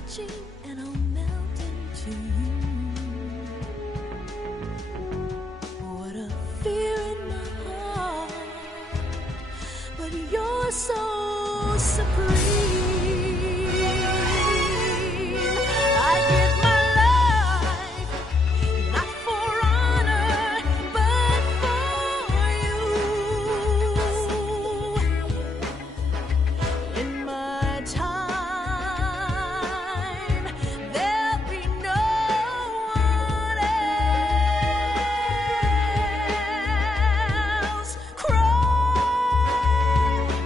touching and I'll melt into you. What a fear in my heart, but you're so supreme. I give my life, not for honor, but for you. In my time, there'll be no one else. Crime,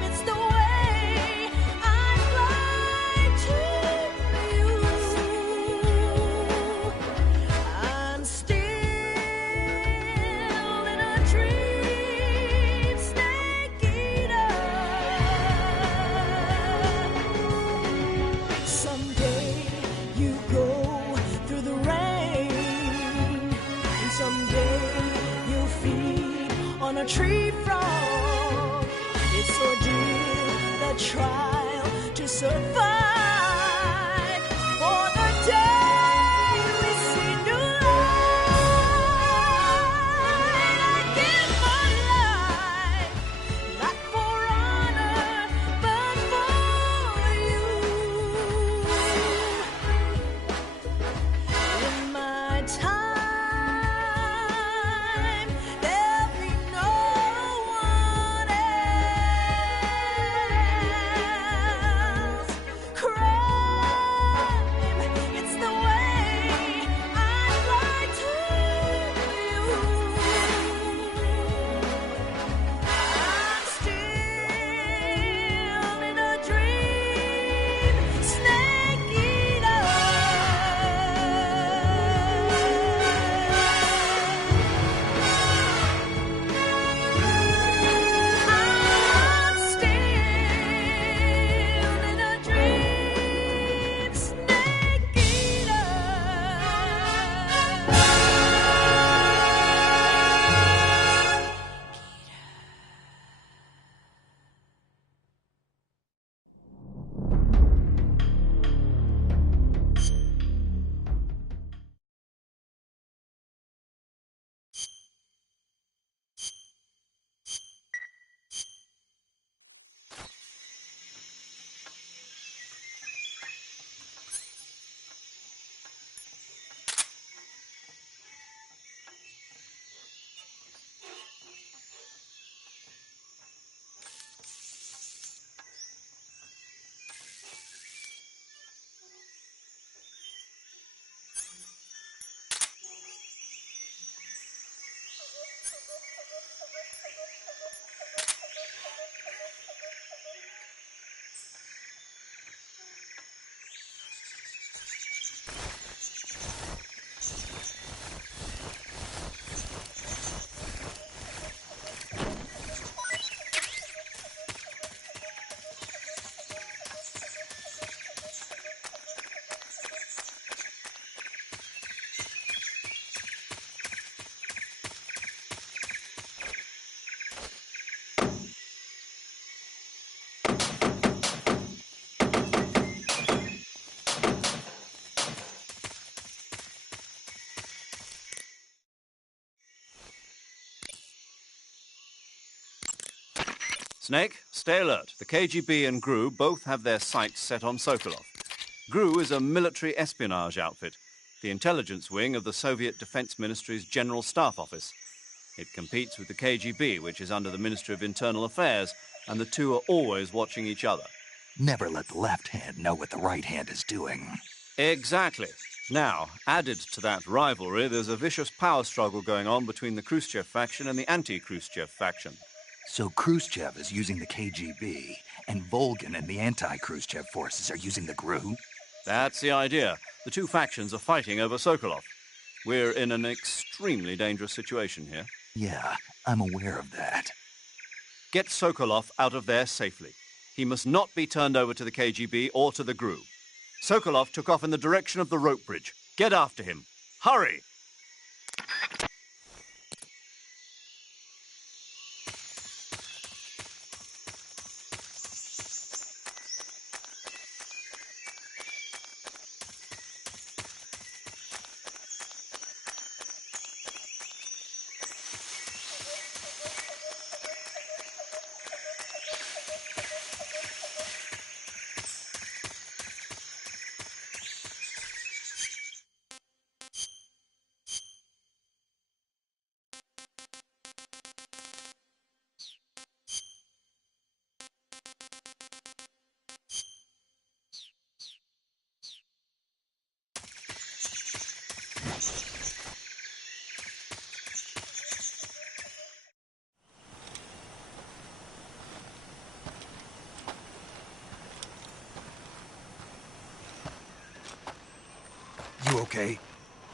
it's the way I fly to you. I'm still in a dream, snake eater. Someday you go through the rain, and someday you'll feed on a tree frog. It's ordeal, the trial to survive for the day we see new light. I give my life, not for honor, but for you. In my time, there'll be no one else. Crime, it's the way I fly to you. I'm still in a dream, snake eater. I'm still in a dream, snake eater. Snake, stay alert. The KGB and GRU both have their sights set on Sokolov. GRU is a military espionage outfit, the intelligence wing of the Soviet Defense Ministry's General Staff Office. It competes with the KGB, which is under the Ministry of Internal Affairs, and the two are always watching each other. Never let the left hand know what the right hand is doing. Exactly. Now, added to that rivalry, there's a vicious power struggle going on between the Khrushchev faction and the anti-Khrushchev faction. So Khrushchev is using the KGB, and Volgin and the anti-Khrushchev forces are using the GRU? That's the idea. The two factions are fighting over Sokolov. We're in an extremely dangerous situation here. Yeah, I'm aware of that. Get Sokolov out of there safely. He must not be turned over to the KGB or to the GRU. Sokolov took off in the direction of the rope bridge. Get after him. Hurry! okay?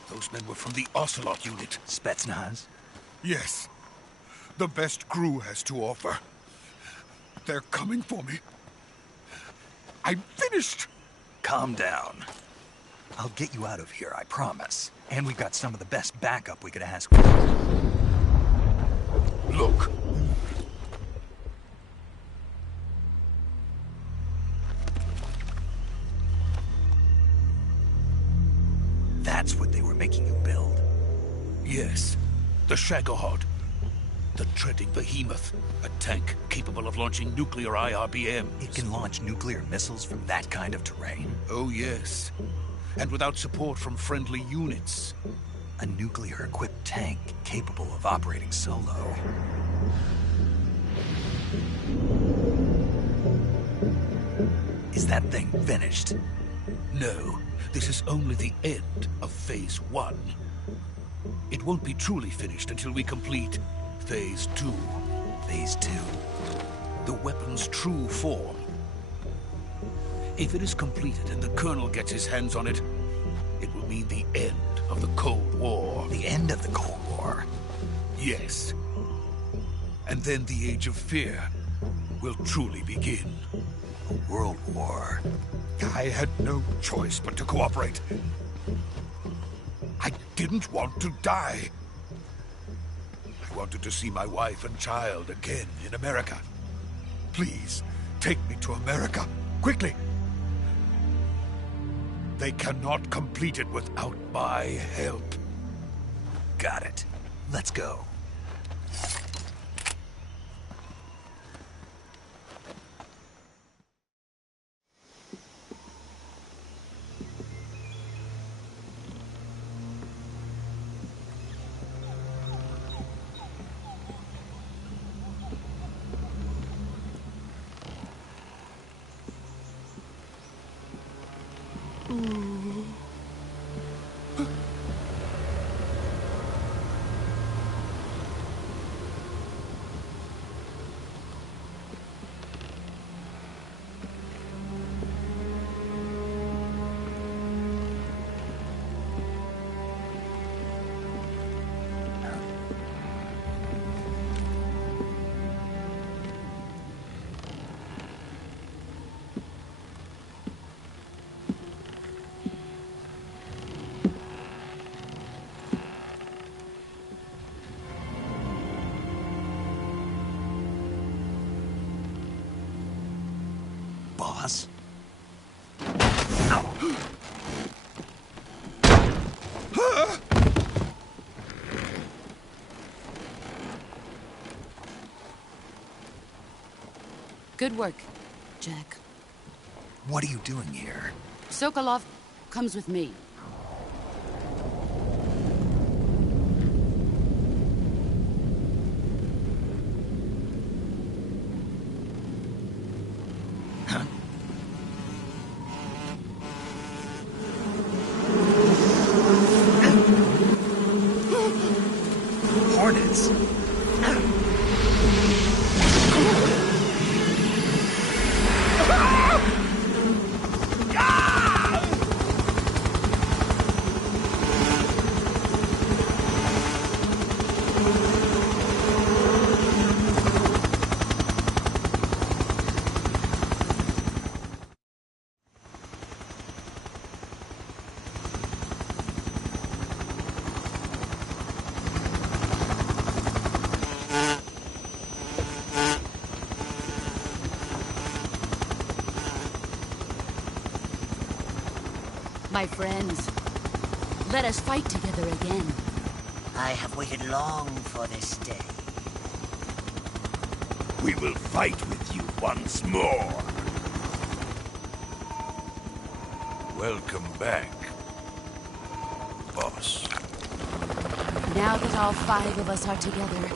Those men were from the Ocelot unit. Spetsnaz? Yes. The best GRU has to offer. They're coming for me. I'm finished! Calm down. I'll get you out of here, I promise. And we've got some of the best backup we could ask for. Look. That's what they were making you build? Yes. The Shagohod. The treading behemoth. A tank capable of launching nuclear IRBMs. It can launch nuclear missiles from that kind of terrain? Oh, yes. And without support from friendly units. A nuclear-equipped tank capable of operating solo. Is that thing finished? No, this is only the end of Phase 1. It won't be truly finished until we complete Phase 2. Phase 2? The weapon's true form. If it is completed and the Colonel gets his hands on it, it will mean the end of the Cold War. The end of the Cold War? Yes. And then the Age of Fear will truly begin. A world war. I had no choice but to cooperate. I didn't want to die. I wanted to see my wife and child again in America. Please, take me to America, quickly. They cannot complete it without my help. Got it. Let's go. Boss? Good work, Jack. What are you doing here? Sokolov comes with me. Hornets? My friends, let us fight together again. I have waited long for this day. We will fight with you once more. Welcome back, boss. Now that all 5 of us are together,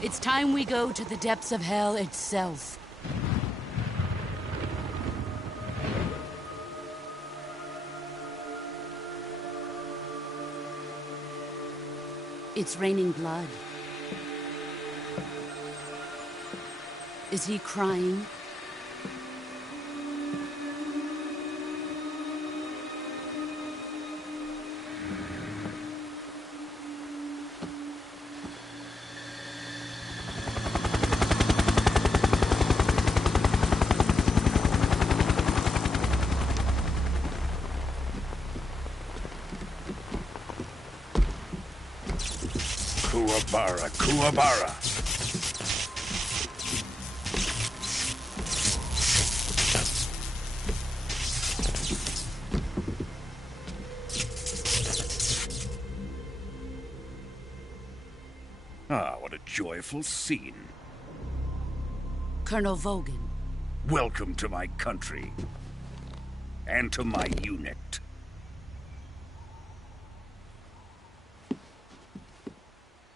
it's time we go to the depths of hell itself. It's raining blood. Is he crying? Bara Kuwabara. Ah, what a joyful scene. Colonel Vogan. Welcome to my country. And to my unit.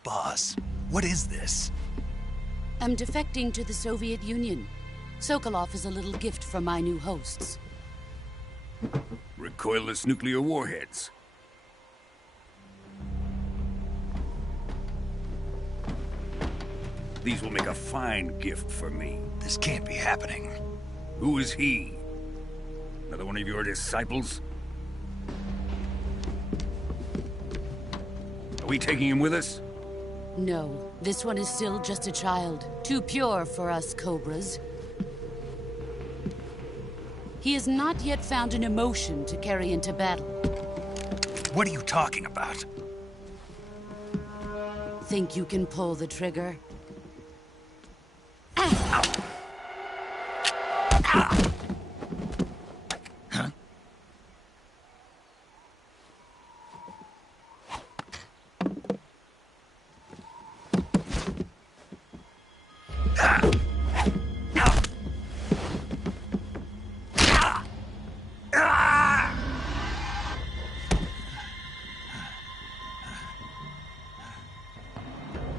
Boss, what is this? I'm defecting to the Soviet Union. Sokolov is a little gift from my new hosts. Recoilless nuclear warheads. These will make a fine gift for me. This can't be happening. Who is he? Another one of your disciples? Are we taking him with us? No, this one is still just a child. Too pure for us Cobras. He has not yet found an emotion to carry into battle. What are you talking about? Think you can pull the trigger?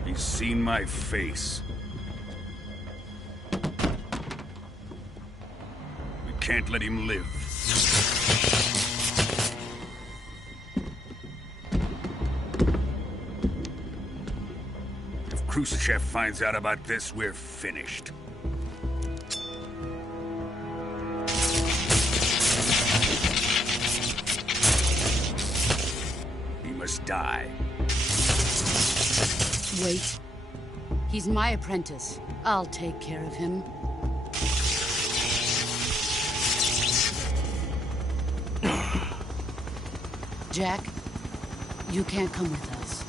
He's seen my face. We can't let him live. If Khrushchev finds out about this, we're finished. He must die. Wait. He's my apprentice. I'll take care of him. Jack, you can't come with us.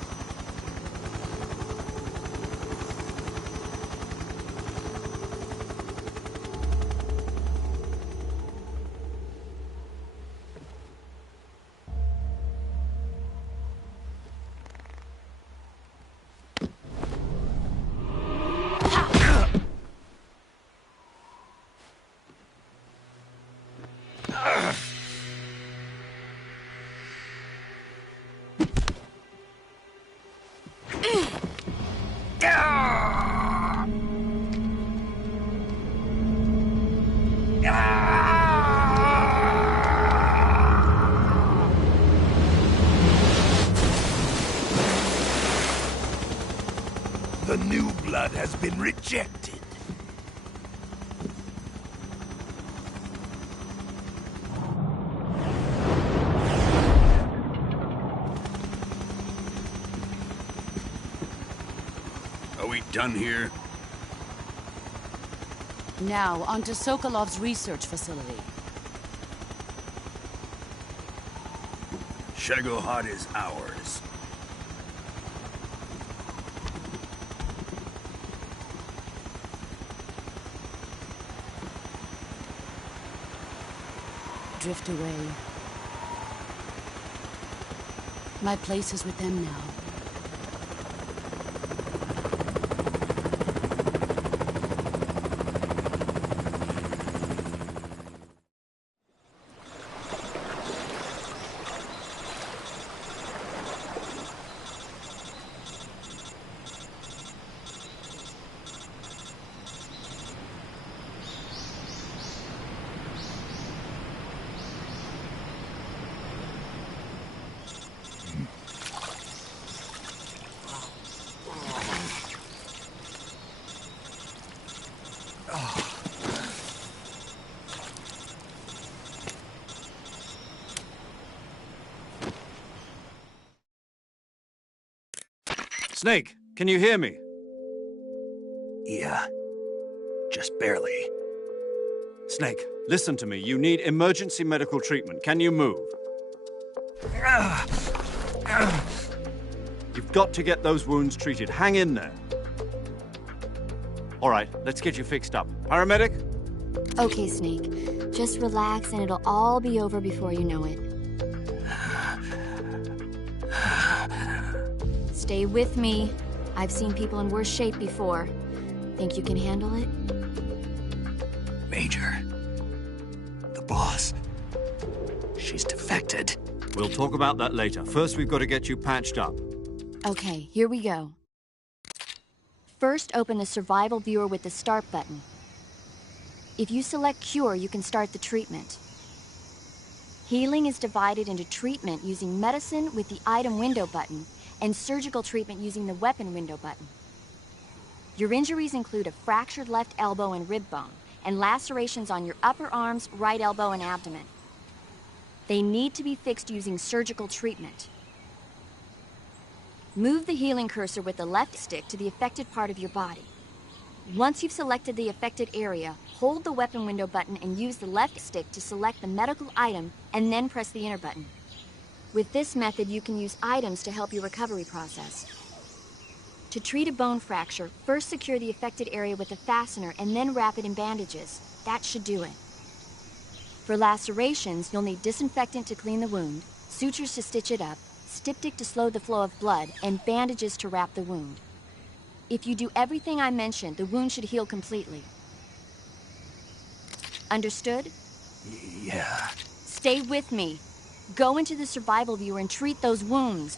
The new blood has been rejected. Are we done here? Now, onto Sokolov's research facility. Shagohod is ours. Drift away. My place is with them now. Snake, can you hear me? Yeah. Just barely. Snake, listen to me. You need emergency medical treatment. Can you move? You've got to get those wounds treated. Hang in there. All right, let's get you fixed up. Paramedic? Okay, Snake. Just relax and it'll all be over before you know it. Stay with me. I've seen people in worse shape before. Think you can handle it? Major. The boss. She's defected. We'll talk about that later. First, we've got to get you patched up. Okay, here we go. First, open the survival viewer with the start button. If you select cure, you can start the treatment. Healing is divided into treatment using medicine with the item window button and surgical treatment using the weapon window button. Your injuries include a fractured left elbow and rib bone and lacerations on your upper arms, right elbow, and abdomen. They need to be fixed using surgical treatment. Move the healing cursor with the left stick to the affected part of your body. Once you've selected the affected area, hold the weapon window button and use the left stick to select the medical item and then press the enter button. With this method, you can use items to help your recovery process. To treat a bone fracture, first secure the affected area with a fastener and then wrap it in bandages. That should do it. For lacerations, you'll need disinfectant to clean the wound, sutures to stitch it up, styptic to slow the flow of blood, and bandages to wrap the wound. If you do everything I mentioned, the wound should heal completely. Understood? Yeah. Stay with me. Go into the survival viewer and treat those wounds.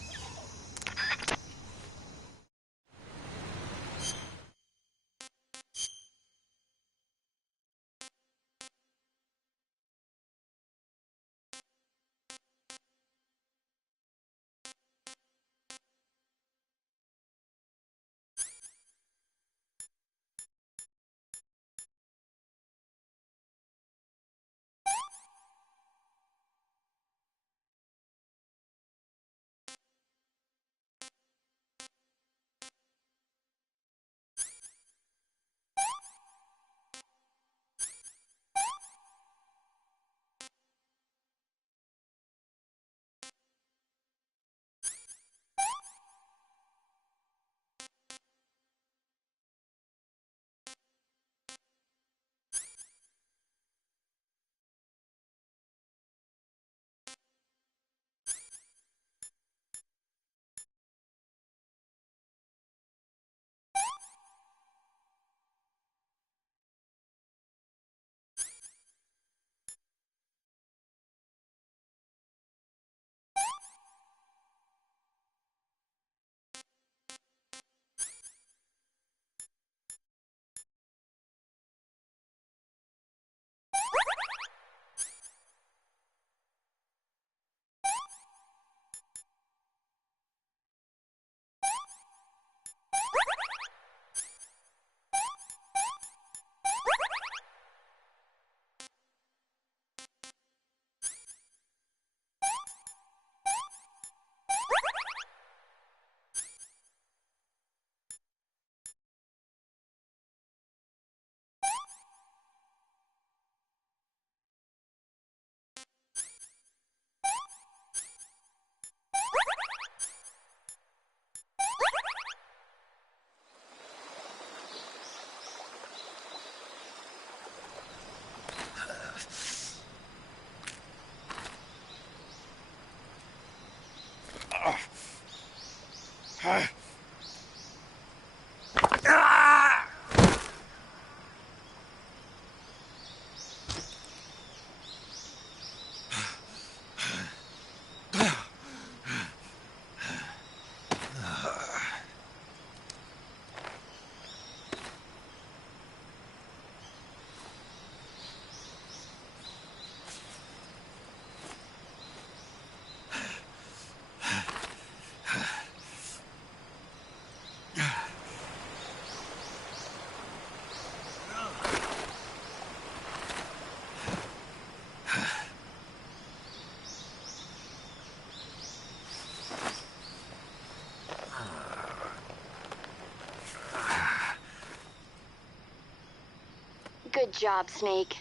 Good job, Snake.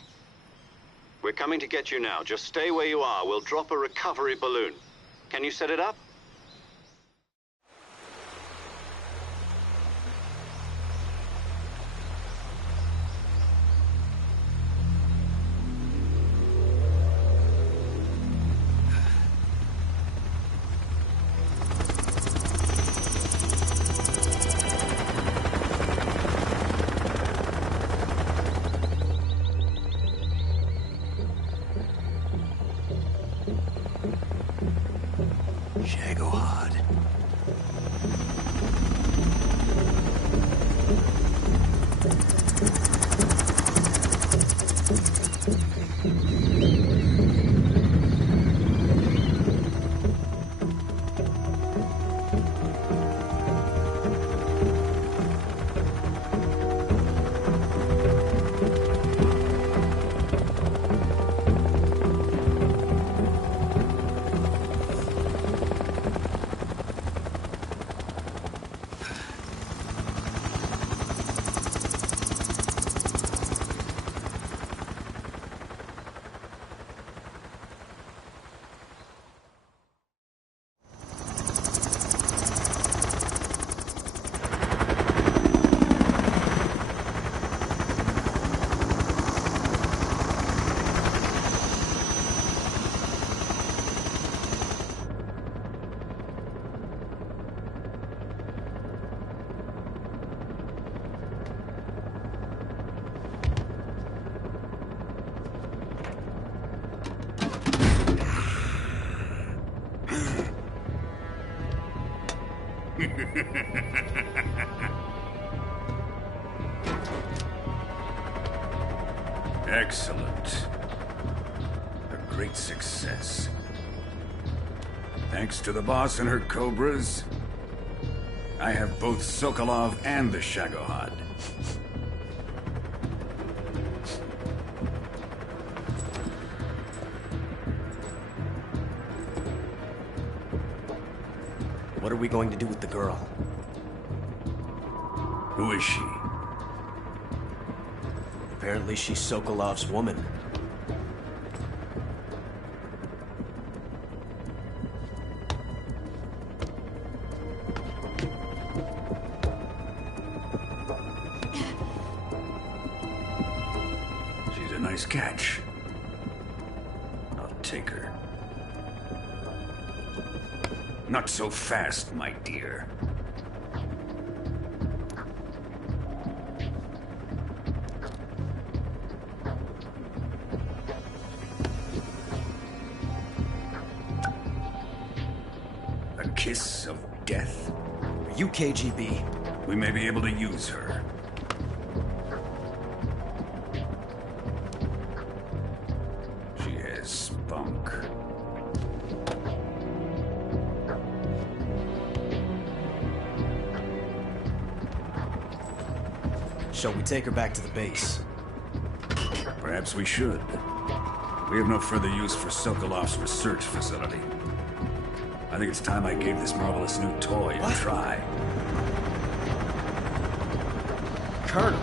We're coming to get you now. Just stay where you are. We'll drop a recovery balloon. Can you set it up? Excellent. A great success. Thanks to the boss and her cobras, I have both Sokolov and the Shagohod. What are we going to do with the girl? Who is she? Apparently she's Sokolov's woman. She's a nice catch. I'll take her. Not so fast, my dear. A kiss of death? Are you KGB? We may be able to use her. She has spunk. Shall we take her back to the base? Perhaps we should. We have no further use for Sokolov's research facility. I think it's time I gave this marvelous new toy a try. Colonel,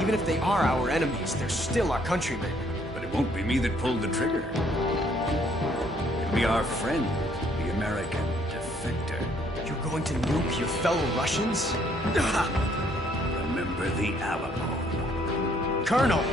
even if they are our enemies, they're still our countrymen. But it won't be me that pulled the trigger. It'll be our friend, the American defector. You're going to nuke your fellow Russians? Remember the Alamo. Colonel!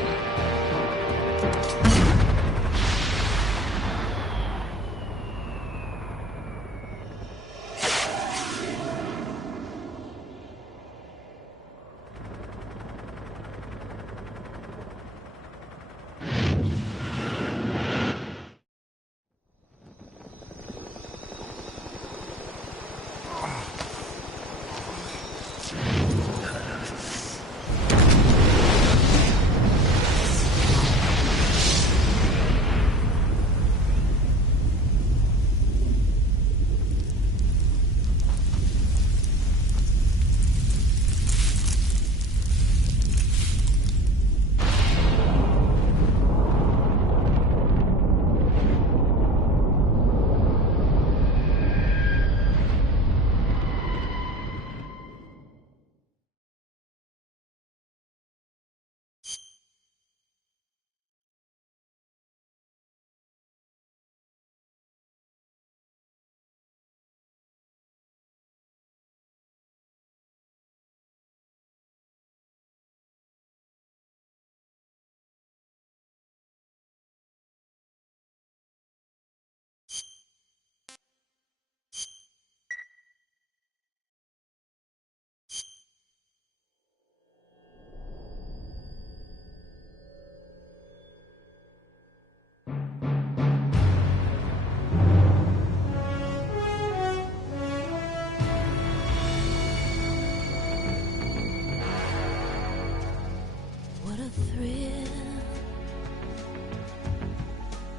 What a thrill,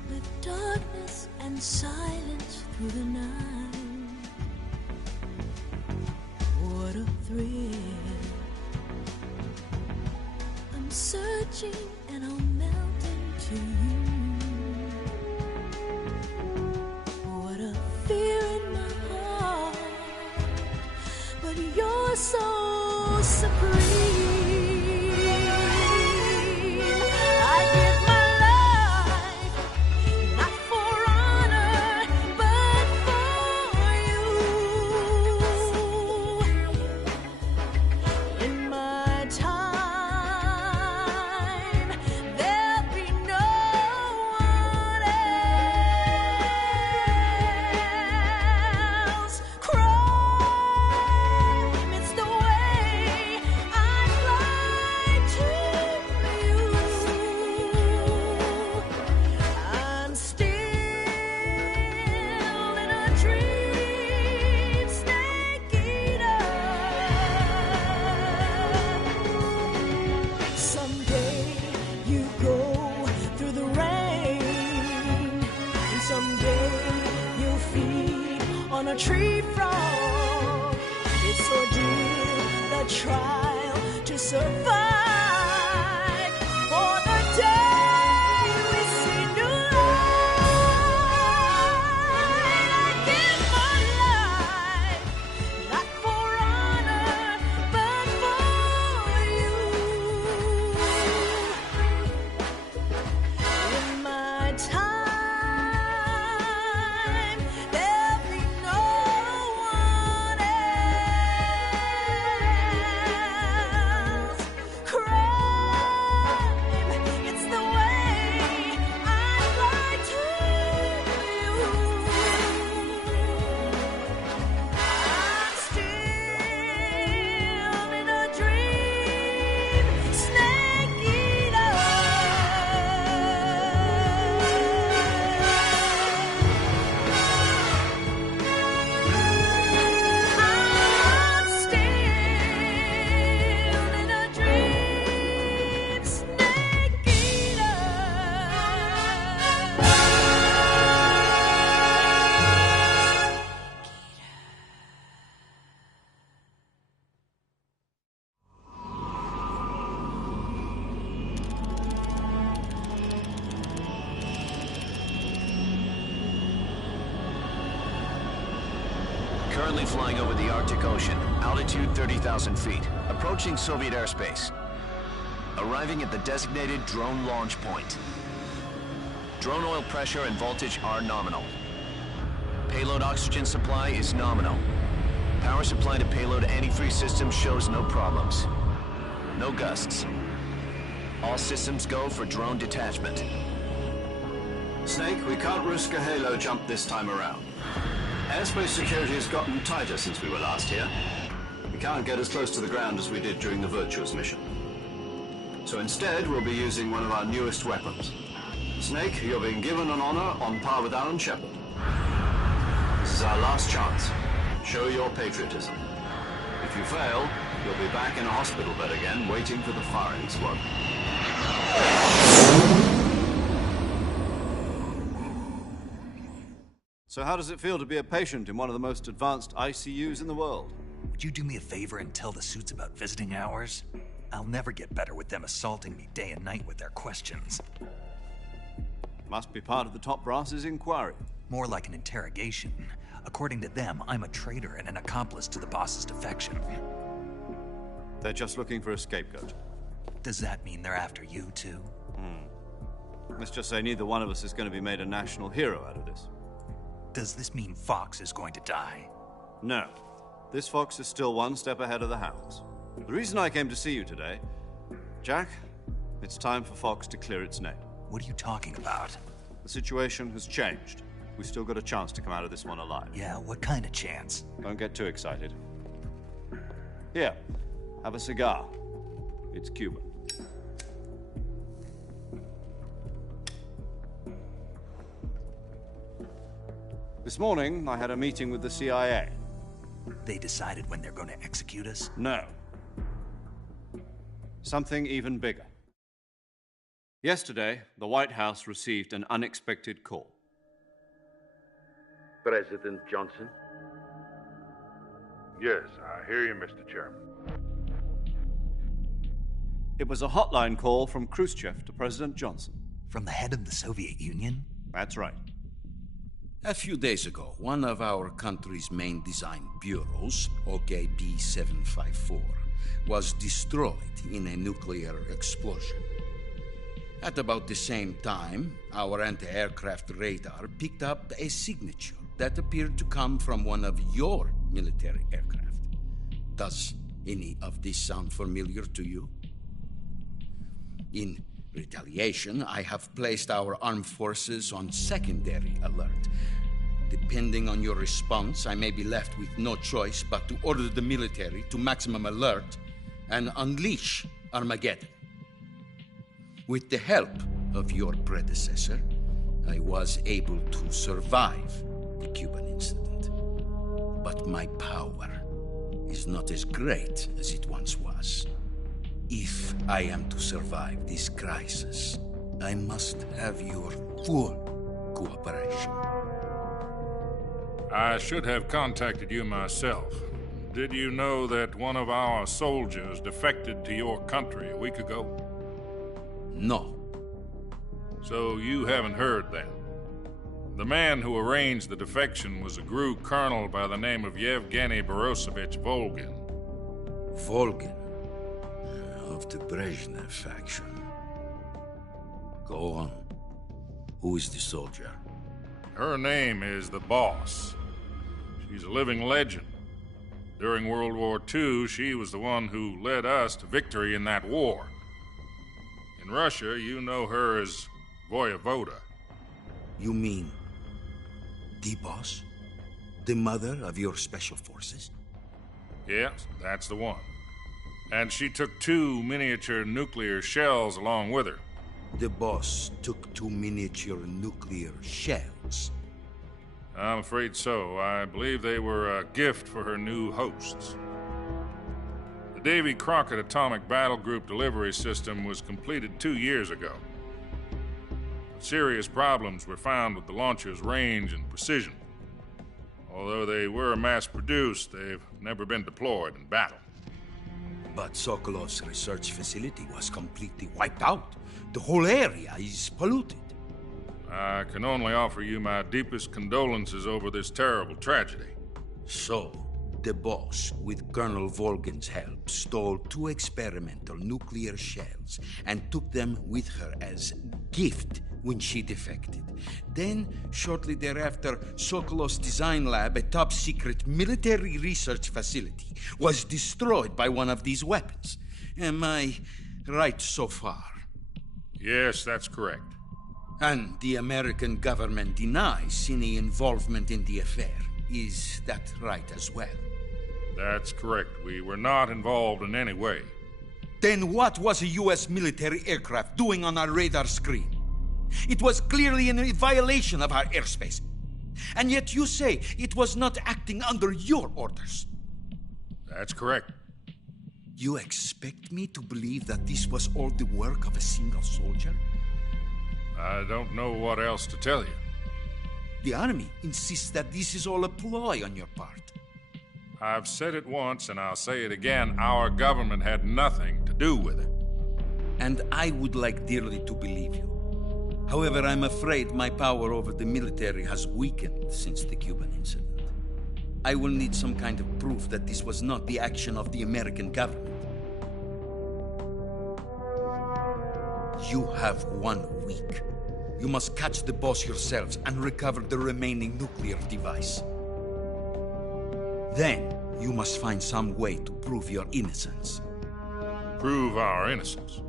with darkness and silence through the night. What a thrill, I'm searching and I'll melt into you. What a fear in my heart, but you're so supreme. It's the way tree frog. It's ordeal, the trial to survive. For the day we see new light, I give my life, not for honor, but for you. In my time, there'll be no one else. Crime, it's the way I lie to you. I'm still in a dream, snake eater. I'm still in a dream, snake eater. Currently flying over the Arctic Ocean, altitude 30,000 feet, approaching Soviet airspace. Arriving at the designated drone launch point. Drone oil pressure and voltage are nominal. Payload oxygen supply is nominal. Power supply to payload antifreeze system shows no problems. No gusts. All systems go for drone detachment. Snake, we can't risk a halo jump this time around. Airspace security has gotten tighter since we were last here. We can't get as close to the ground as we did during the Virtuous mission. So instead, we'll be using one of our newest weapons. Snake, you're being given an honor on par with Alan Shepard. This is our last chance. Show your patriotism. If you fail, you'll be back in a hospital bed again, waiting for the firing squad. So how does it feel to be a patient in one of the most advanced ICUs in the world? Would you do me a favor and tell the suits about visiting hours? I'll never get better with them assaulting me day and night with their questions. Must be part of the top brass's inquiry. More like an interrogation. According to them, I'm a traitor and an accomplice to the boss's defection. They're just looking for a scapegoat. Does that mean they're after you, too? Let's just say neither one of us is going to be made a national hero out of this. Does this mean Fox is going to die? No. This fox is still one step ahead of the hounds. The reason I came to see you today, Jack, it's time for Fox to clear its name. What are you talking about? The situation has changed. We still got a chance to come out of this one alive. Yeah, what kind of chance? Don't get too excited. Here, have a cigar. It's Cuban. This morning, I had a meeting with the CIA. They decided when they're going to execute us? No. Something even bigger. Yesterday, the White House received an unexpected call. President Johnson? Yes, I hear you, Mr. Chairman. It was a hotline call from Khrushchev to President Johnson. From the head of the Soviet Union? That's right. A few days ago, one of our country's main design bureaus, OKB 754, was destroyed in a nuclear explosion. At about the same time, our anti-aircraft radar picked up a signature that appeared to come from one of your military aircraft. Does any of this sound familiar to you? In retaliation, I have placed our armed forces on secondary alert. Depending on your response, I may be left with no choice but to order the military to maximum alert and unleash Armageddon. With the help of your predecessor, I was able to survive the Cuban incident. But my power is not as great as it once was. If I am to survive this crisis, I must have your full cooperation. I should have contacted you myself. Did you know that one of our soldiers defected to your country a week ago? No. So you haven't heard then? The man who arranged the defection was a GRU colonel by the name of Yevgeny Borosovich Volgin. Volgin? Of the Brezhnev faction. Go on. Who is the soldier? Her name is the Boss. She's a living legend. During World War II, she was the one who led us to victory in that war. In Russia, you know her as Voyevoda. You mean the Boss? The mother of your special forces? Yes, that's the one. And she took 2 miniature nuclear shells along with her. The Boss took 2 miniature nuclear shells. I'm afraid so. I believe they were a gift for her new hosts. The Davy Crockett Atomic Battle Group delivery system was completed 2 years ago. But serious problems were found with the launcher's range and precision. Although they were mass-produced, they've never been deployed in battle. But Sokolov's research facility was completely wiped out. The whole area is polluted. I can only offer you my deepest condolences over this terrible tragedy. So, the Boss, with Colonel Volgin's help, stole 2 experimental nuclear shells and took them with her as gift when she defected. Then, shortly thereafter, Sokolov's design lab, a top-secret military research facility, was destroyed by one of these weapons. Am I right so far? Yes, that's correct. And the American government denies any involvement in the affair. Is that right as well? That's correct. We were not involved in any way. Then what was a U.S. military aircraft doing on our radar screen? It was clearly in violation of our airspace. And yet you say it was not acting under your orders. That's correct. You expect me to believe that this was all the work of a single soldier? I don't know what else to tell you. The Army insists that this is all a ploy on your part. I've said it once, and I'll say it again. Our government had nothing to do with it. And I would like dearly to believe you. However, I'm afraid my power over the military has weakened since the Cuban incident. I will need some kind of proof that this was not the action of the American government. You have 1 week. You must catch the Boss yourselves and recover the remaining nuclear device. Then, you must find some way to prove your innocence. Prove our innocence?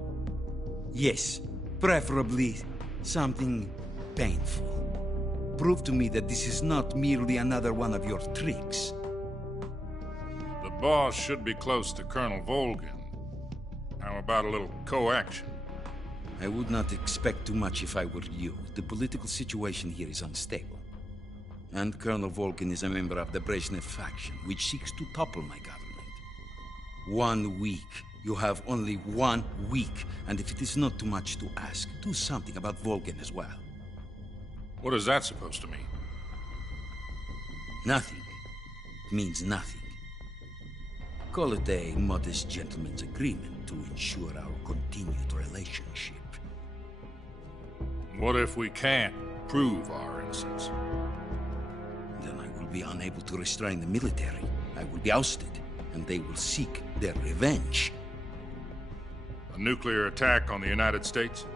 Yes, preferably something painful. Prove to me that this is not merely another one of your tricks. The Boss should be close to Colonel Volgin. How about a little co-action? I would not expect too much if I were you. The political situation here is unstable. And Colonel Volgin is a member of the Brezhnev faction, which seeks to topple my government. 1 week. You have only 1 week. And if it is not too much to ask, do something about Volgin as well. What is that supposed to mean? Nothing. It means nothing. Call it a modest gentleman's agreement to ensure our continued relationship. What if we can't prove our innocence? Then I will be unable to restrain the military. I will be ousted, and they will seek their revenge. A nuclear attack on the United States?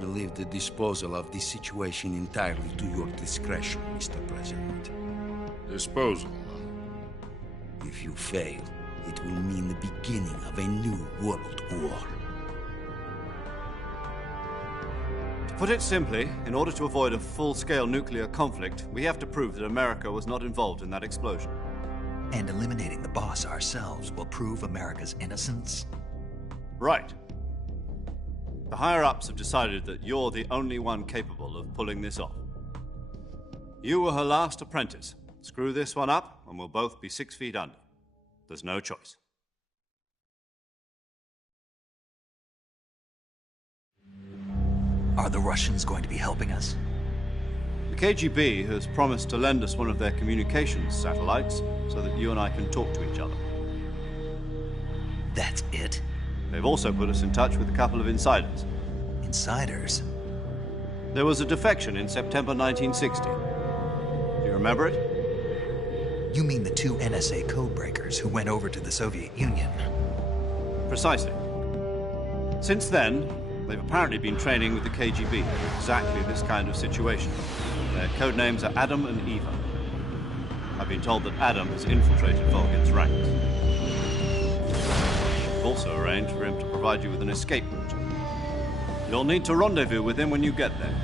I leave the disposal of this situation entirely to your discretion, Mr. President. Disposal? If you fail, it will mean the beginning of a new world war. To put it simply, in order to avoid a full-scale nuclear conflict, we have to prove that America was not involved in that explosion. And eliminating the Boss ourselves will prove America's innocence? Right. The higher-ups have decided that you're the only one capable of pulling this off. You were her last apprentice. Screw this one up, and we'll both be 6 feet under. There's no choice. Are the Russians going to be helping us? The KGB has promised to lend us one of their communications satellites so that you and I can talk to each other. That's it? They've also put us in touch with a couple of insiders. Insiders? There was a defection in September 1960. Do you remember it? You mean the two NSA codebreakers who went over to the Soviet Union? Precisely. Since then, they've apparently been training with the KGB for exactly this kind of situation. Their code names are Adam and Eva. I've been told that Adam has infiltrated Volgin's ranks. We've also arranged for him to provide you with an escape route. You'll need to rendezvous with him when you get there.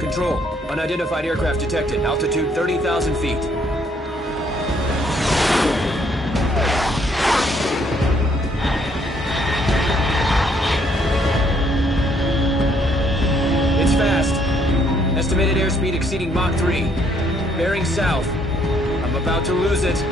Control. Unidentified aircraft detected. Altitude 30,000 feet. It's fast. Estimated airspeed exceeding Mach 3. Bearing south. I'm about to lose it.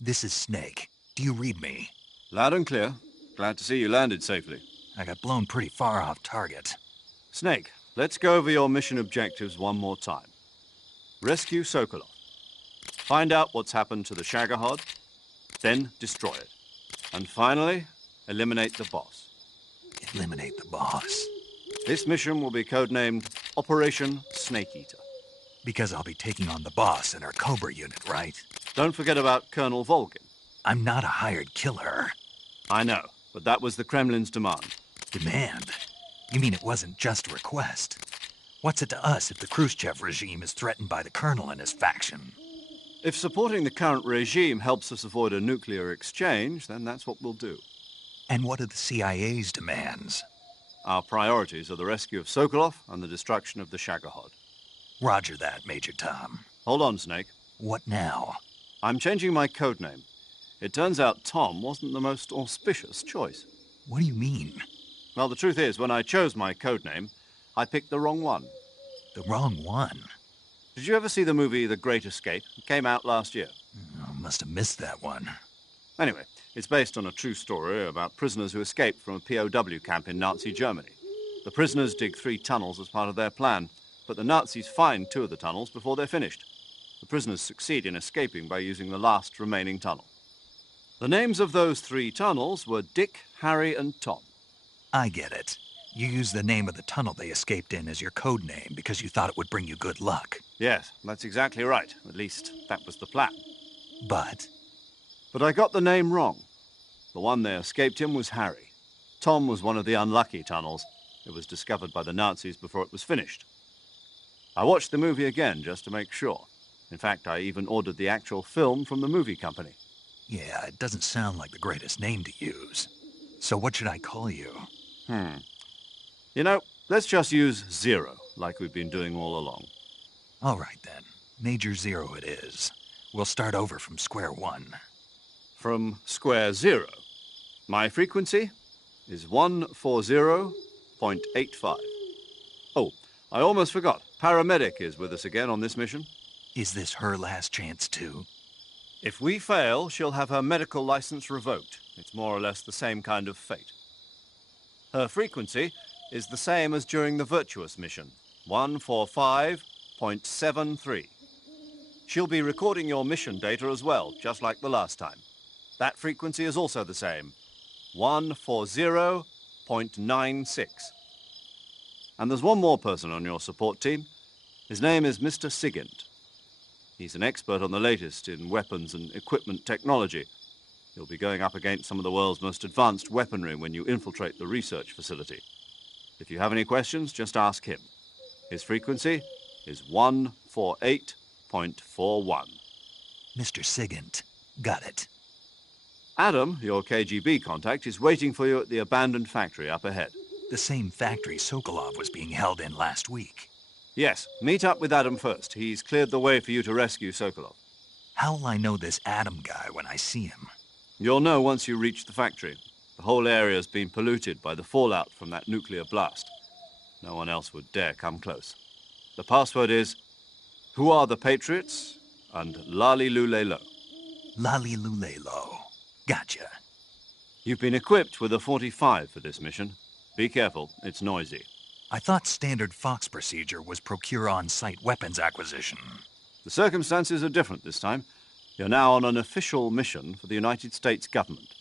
This is Snake. Do you read me? Loud and clear. Glad to see you landed safely. I got blown pretty far off target. Snake, let's go over your mission objectives one more time. Rescue Sokolov. Find out what's happened to the Shagohod, then destroy it. And finally, eliminate the boss. Eliminate the boss? This mission will be codenamed Operation Snake Eater. Because I'll be taking on the boss and our Cobra unit, right? Don't forget about Colonel Volgin. I'm not a hired killer. I know, but that was the Kremlin's demand. Demand? You mean it wasn't just a request? What's it to us if the Khrushchev regime is threatened by the Colonel and his faction? If supporting the current regime helps us avoid a nuclear exchange, then that's what we'll do. And what are the CIA's demands? Our priorities are the rescue of Sokolov and the destruction of the Shagohod. Roger that, Major Tom. Hold on, Snake. What now? I'm changing my codename. It turns out Tom wasn't the most auspicious choice. What do you mean? Well, the truth is, when I chose my codename, I picked the wrong one. The wrong one? Did you ever see the movie The Great Escape? It came out last year. Oh, must have missed that one. Anyway, it's based on a true story about prisoners who escaped from a POW camp in Nazi Germany. The prisoners dig 3 tunnels as part of their plan, but the Nazis find 2 of the tunnels before they're finished. The prisoners succeed in escaping by using the last remaining tunnel. The names of those 3 tunnels were Dick, Harry, and Tom. I get it. You used the name of the tunnel they escaped in as your code name because you thought it would bring you good luck. Yes, that's exactly right. At least, that was the plan. But I got the name wrong. The one they escaped in was Harry. Tom was one of the unlucky tunnels. It was discovered by the Nazis before it was finished. I watched the movie again just to make sure. In fact, I even ordered the actual film from the movie company. yeah, it doesn't sound like the greatest name to use. So what should I call you? You know, let's just use Zero, like we've been doing all along. All right, then. Major Zero it is. We'll start over from square one. From square 0. My frequency? is 140.85. Oh, I almost forgot. Paramedic is with us again on this mission. Is this her last chance, too? If we fail, she'll have her medical license revoked. It's more or less the same kind of fate. Her frequency is the same as during the Virtuous mission, 145.73. She'll be recording your mission data as well, just like the last time. That frequency is also the same, 140.96. And there's one more person on your support team. His name is Mr. Sigint. He's an expert on the latest in weapons and equipment technology. You'll be going up against some of the world's most advanced weaponry when you infiltrate the research facility. If you have any questions, just ask him. His frequency is 148.41. Mr. Sigint. Got it. Adam, your KGB contact, is waiting for you at the abandoned factory up ahead. The same factory Sokolov was being held in last week. Yes, meet up with Adam first. He's cleared the way for you to rescue Sokolov. How'll I know this Adam guy when I see him? You'll know once you reach the factory. The whole area's been polluted by the fallout from that nuclear blast. No one else would dare come close. The password is, "Who are the Patriots?" and "Lali Lule Lo." Lali Lule Lo. Gotcha. You've been equipped with a 45 for this mission. Be careful, it's noisy. I thought standard Fox procedure was procure on-site weapons acquisition. The circumstances are different this time. You're now on an official mission for the United States government.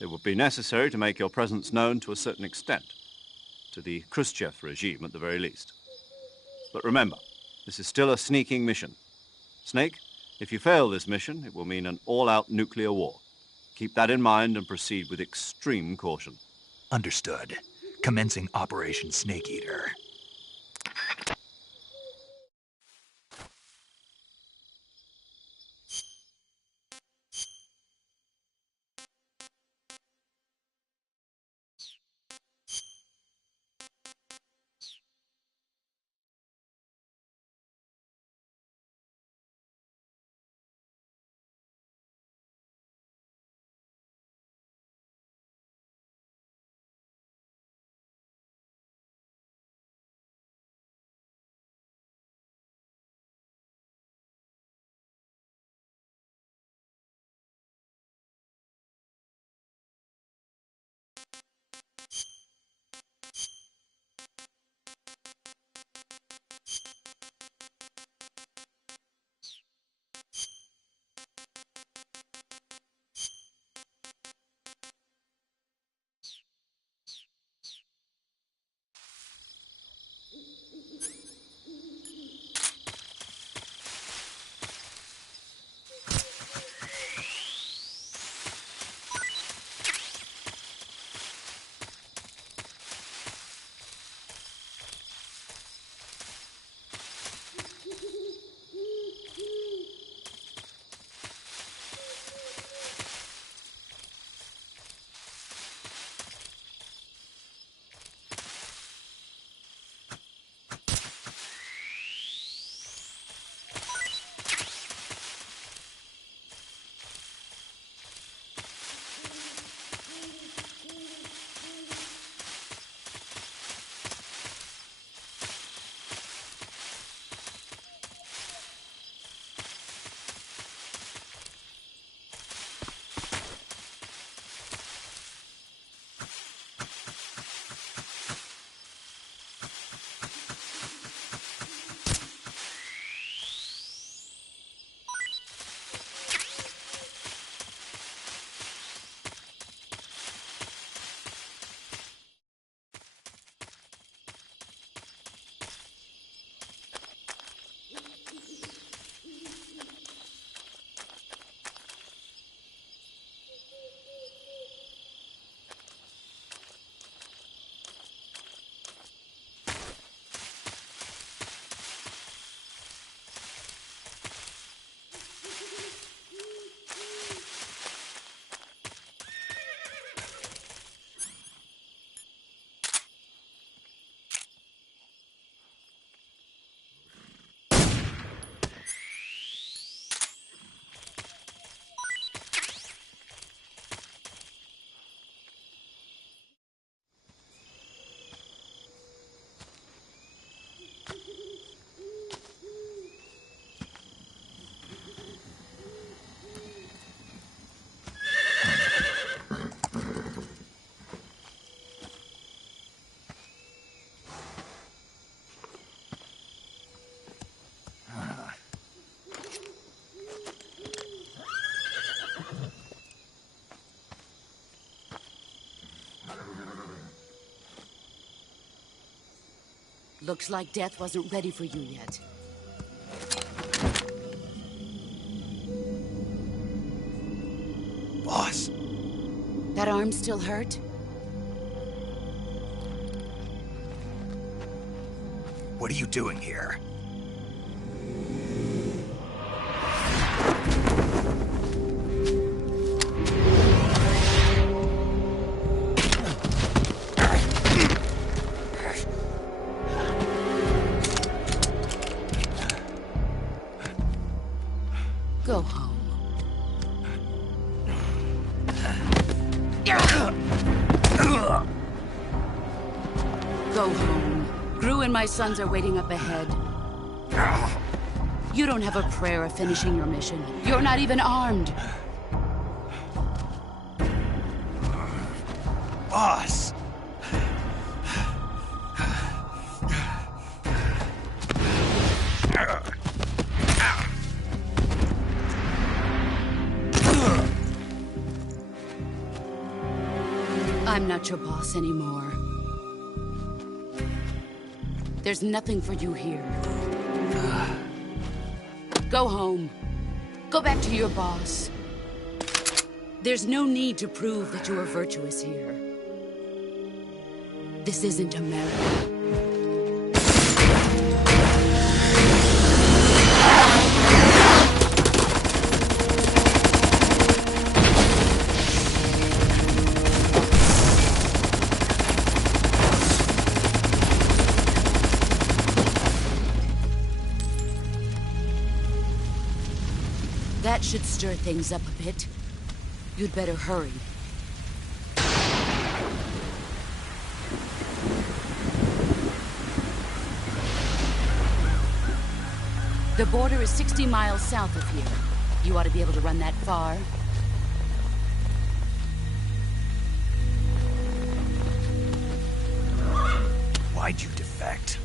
It would be necessary to make your presence known to a certain extent, to the Khrushchev regime at the very least. But remember, this is still a sneaking mission. Snake, if you fail this mission, it will mean an all-out nuclear war. Keep that in mind and proceed with extreme caution. Understood. Commencing Operation Snake Eater. Looks like death wasn't ready for you yet. Boss. That arm still hurt? What are you doing here? Go home. Go home. Gru and my sons are waiting up ahead. You don't have a prayer of finishing your mission. You're not even armed. Boss! I'm not your boss anymore. There's nothing for you here. Go home. Go back to your boss. There's no need to prove that you are virtuous here. This isn't America. That should stir things up a bit. You'd better hurry. The border is 60 miles south of here. You ought to be able to run that far. Why'd you defect?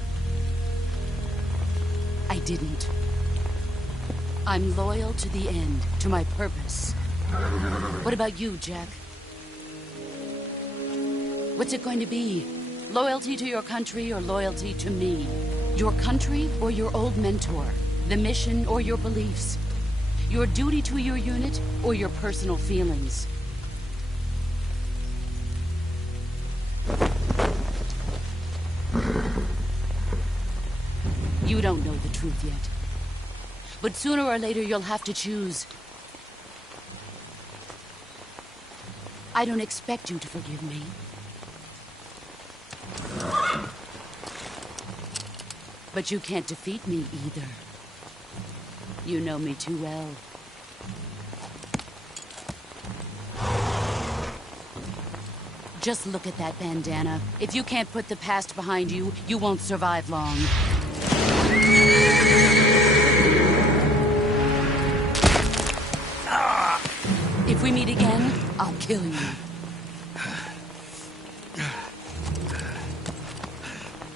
I didn't. I'm loyal to the end, to my purpose. What about you, Jack? What's it going to be? Loyalty to your country or loyalty to me? Your country or your old mentor? The mission or your beliefs? Your duty to your unit or your personal feelings? You don't know the truth yet. But sooner or later, you'll have to choose. I don't expect you to forgive me. But you can't defeat me either. You know me too well. Just look at that bandana. If you can't put the past behind you, you won't survive long. If we meet again, I'll kill you.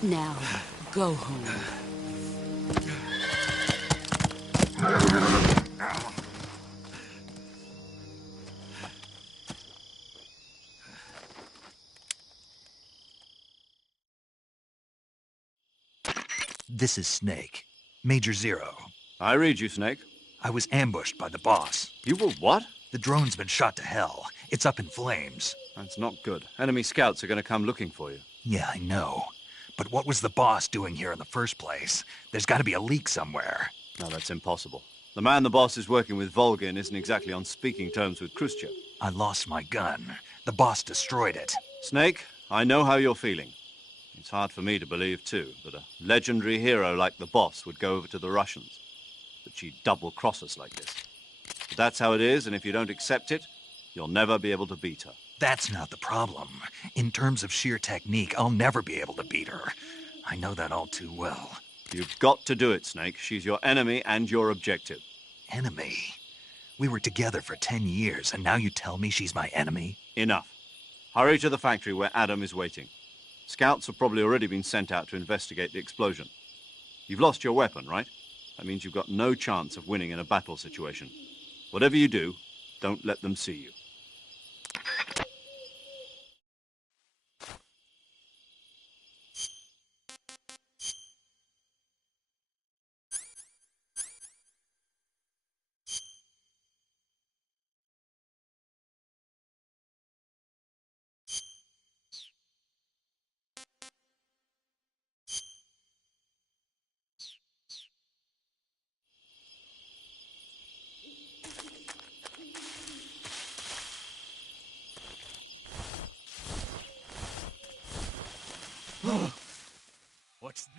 Now, go home. This is Snake. Major Zero. I read you, Snake. I was ambushed by the boss. You were what? The drone's been shot to hell. It's up in flames. That's not good. Enemy scouts are going to come looking for you. Yeah, I know. But what was the boss doing here in the first place? There's got to be a leak somewhere. No, that's impossible. The man the boss is working with, Volgin, isn't exactly on speaking terms with Khrushchev. I lost my gun. The boss destroyed it. Snake, I know how you're feeling. It's hard for me to believe, too, that a legendary hero like the boss would go over to the Russians. That she'd double-cross us like this. But that's how it is, and if you don't accept it, you'll never be able to beat her. That's not the problem. In terms of sheer technique, I'll never be able to beat her. I know that all too well. You've got to do it, Snake. She's your enemy and your objective. Enemy? We were together for 10 years, and now you tell me she's my enemy? Enough. Hurry to the factory where Adam is waiting. Scouts have probably already been sent out to investigate the explosion. You've lost your weapon, right? That means you've got no chance of winning in a battle situation. Whatever you do, don't let them see you.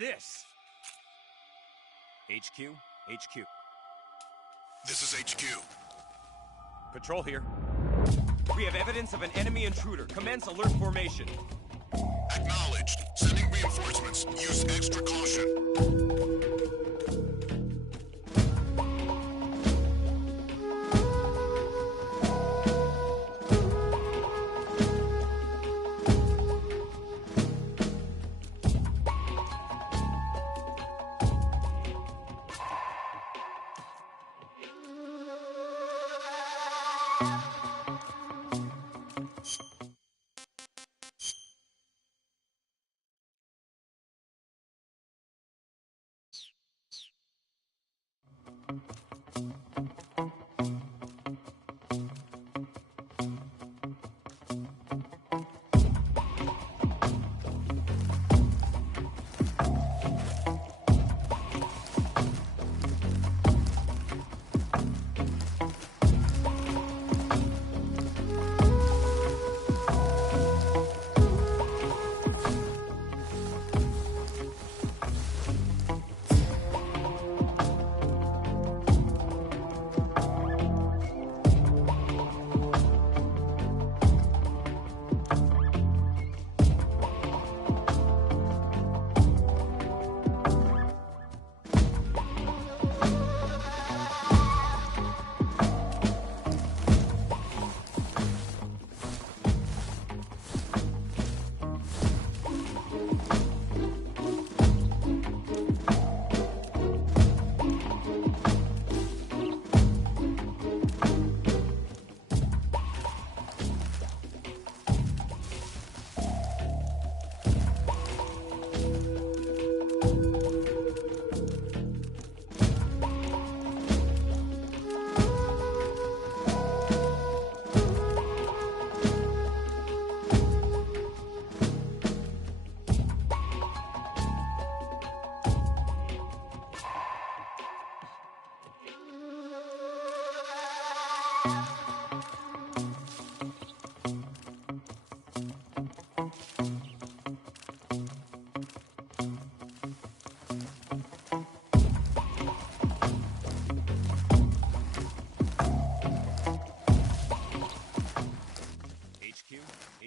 this? HQ? HQ. This is HQ. Patrol here. We have evidence of an enemy intruder. Commence alert formation. Acknowledged. Sending reinforcements. Use extra caution.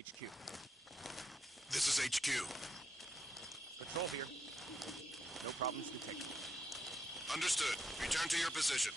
HQ. This is HQ. Patrol here. No problems detected. Understood. Return to your position.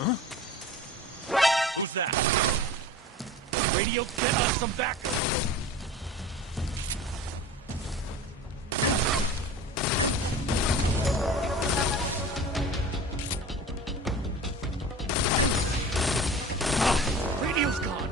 Huh? Who's that? Radio, get us some backup! Radio's gone!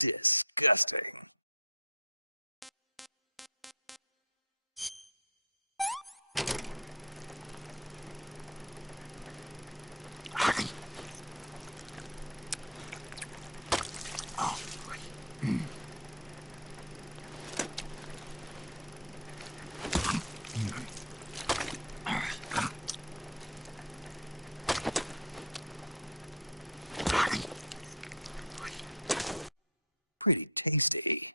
Disgusting. Pretty tasty.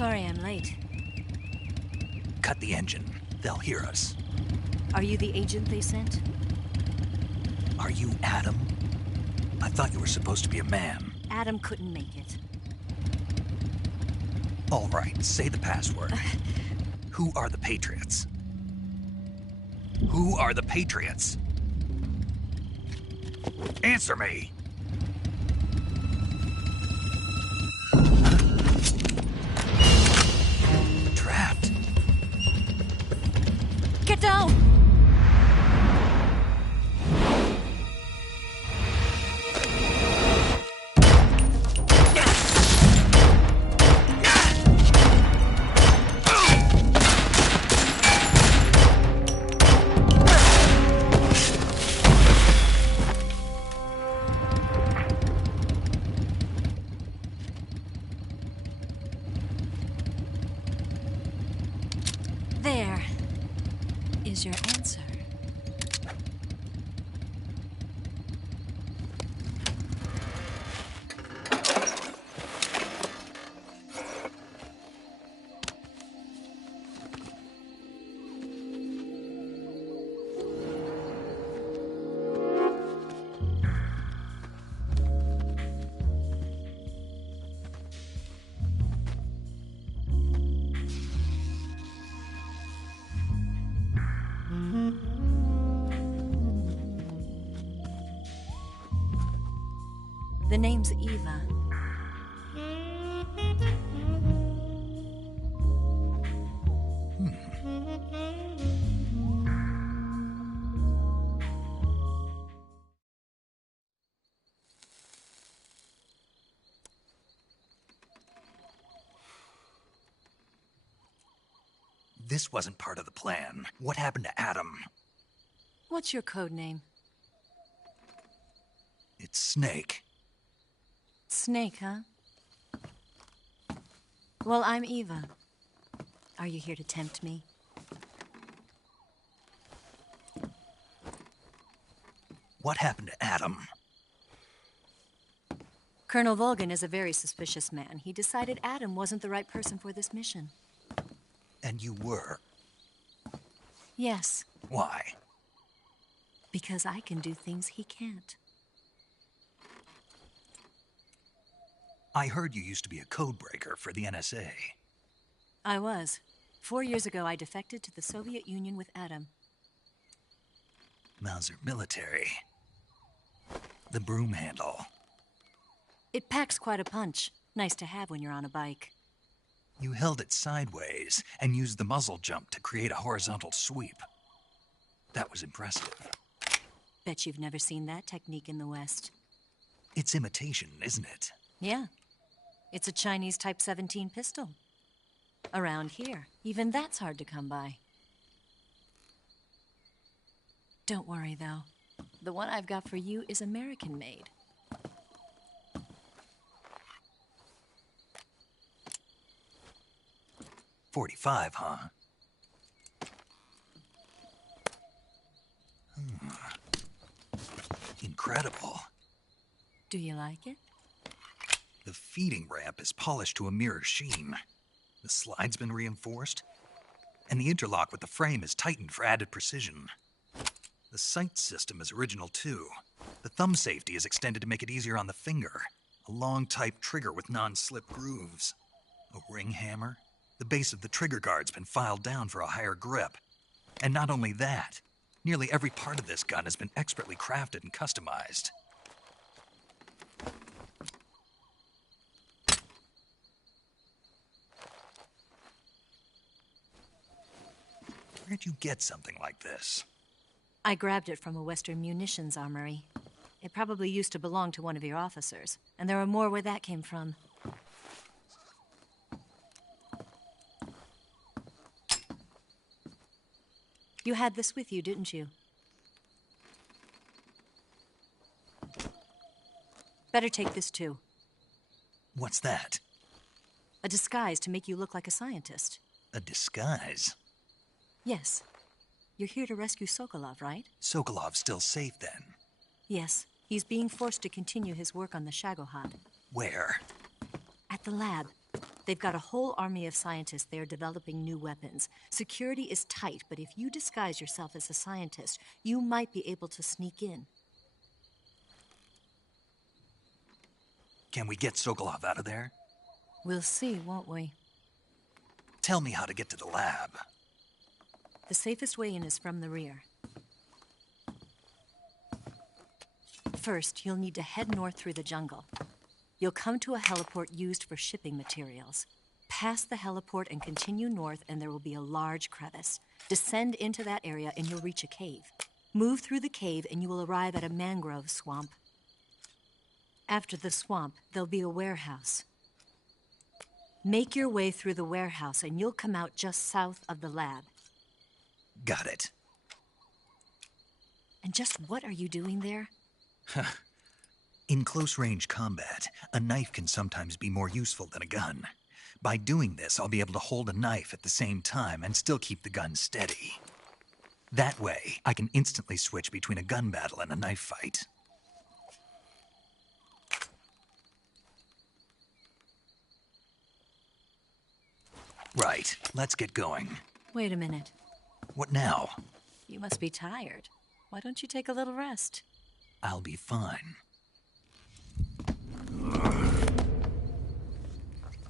Sorry I'm late. Cut the engine. They'll hear us. Are you the agent they sent? Are you Adam? I thought you were supposed to be a man. Adam couldn't make it. All right, say the password. Who are the Patriots? Who are the Patriots? Answer me! Trapped. Get down! There is your answer. The name's Eva. This wasn't part of the plan. What happened to Adam? What's your code name? It's Snake. Snake, huh? Well, I'm Eva. Are you here to tempt me? What happened to Adam? Colonel Volgan is a very suspicious man. He decided Adam wasn't the right person for this mission. And you were? Yes, Why? because I can do things he can't. I heard you used to be a codebreaker for the NSA. I was. 4 years ago, I defected to the Soviet Union with Adam. Mauser military. The broom handle. It packs quite a punch. Nice to have when you're on a bike. You held it sideways and used the muzzle jump to create a horizontal sweep. That was impressive. Bet you've never seen that technique in the West. It's imitation, isn't it? Yeah. It's a Chinese Type 17 pistol. Around here, even that's hard to come by. Don't worry, though. The one I've got for you is American-made. .45, huh? Incredible. Do you like it? The feeding ramp is polished to a mirror sheen. The slide's been reinforced, and the interlock with the frame is tightened for added precision. The sight system is original too. The thumb safety is extended to make it easier on the finger. A long type trigger with non-slip grooves. A ring hammer. The base of the trigger guard's been filed down for a higher grip. And not only that, nearly every part of this gun has been expertly crafted and customized. Where'd you get something like this? I grabbed it from a Western munitions armory. It probably used to belong to one of your officers, and there are more where that came from. You had this with you, didn't you? Better take this too. What's that? A disguise to make you look like a scientist. A disguise? Yes. You're here to rescue Sokolov, right? Sokolov's still safe then? Yes. He's being forced to continue his work on the Shagohod. Where? At the lab. They've got a whole army of scientists there developing new weapons. Security is tight, but if you disguise yourself as a scientist, you might be able to sneak in. Can we get Sokolov out of there? We'll see, won't we? Tell me how to get to the lab. The safest way in is from the rear. First, you'll need to head north through the jungle. You'll come to a heliport used for shipping materials. Pass the heliport and continue north, and there will be a large crevice. Descend into that area, and you'll reach a cave. Move through the cave, and you will arrive at a mangrove swamp. After the swamp, there'll be a warehouse. Make your way through the warehouse, and you'll come out just south of the lab. Got it. And just what are you doing there? In close-range combat, a knife can sometimes be more useful than a gun. By doing this, I'll be able to hold a knife at the same time and still keep the gun steady. That way, I can instantly switch between a gun battle and a knife fight. Right, let's get going. Wait a minute. What now? You must be tired. Why don't you take a little rest? I'll be fine.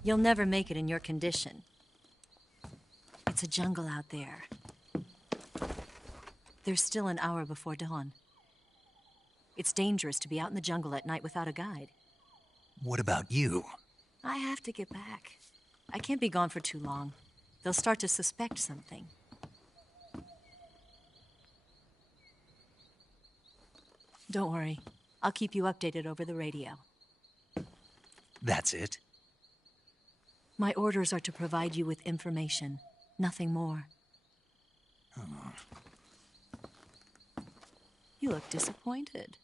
You'll never make it in your condition. It's a jungle out there. There's still an hour before dawn. It's dangerous to be out in the jungle at night without a guide. What about you? I have to get back. I can't be gone for too long. They'll start to suspect something. Don't worry. I'll keep you updated over the radio. That's it? My orders are to provide you with information, nothing more. Oh. You look disappointed.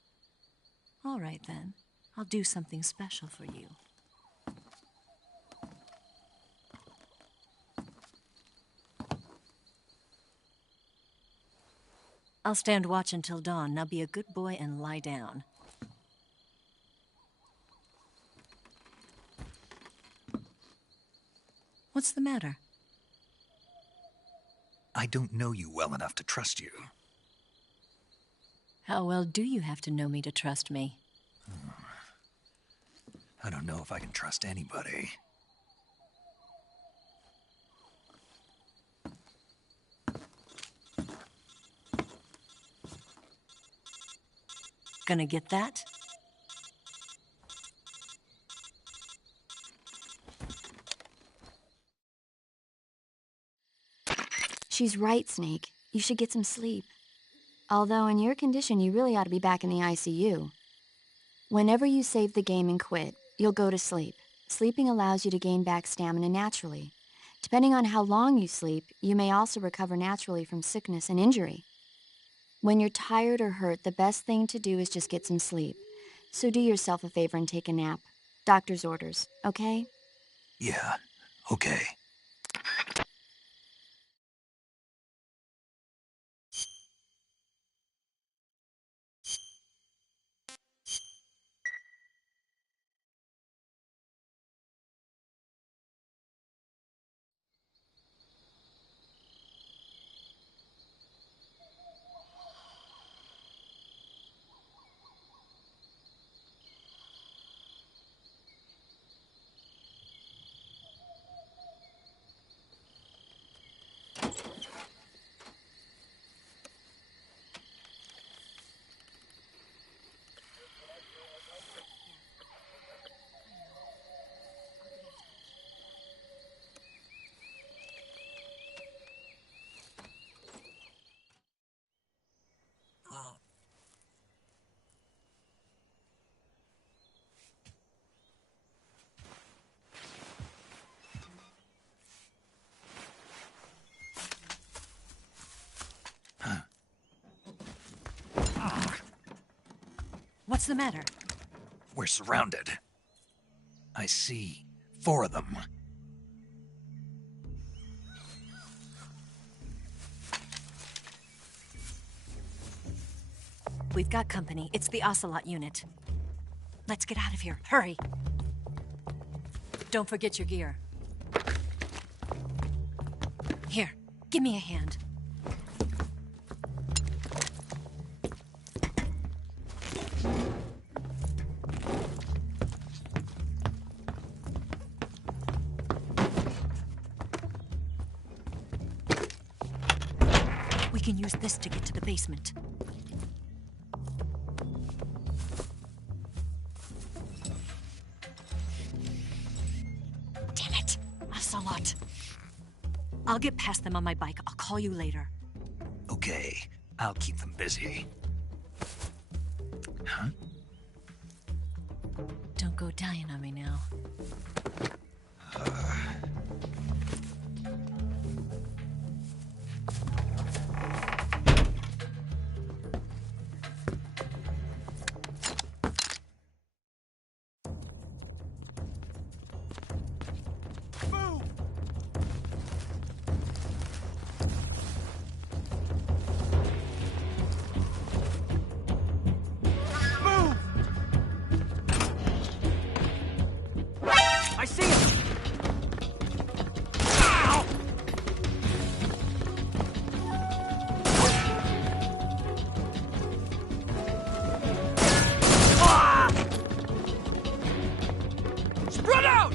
All right, then. I'll do something special for you. I'll stand watch until dawn. Now be a good boy and lie down. What's the matter? I don't know you well enough to trust you. How well do you have to know me to trust me? I don't know if I can trust anybody. Gonna get that? She's right, Snake. You should get some sleep. Although in your condition, you really ought to be back in the ICU. Whenever you save the game and quit, you'll go to sleep. Sleeping allows you to gain back stamina naturally. Depending on how long you sleep, you may also recover naturally from sickness and injury. When you're tired or hurt, the best thing to do is just get some sleep. So do yourself a favor and take a nap. Doctor's orders, okay? Yeah, okay. What's the matter? We're surrounded. I see 4 of them. We've got company. It's the Ocelot unit. Let's get out of here. Hurry! Don't forget your gear. Give me a hand. We can use this to get to the basement. Damn it! Ocelot. I'll get past them on my bike. I'll call you later. Okay, I'll keep them busy. Huh? Don't go dying on me now. I see him! Spread out!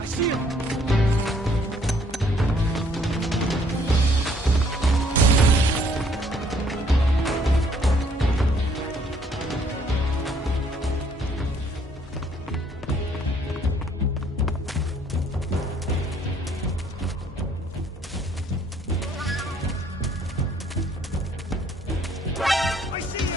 I see him! I see him!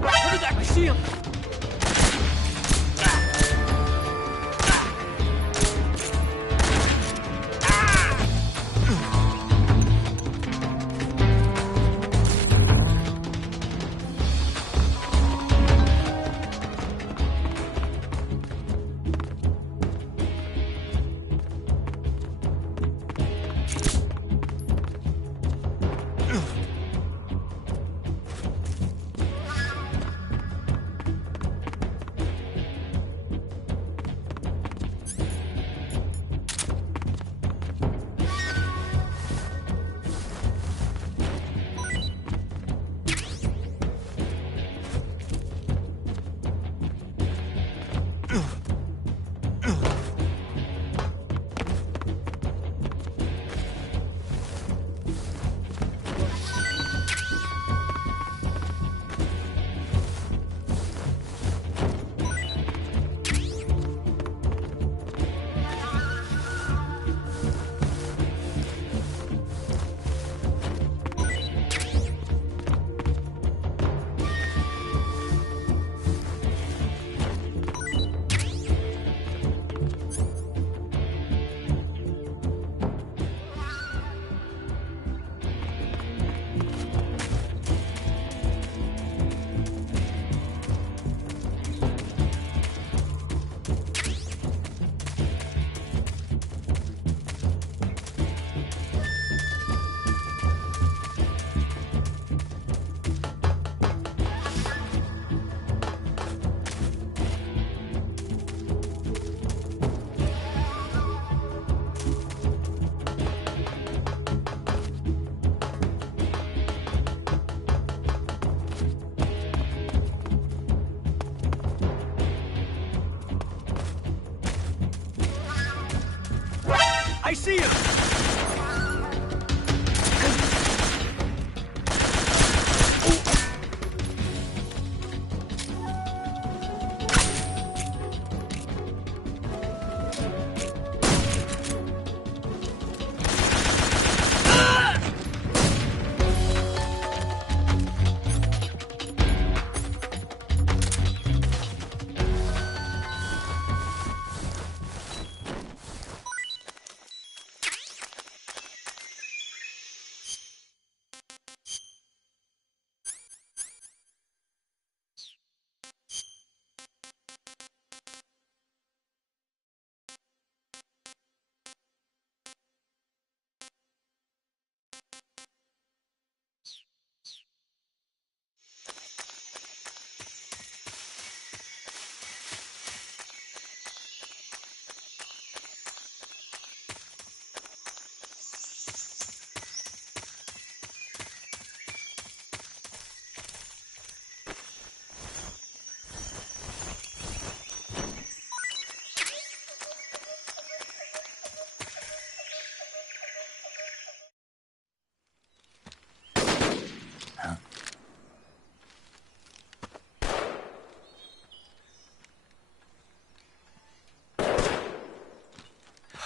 Where did that? I see him! see him!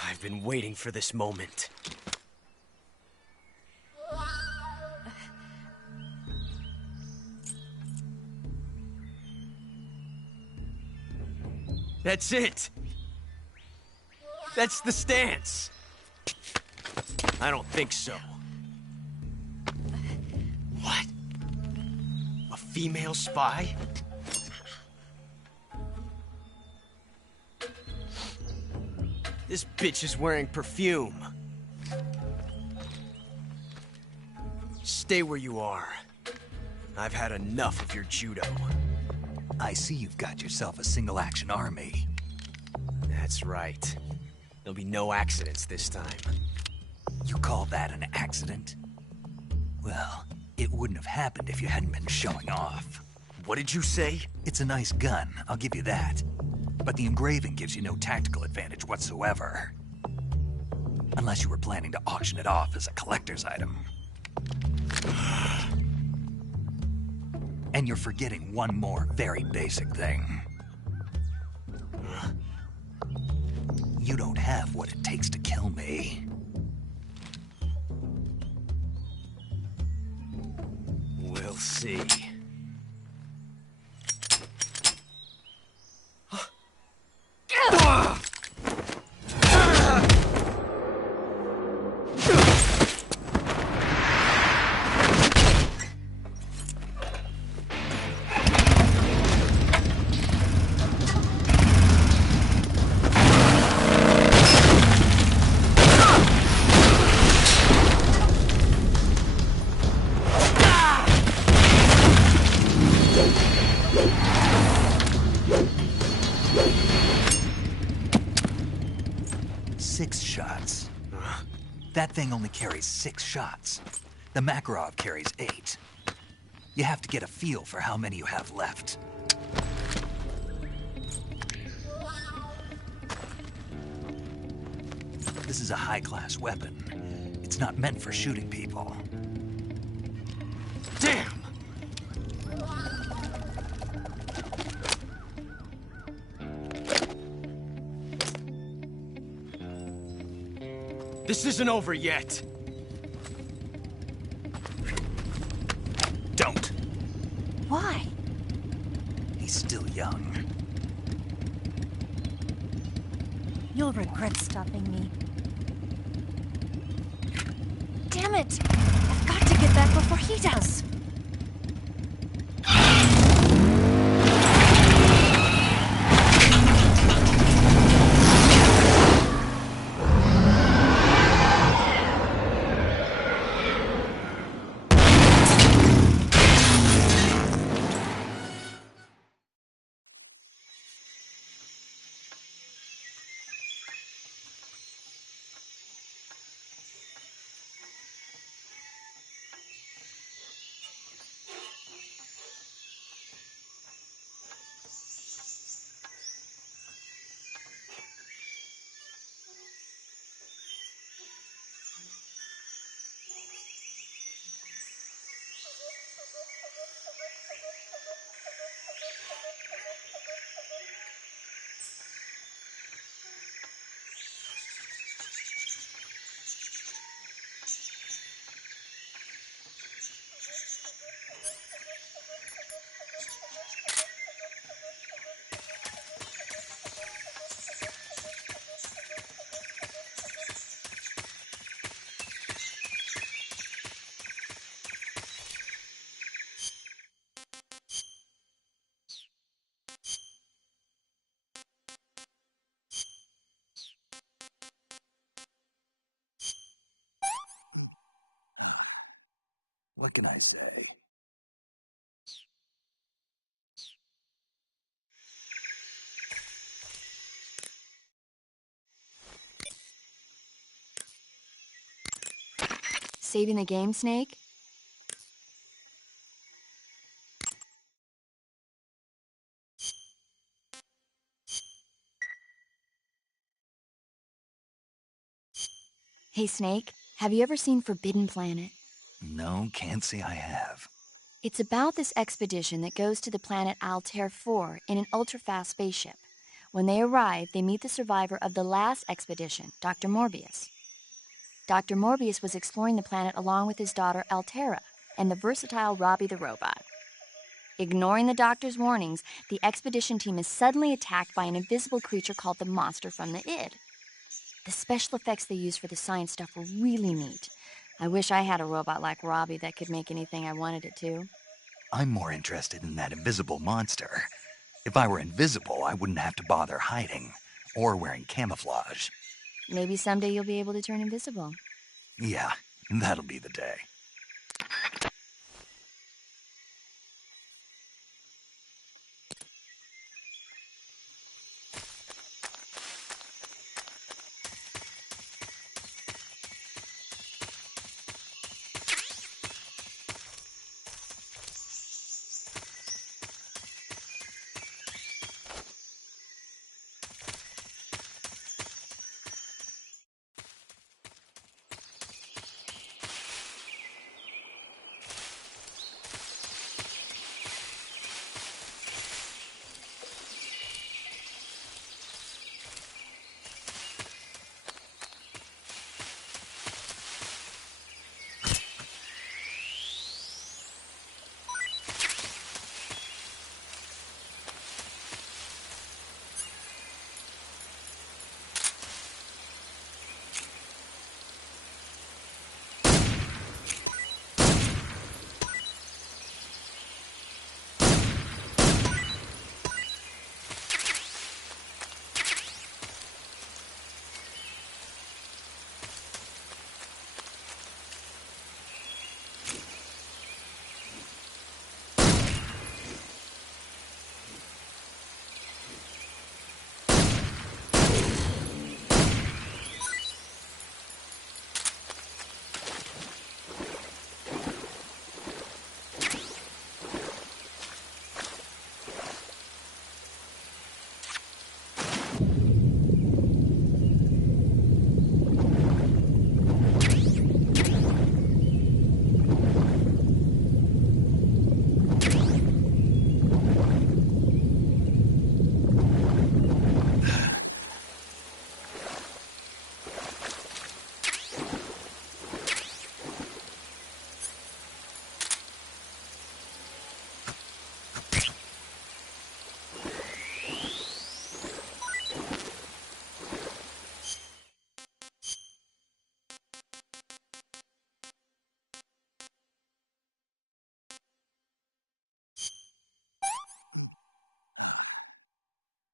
I've been waiting for this moment. That's it! That's the stance! I don't think so. What? A female spy? This bitch is wearing perfume. Stay where you are. I've had enough of your judo. I see you've got yourself a single-action army. That's right. There'll be no accidents this time. You call that an accident? Well, it wouldn't have happened if you hadn't been showing off. What did you say? It's a nice gun, I'll give you that. But the engraving gives you no tactical advantage whatsoever. Unless you were planning to auction it off as a collector's item. And you're forgetting one more very basic thing. You don't have what it takes to kill me. We'll see. That thing only carries 6 shots. The Makarov carries 8. You have to get a feel for how many you have left. This is a high-class weapon. It's not meant for shooting people. Damn! This isn't over yet. Don't. Why? He's still young. You'll regret stopping me. Damn it! I've got to get back before he does. What can I say? Saving the game, Snake? Hey, Snake, have you ever seen Forbidden Planet? No, can't say I have. It's about this expedition that goes to the planet Altair 4 in an ultra-fast spaceship. When they arrive, they meet the survivor of the last expedition, Dr. Morbius. Dr. Morbius was exploring the planet along with his daughter Altera and the versatile Robbie the robot. Ignoring the doctor's warnings, the expedition team is suddenly attacked by an invisible creature called the Monster from the Id. The special effects they used for the science stuff were really neat. I wish I had a robot like Robbie that could make anything I wanted it to. I'm more interested in that invisible monster. If I were invisible, I wouldn't have to bother hiding or wearing camouflage. Maybe someday you'll be able to turn invisible. Yeah, that'll be the day.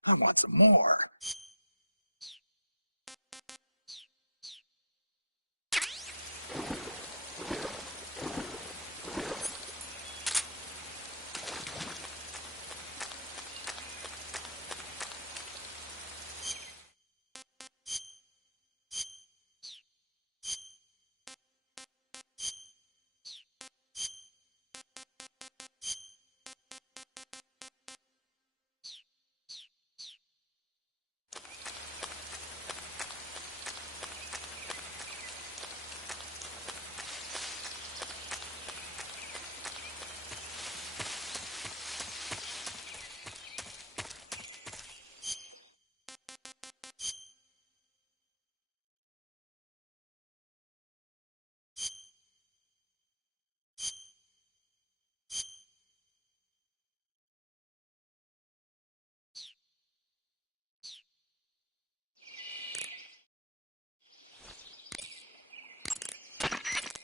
I want some more.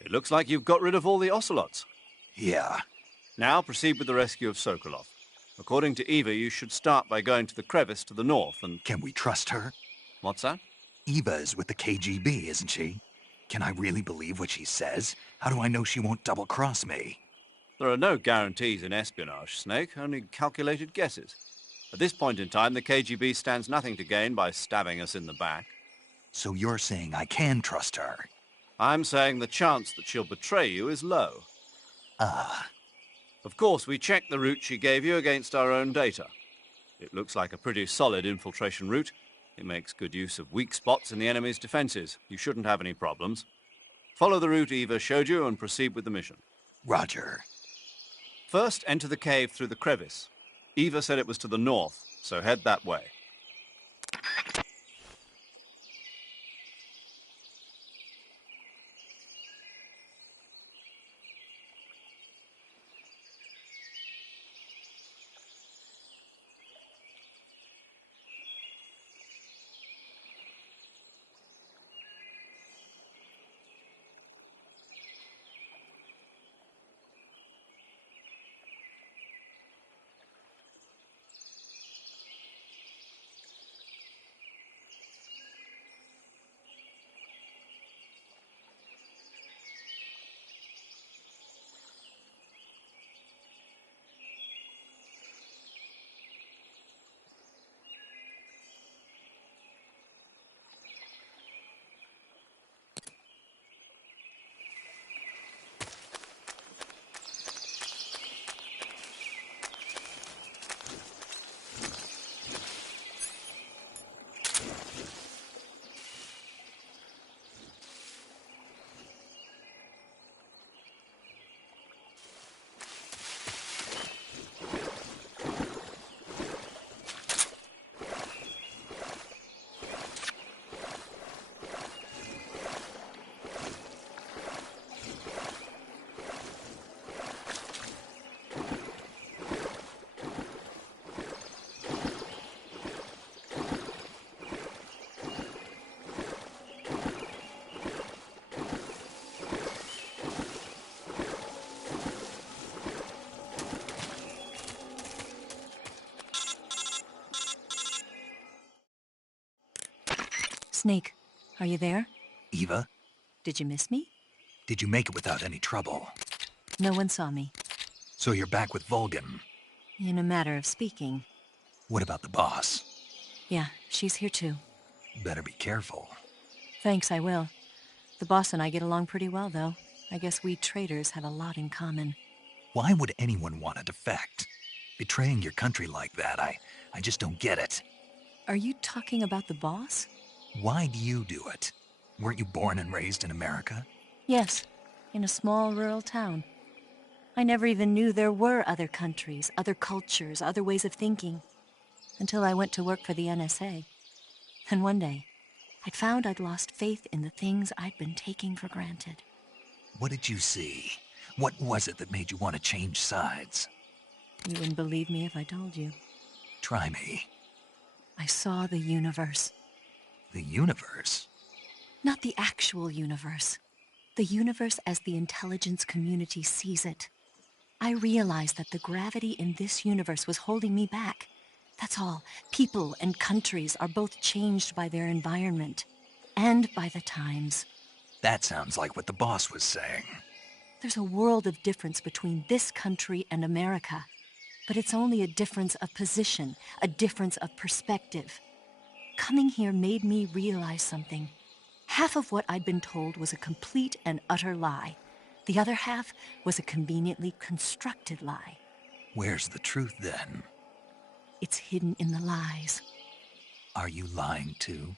It looks like you've got rid of all the ocelots. Yeah. Now proceed with the rescue of Sokolov. According to Eva, you should start by going to the crevice to the north and... Can we trust her? What's that? Eva is with the KGB, isn't she? Can I really believe what she says? How do I know she won't double-cross me? There are no guarantees in espionage, Snake, only calculated guesses. At this point in time, the KGB stands nothing to gain by stabbing us in the back. So you're saying I can trust her? I'm saying the chance that she'll betray you is low. Of course, we checked the route she gave you against our own data. It looks like a pretty solid infiltration route. It makes good use of weak spots in the enemy's defenses. You shouldn't have any problems. Follow the route Eva showed you and proceed with the mission. Roger. First, enter the cave through the crevice. Eva said it was to the north, so head that way. Snake, are you there? Eva? Did you miss me? Did you make it without any trouble? No one saw me. So you're back with Vulgan? In a matter of speaking. What about the boss? Yeah, she's here too. Better be careful. Thanks, I will. The boss and I get along pretty well, though. I guess we traitors have a lot in common. Why would anyone want to defect? Betraying your country like that, I just don't get it. Are you talking about the boss? Why do you do it? Weren't you born and raised in America? Yes, in a small rural town. I never even knew there were other countries, other cultures, other ways of thinking, until I went to work for the NSA. And one day, I'd found I'd lost faith in the things I'd been taking for granted. What did you see? What was it that made you want to change sides? You wouldn't believe me if I told you. Try me. I saw the universe. The universe? Not the actual universe. The universe as the intelligence community sees it. I realized that the gravity in this universe was holding me back. That's all. People and countries are both changed by their environment and by the times. That sounds like what the boss was saying. There's a world of difference between this country and America. But it's only a difference of position, a difference of perspective. Coming here made me realize something. Half of what I'd been told was a complete and utter lie. The other half was a conveniently constructed lie. Where's the truth, then? It's hidden in the lies. Are you lying, too?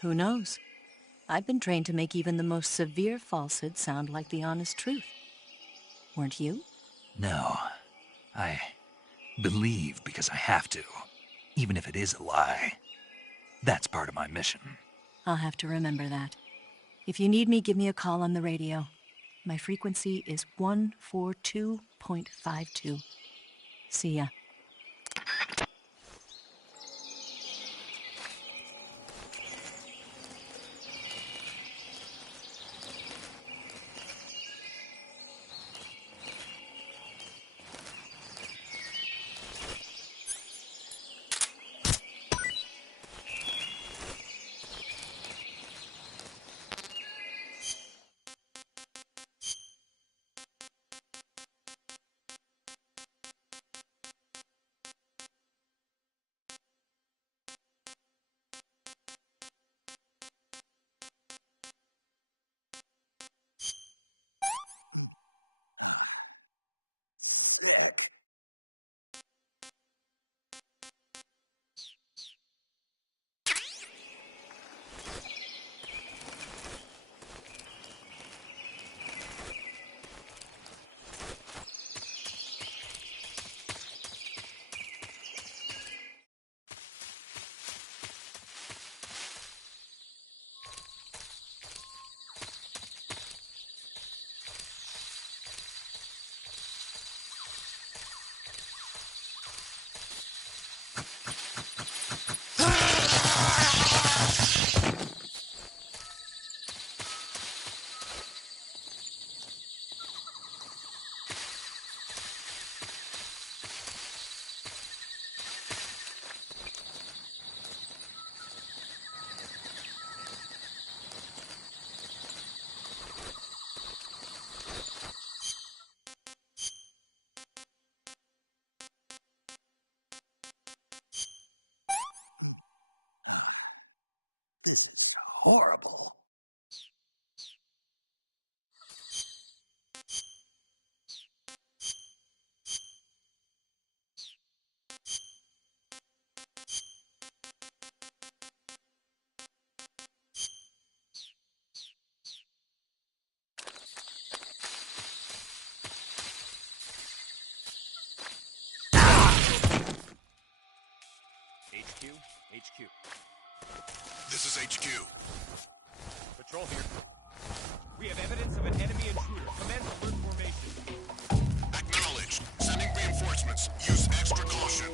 Who knows? I've been trained to make even the most severe falsehood sound like the honest truth. Weren't you? No. I believe because I have to, even if it is a lie. That's part of my mission. I'll have to remember that. If you need me, give me a call on the radio. My frequency is 142.52. See ya. Horrible. HQ, HQ. This is HQ. Patrol here. We have evidence of an enemy intruder. Commence alert formation. Acknowledged. Sending reinforcements. Use extra caution.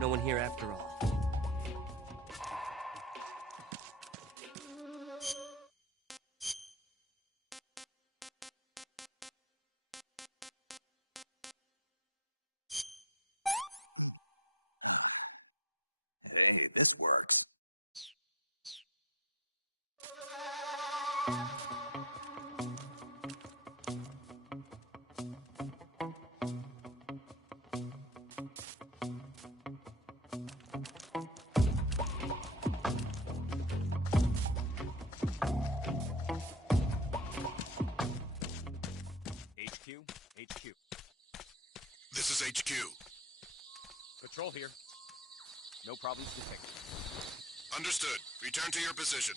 No one here after all. Hey, this worked. HQ, HQ. This is HQ. Patrol here. No problems detected. Understood. Return to your position.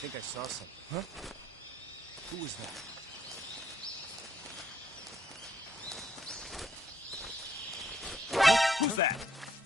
I think I saw something. Huh? Who was that? Huh? Who's that?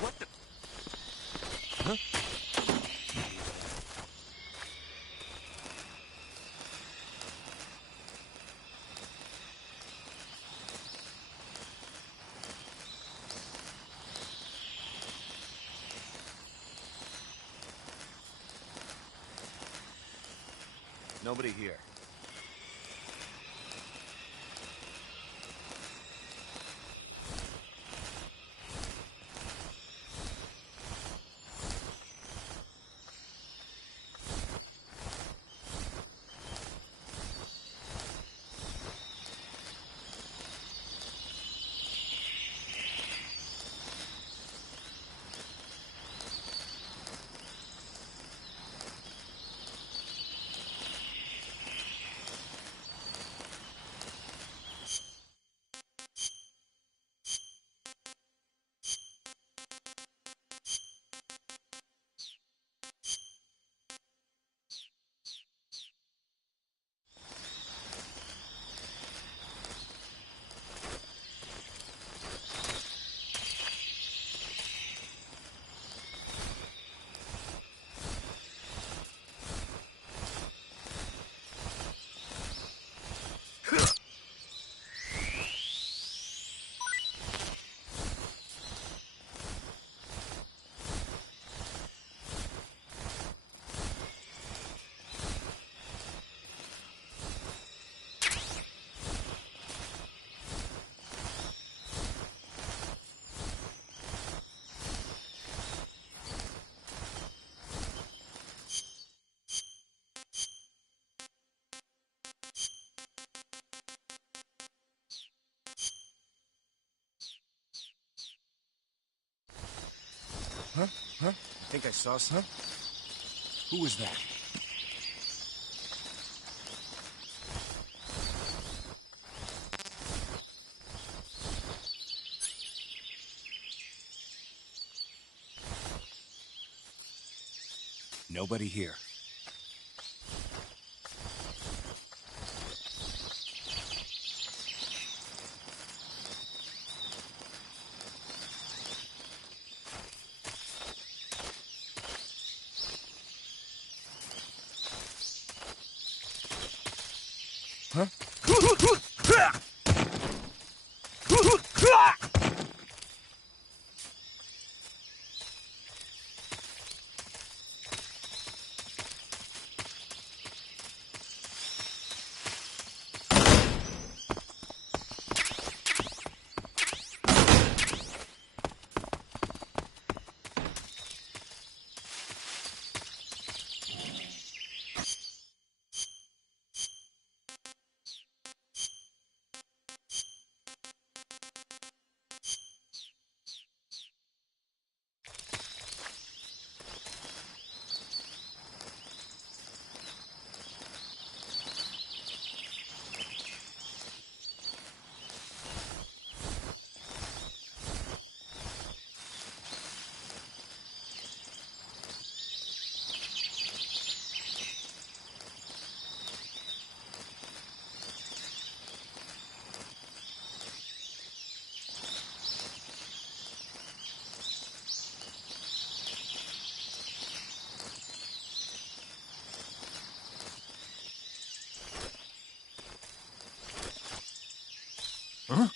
What the? Huh? Nobody here. Huh? Huh? I think I saw some. Who was that? Nobody here. Huh? Huh?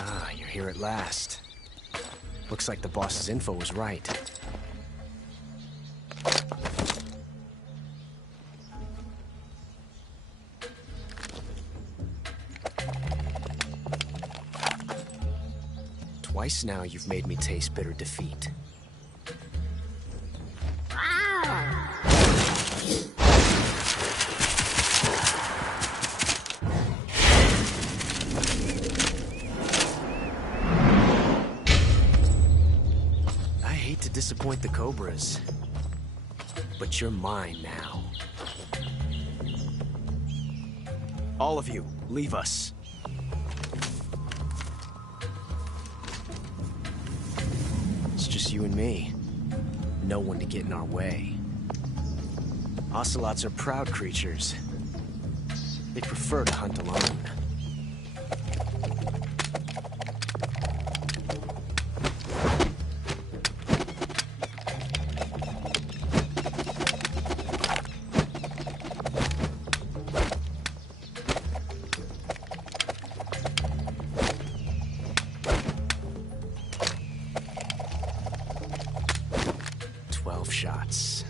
Ah, you're here at last. Looks like the boss's info was right. Twice now you've made me taste bitter defeat. I hate to disappoint the Cobras, but you're mine now. All of you, leave us. It's just you and me. No one to get in our way. Ocelots are proud creatures. They prefer to hunt alone. Shots.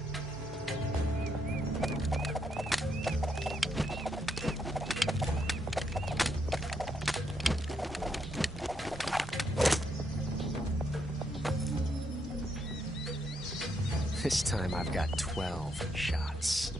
This time I've got 12 shots.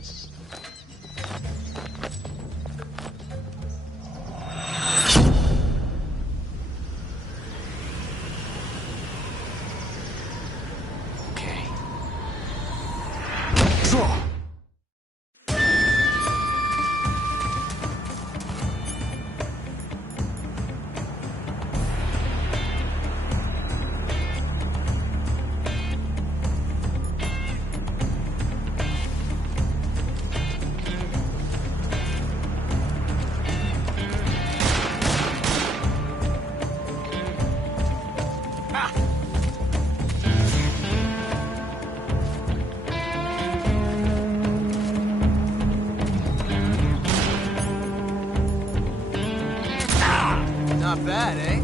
Not bad, eh?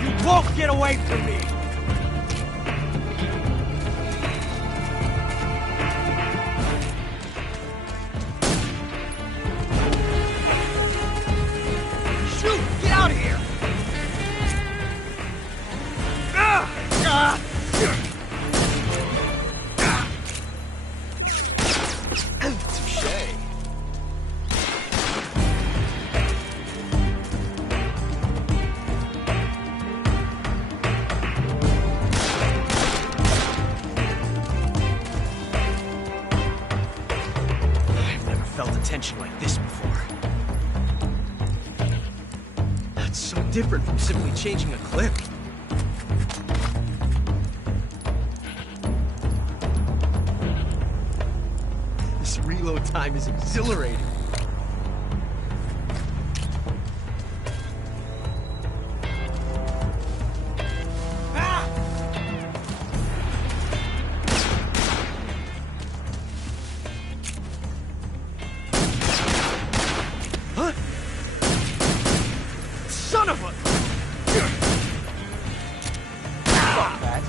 You won't get away from me! Shoot! Get out of here! Tension like this before. That's so different from simply changing a clip. This reload time is exhilarating. Son of a... Fuck that.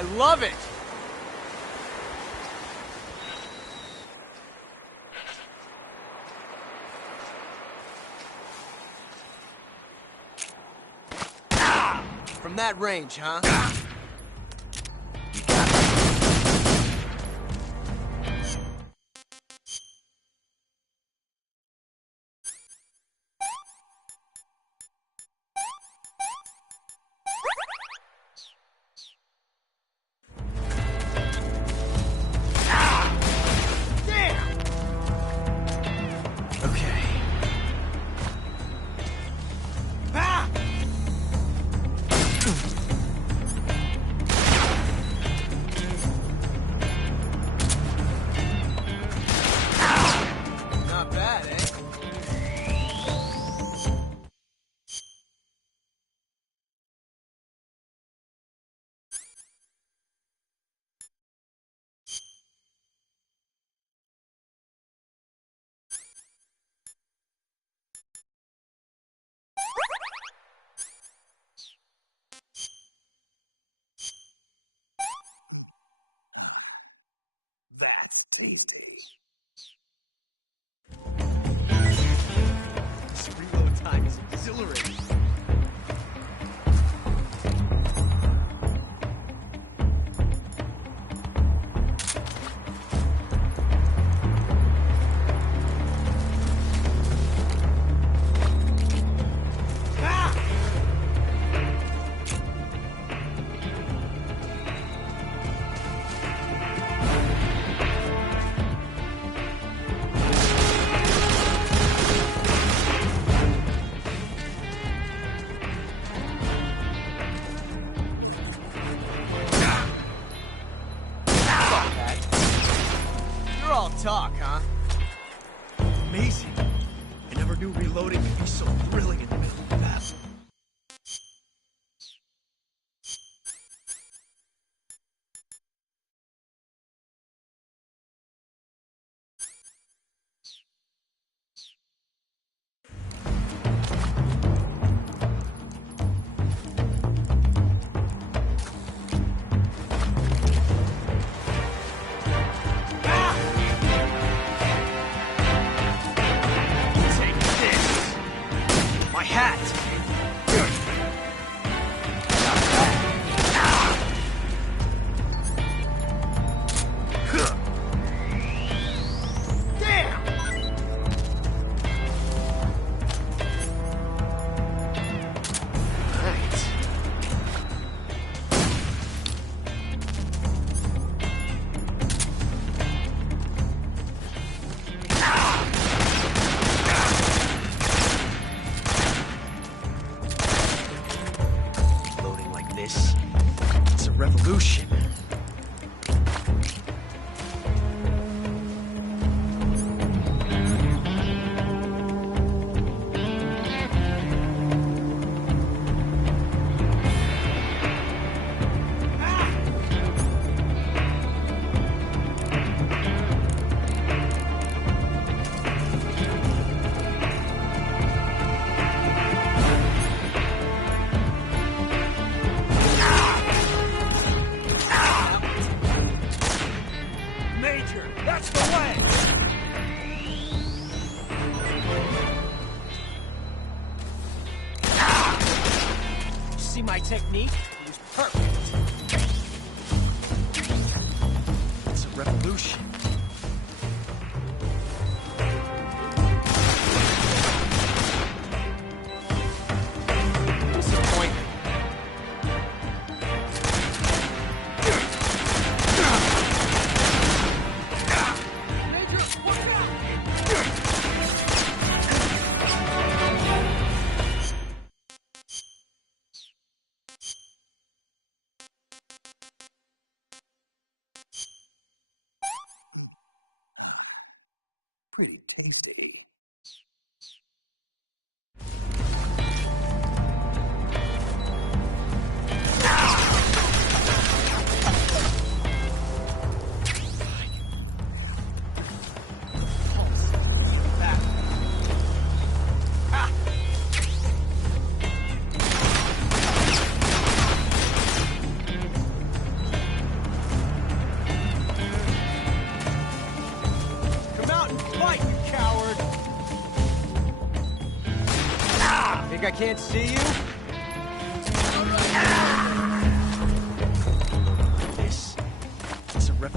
I love it! From that range, huh? This reload time is exhilarating. Talk, huh? Amazing. I never knew reloading could be so thrilling in the middle of battle. Revolution. That's the way! See my technique? It was perfect. It's a revolution. Disappointment. Pretty tasty. Think I can't see you? It's a rep.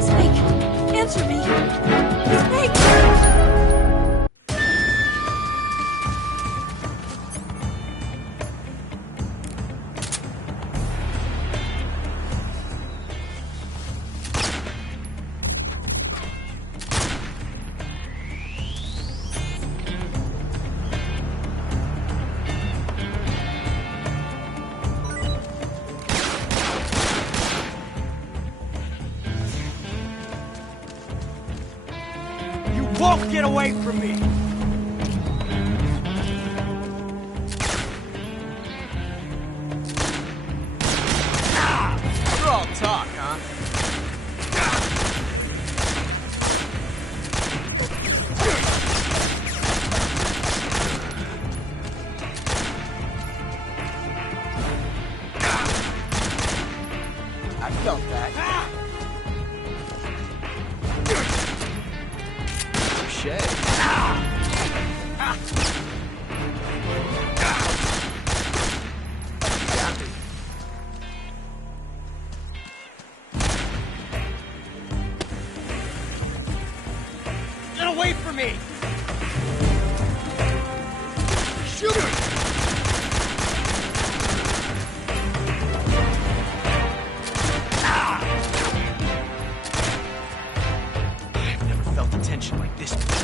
Snake, answer me. Snake! Won't get away from me! You're all talk, huh? I felt that. Get away from me! Shoot him! I've never felt a tension like this before.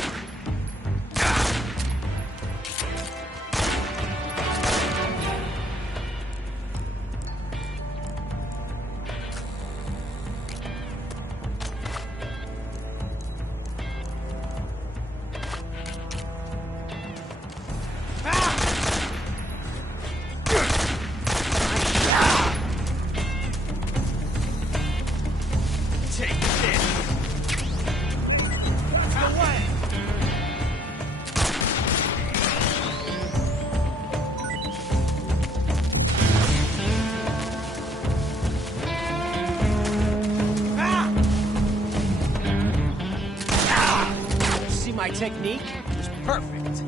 My technique was perfect.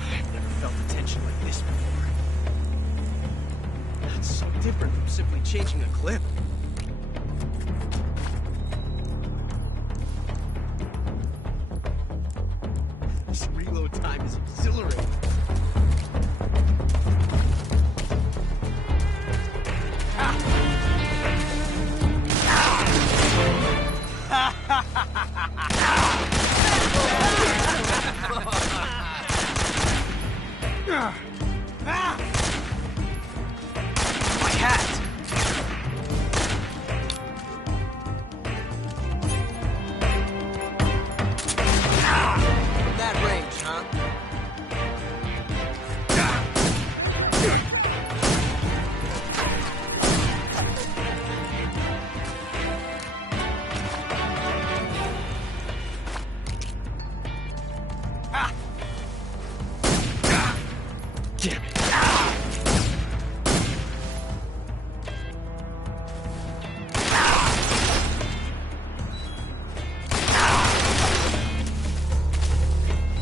I've never felt a tension like this before. That's so different from simply changing a clip. This reload time is exhilarating. My hat! From that range, huh? Damn it.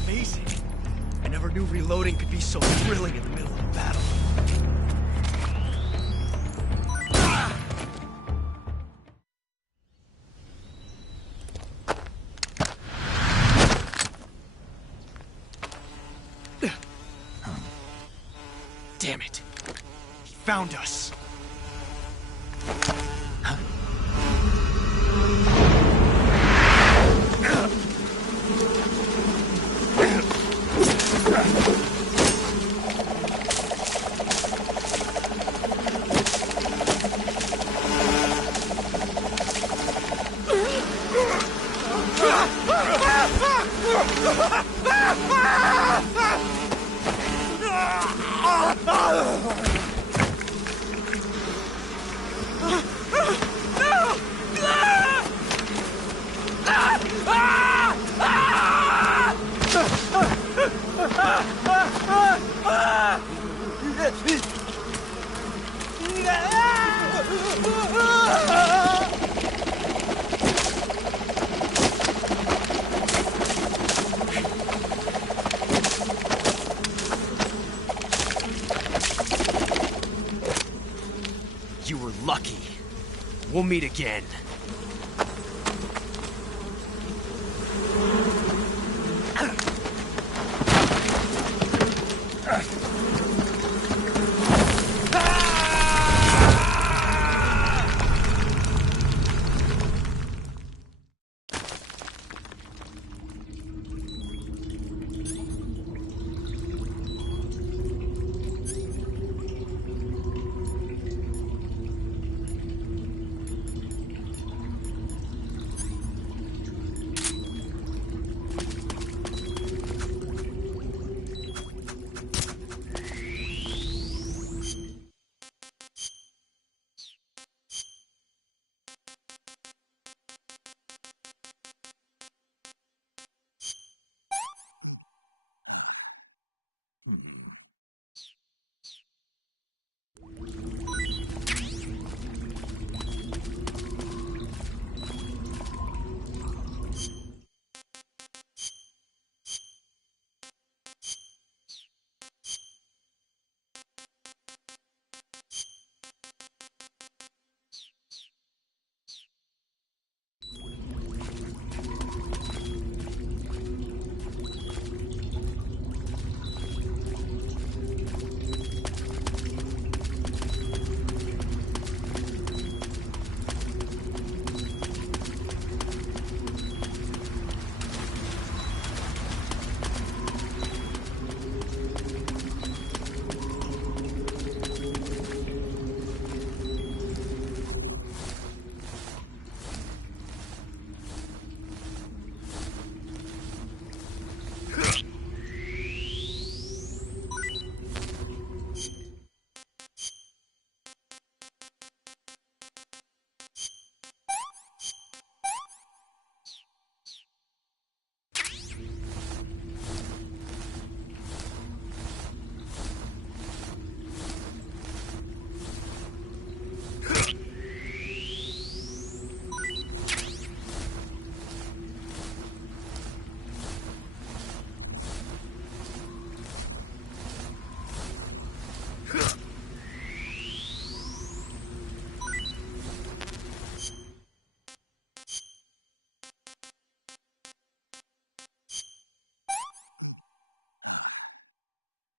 Amazing. I never knew reloading could be so thrilling in the middle of a battle. Damn it. He found us. You were lucky. We'll meet again.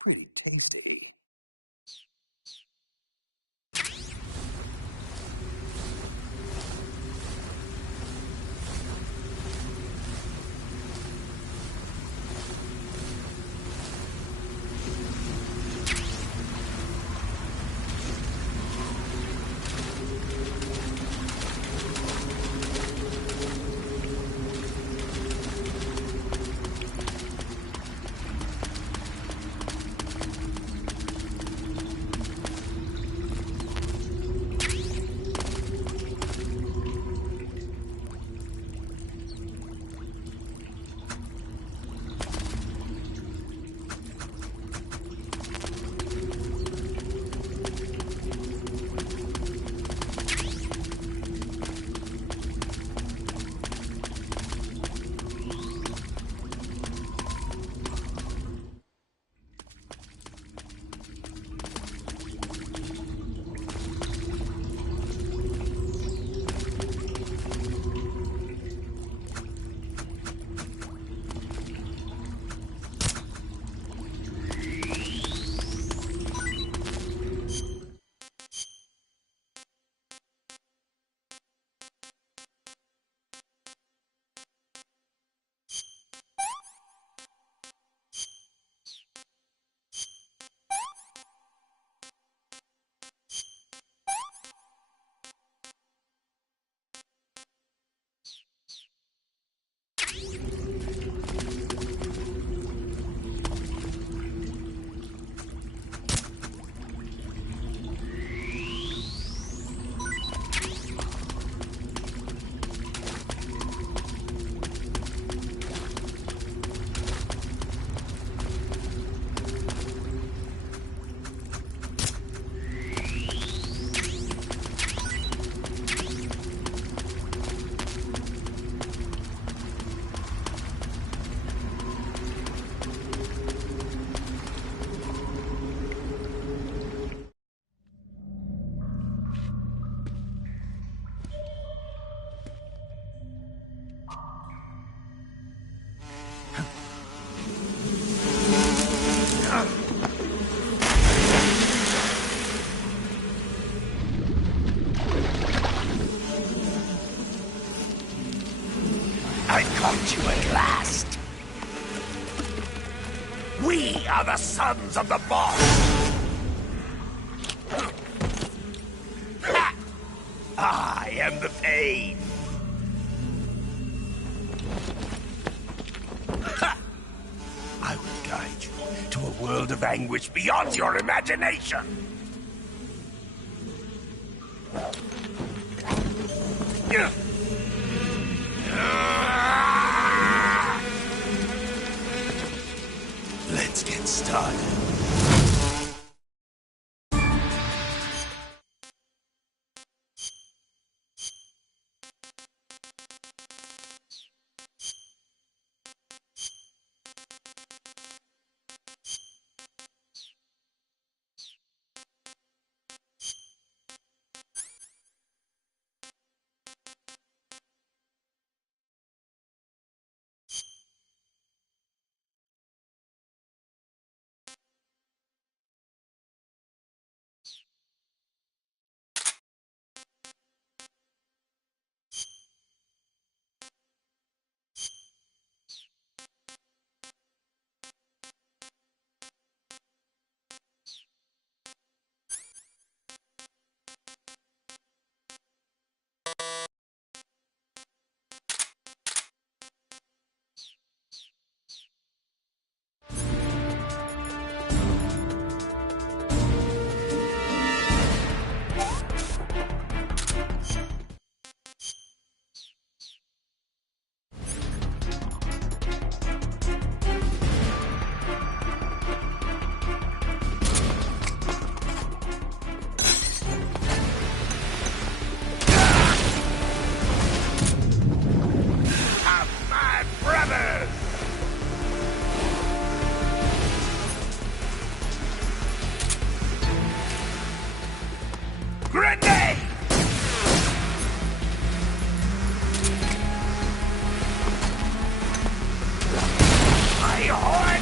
Pretty tasty. found you at last. We are the sons of the boss. Ha! I am the pain. Ha! I will guide you to a world of anguish beyond your imagination. Let's get started. Grenade! My horn!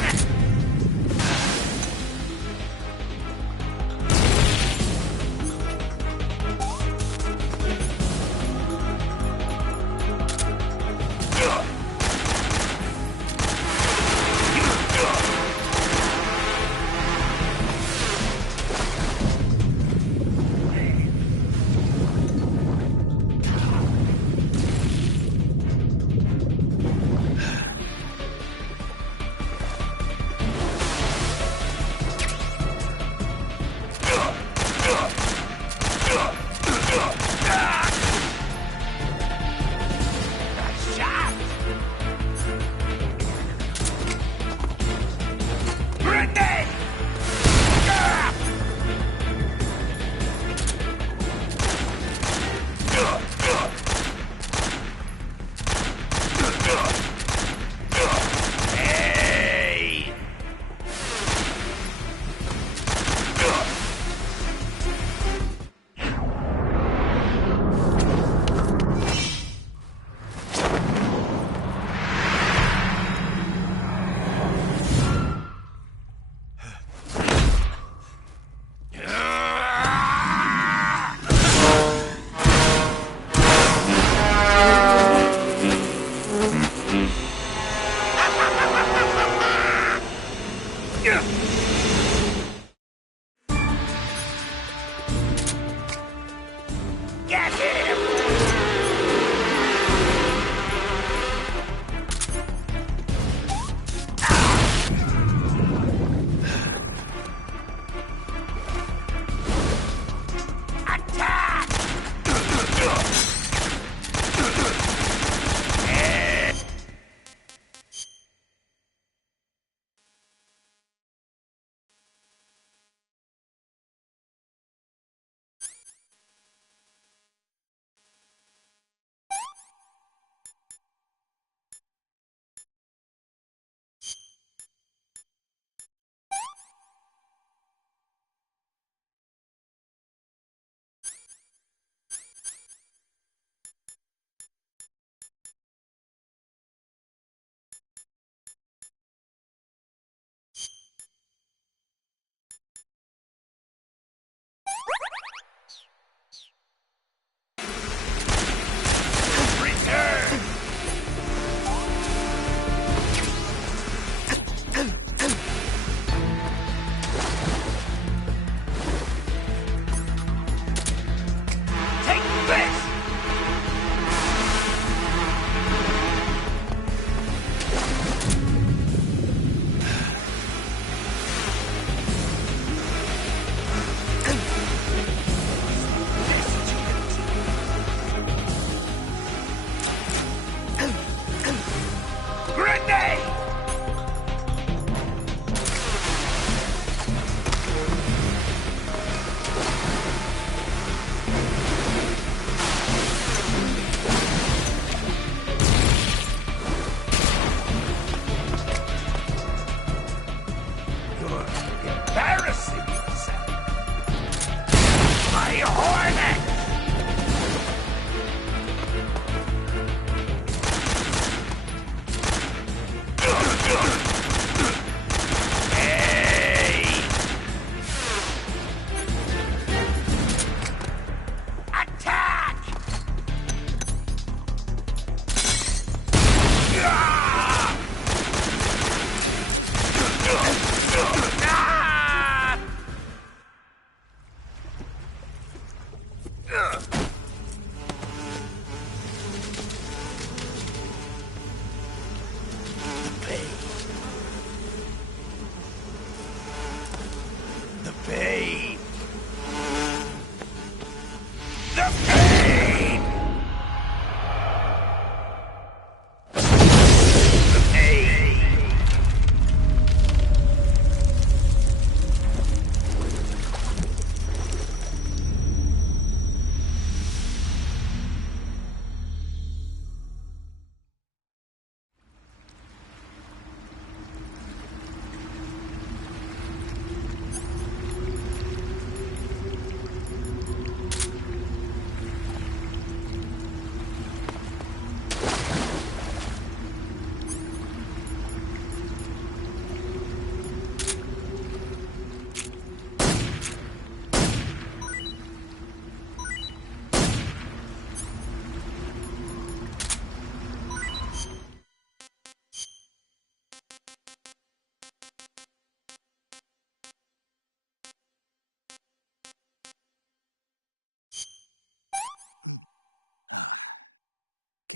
Get him! Attack!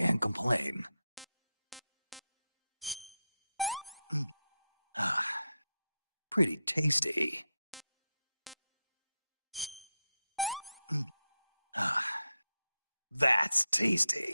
can't complain. Pretty tasty. That's tasty.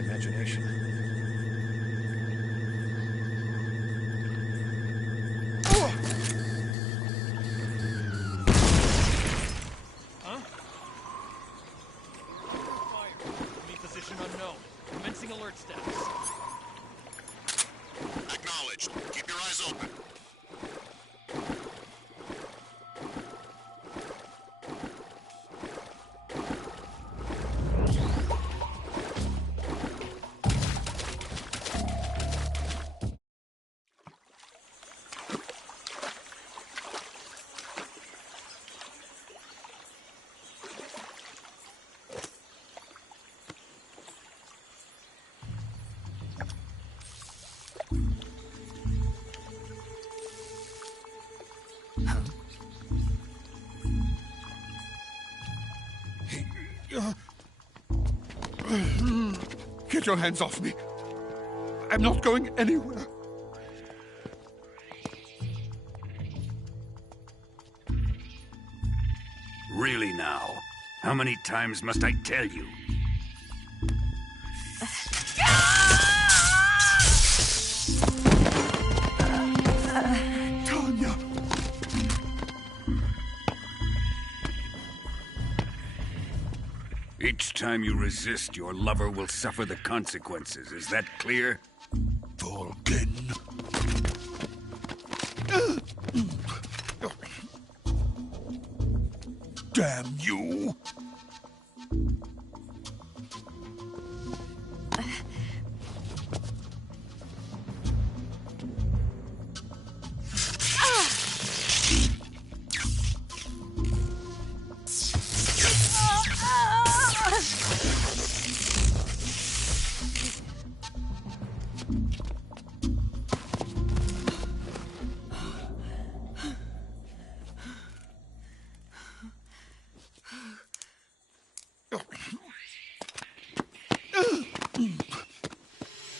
my imagination. Huh? Fire. Enemy position unknown. Commencing alert status. Acknowledged. Keep your eyes open. Get your hands off me. I'm not going anywhere. Really now? How many times must I tell you? Tanya! Each time you resist, your lover will suffer the consequences. Is that clear? Vulcan. Damn you!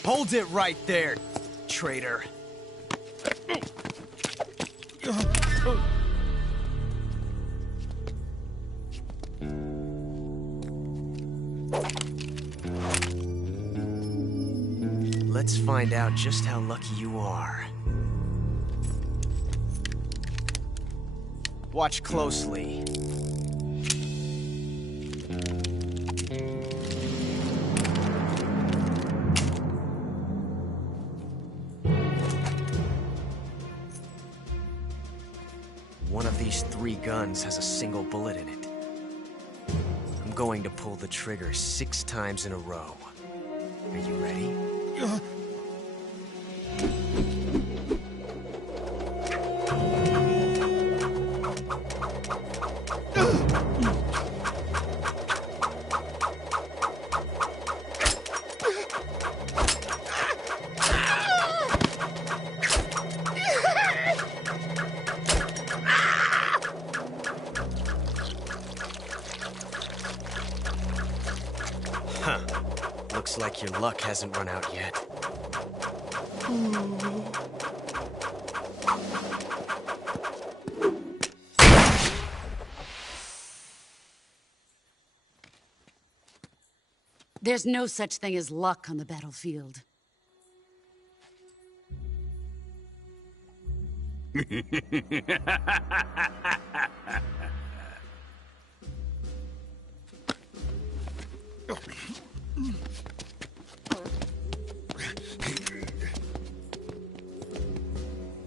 Hold it right there, traitor. Let's find out just how lucky you are. Watch closely. One of these 3 guns has a single bullet in it. I'm going to pull the trigger 6 times in a row. Are you ready? Huh. Looks like your luck hasn't run out yet. There's no such thing as luck on the battlefield.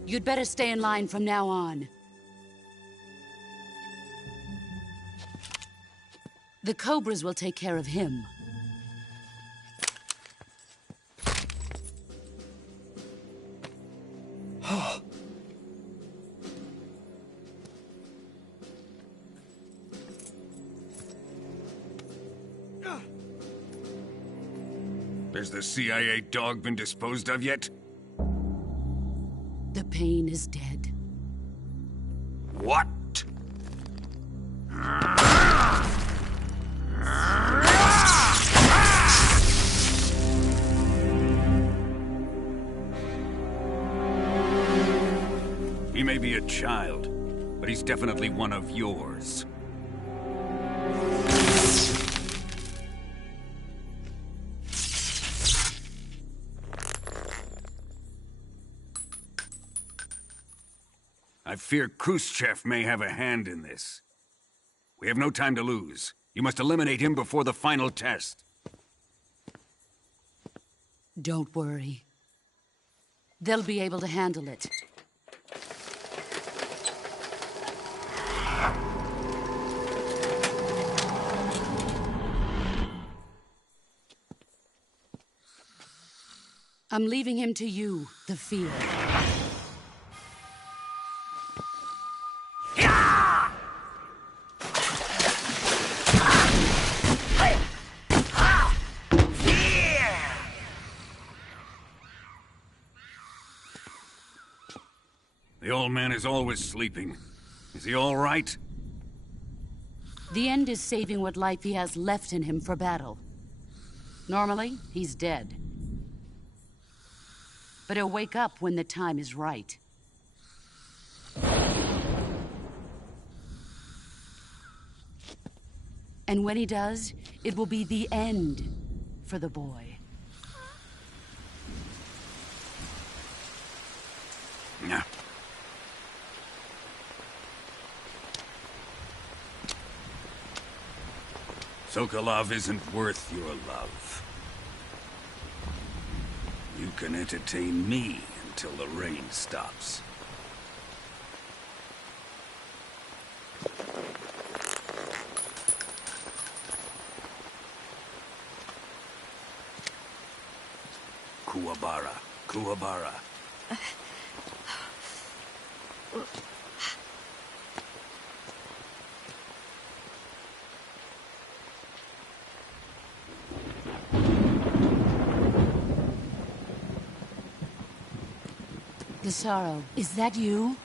You'd better stay in line from now on. The Cobras will take care of him. Has the CIA dog been disposed of yet? The pain is dead. What? He may be a child, but he's definitely one of yours. I fear Khrushchev may have a hand in this. We have no time to lose. You must eliminate him before the final test. Don't worry. They'll be able to handle it. I'm leaving him to you, the field. The old man is always sleeping. Is he all right? The end is saving what life he has left in him for battle. Normally, he's dead. But he'll wake up when the time is right. And when he does, it will be the end for the boy. Yeah. Sokolov isn't worth your love. You can entertain me until the rain stops. Kuwabara, Kuwabara. Gisaro, is that you?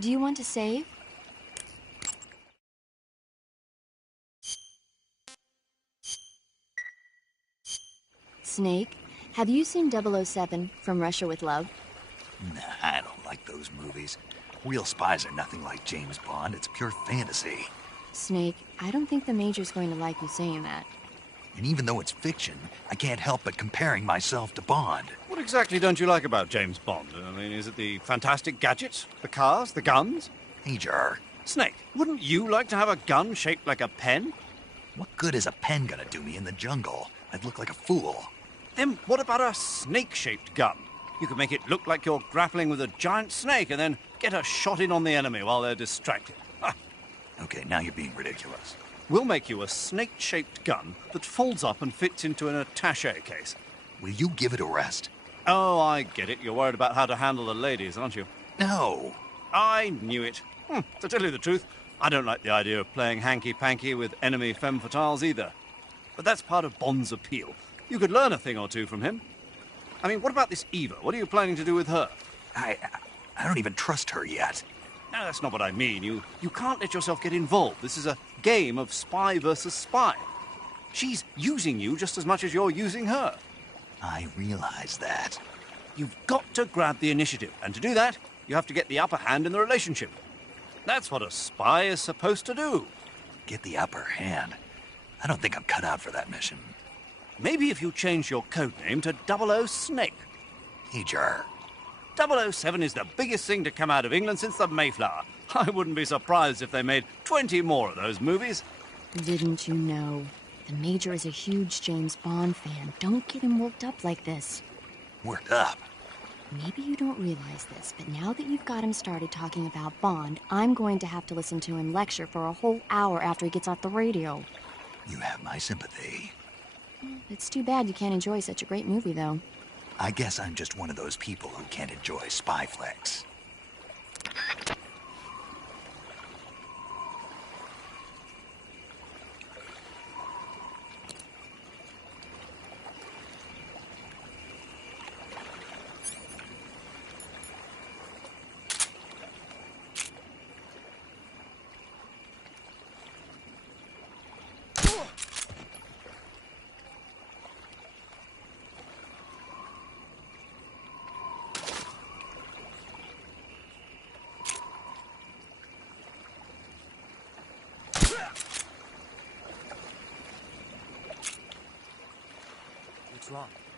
Do you want to save? Snake, have you seen 007 from Russia with Love? Nah, I don't like those movies. Real spies are nothing like James Bond. It's pure fantasy. Snake, I don't think the Major's going to like you saying that. And even though it's fiction, I can't help but comparing myself to Bond. What exactly don't you like about James Bond? I mean, is it the fantastic gadgets? The cars? The guns? Major. Snake, wouldn't you like to have a gun shaped like a pen? What good is a pen gonna do me in the jungle? I'd look like a fool. Then what about a snake-shaped gun? You could make it look like you're grappling with a giant snake and then get a shot in on the enemy while they're distracted. Ha. Okay, now you're being ridiculous. We'll make you a snake-shaped gun that folds up and fits into an attaché case. Will you give it a rest? Oh, I get it. You're worried about how to handle the ladies, aren't you? No. I knew it. To tell you the truth, I don't like the idea of playing hanky-panky with enemy femme fatales either. But that's part of Bond's appeal. You could learn a thing or two from him. I mean, what about this Eva? What are you planning to do with her? I don't even trust her yet. No, that's not what I mean. You can't let yourself get involved. This is a game of spy versus spy. She's using you just as much as you're using her. I realize that. You've got to grab the initiative, and to do that, you have to get the upper hand in the relationship. That's what a spy is supposed to do. Get the upper hand? I don't think I'm cut out for that mission. Maybe if you change your codename to 00 Snake. Major. 007 is the biggest thing to come out of England since the Mayflower. I wouldn't be surprised if they made 20 more of those movies. Didn't you know? The Major is a huge James Bond fan. Don't get him worked up like this. Worked up? Maybe you don't realize this, but now that you've got him started talking about Bond, I'm going to have to listen to him lecture for a whole hour after he gets off the radio. You have my sympathy. It's too bad you can't enjoy such a great movie, though. I guess I'm just one of those people who can't enjoy spy flicks. What's wrong?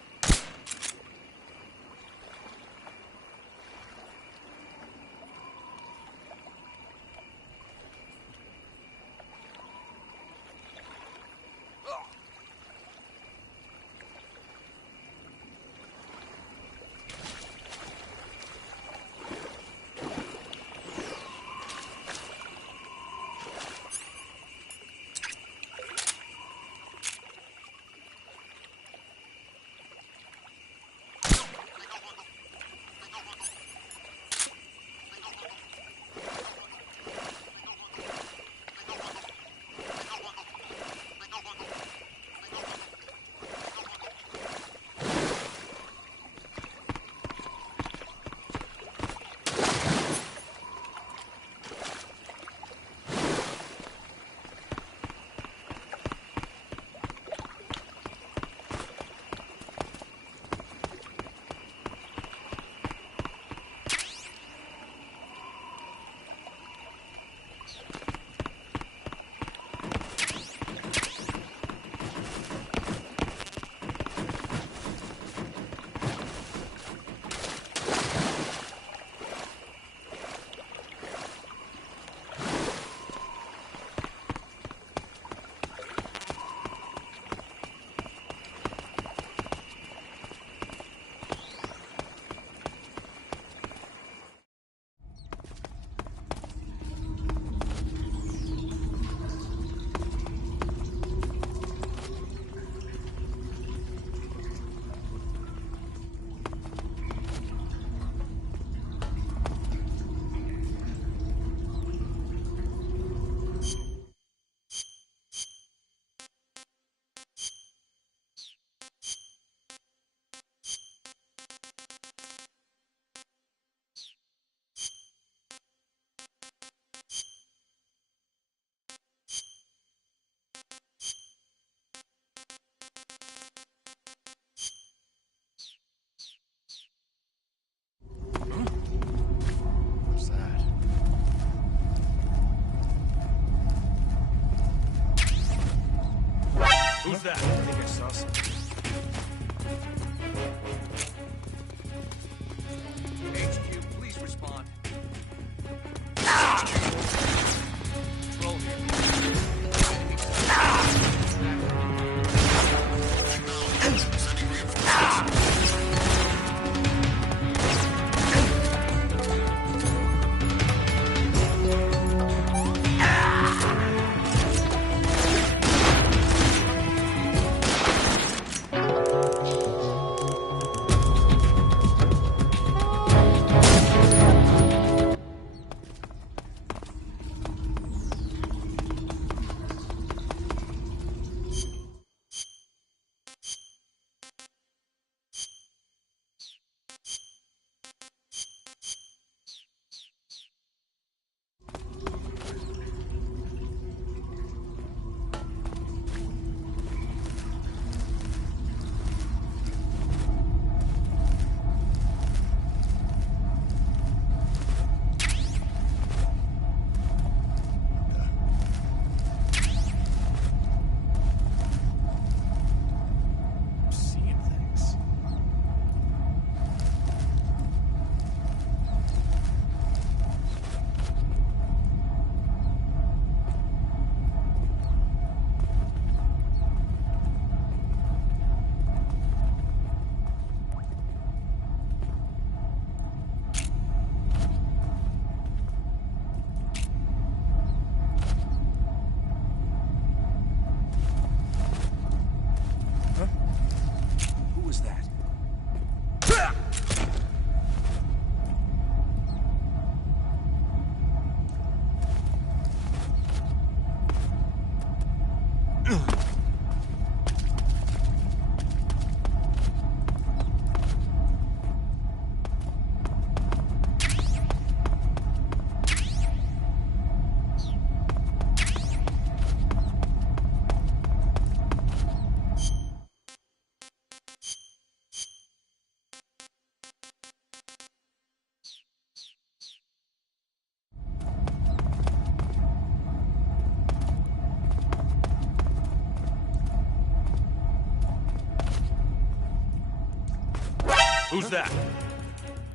Who's that?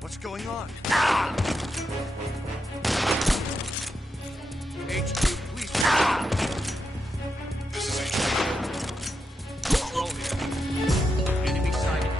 What's going on? HQ, please. This is HQ. Control here. Enemy sighted.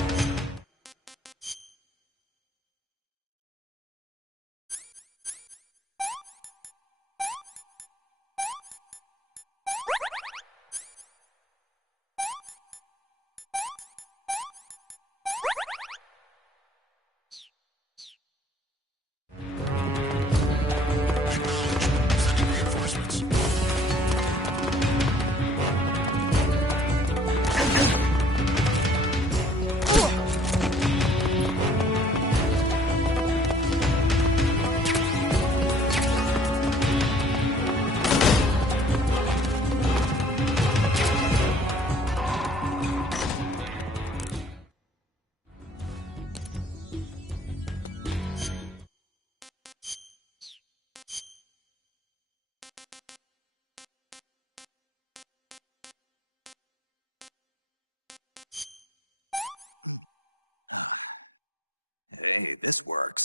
Sending reinforcements. Hey, this work.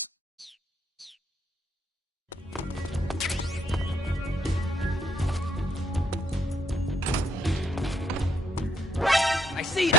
I see it!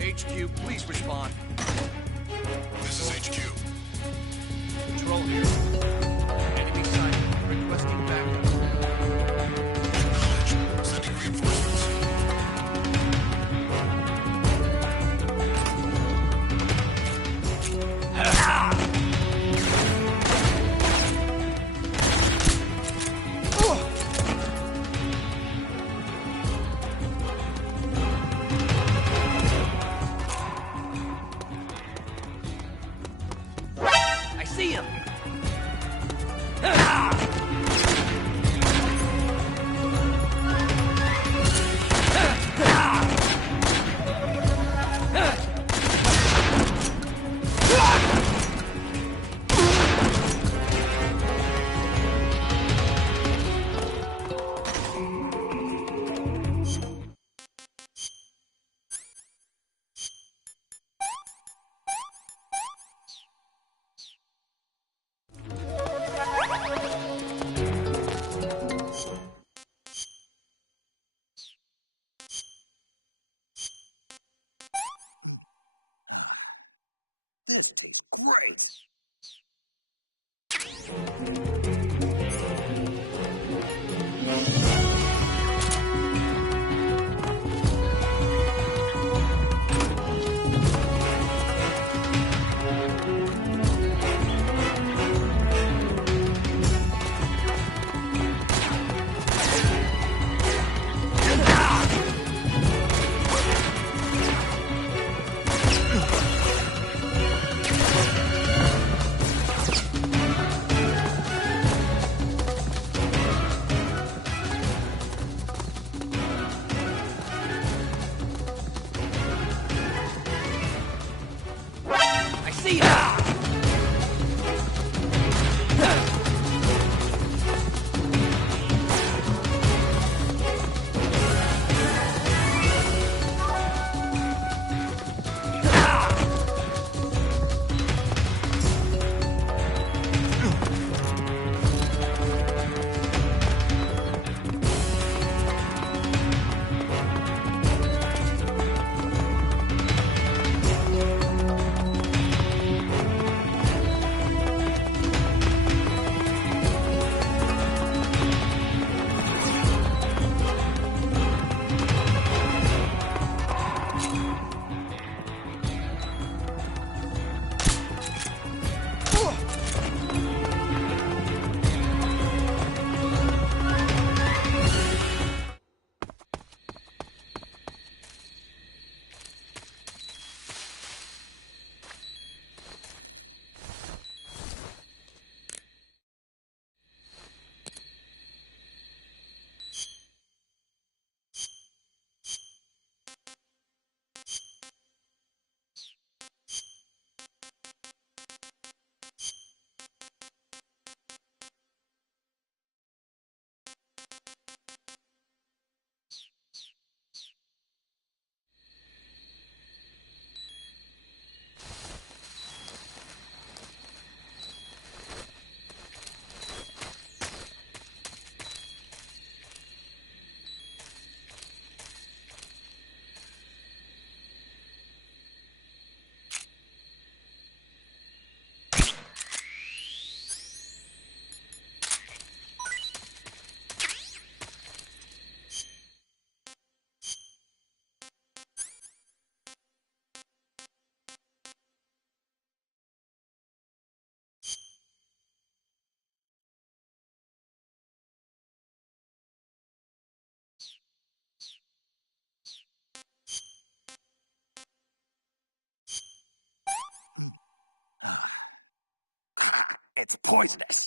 HQ, please respond. This is HQ. Control here. Enemy sighted. Requesting backup. Acknowledged. Sending reinforcements. I see him! This is great. I see ya! It's pointless.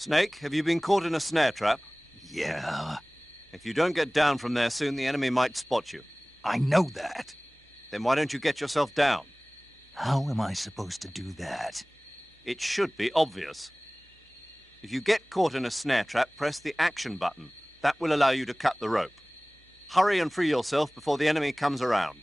Snake, have you been caught in a snare trap? Yeah. If you don't get down from there soon, the enemy might spot you. I know that. Then why don't you get yourself down? How am I supposed to do that? It should be obvious. If you get caught in a snare trap, press the action button. That will allow you to cut the rope. Hurry and free yourself before the enemy comes around.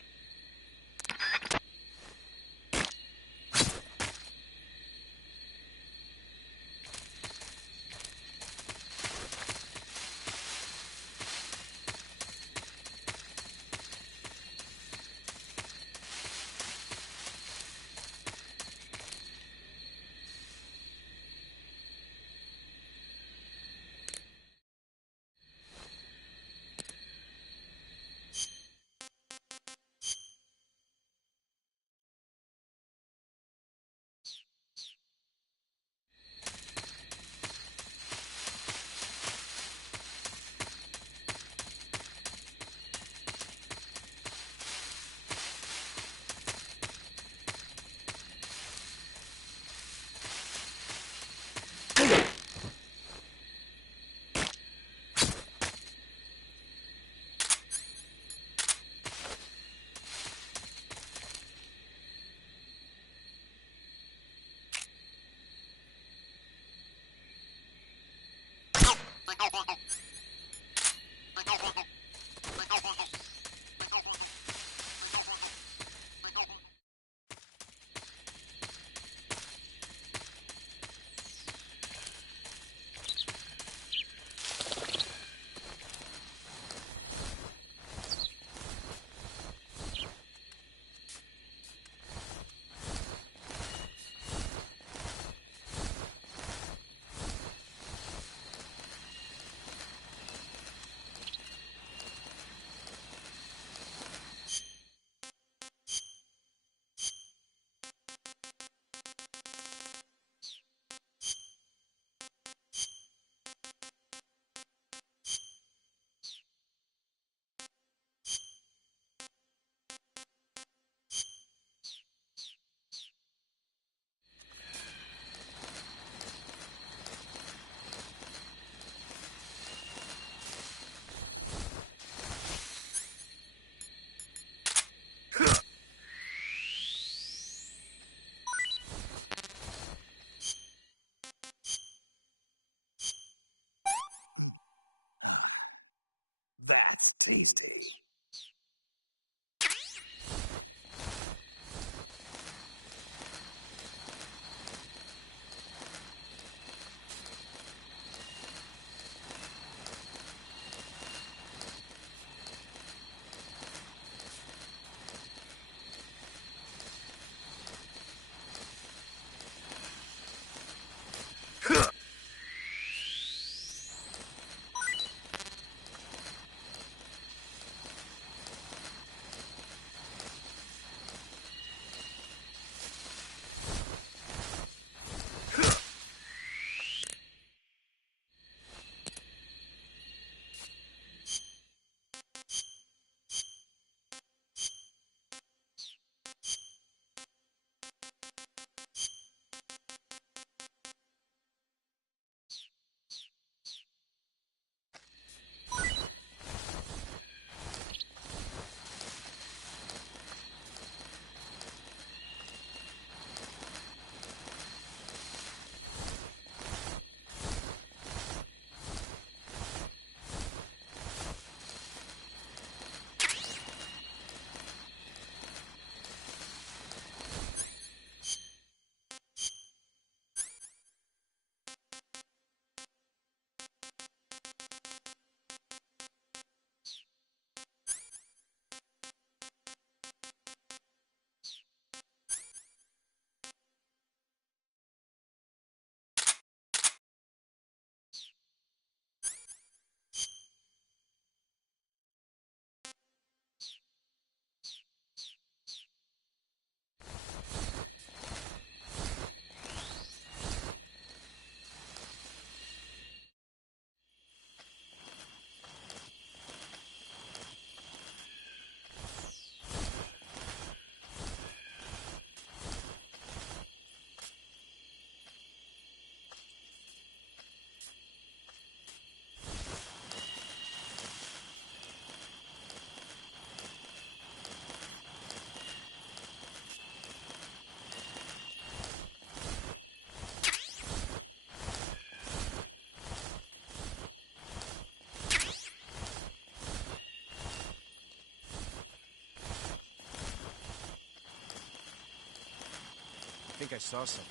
think I saw something.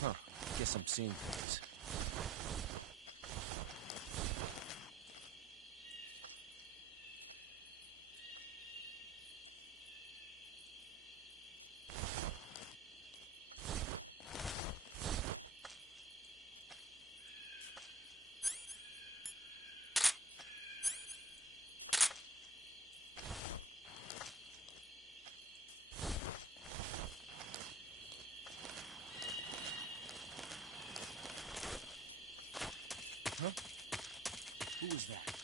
Huh. Guess I'm seeing things. Huh? Who was that?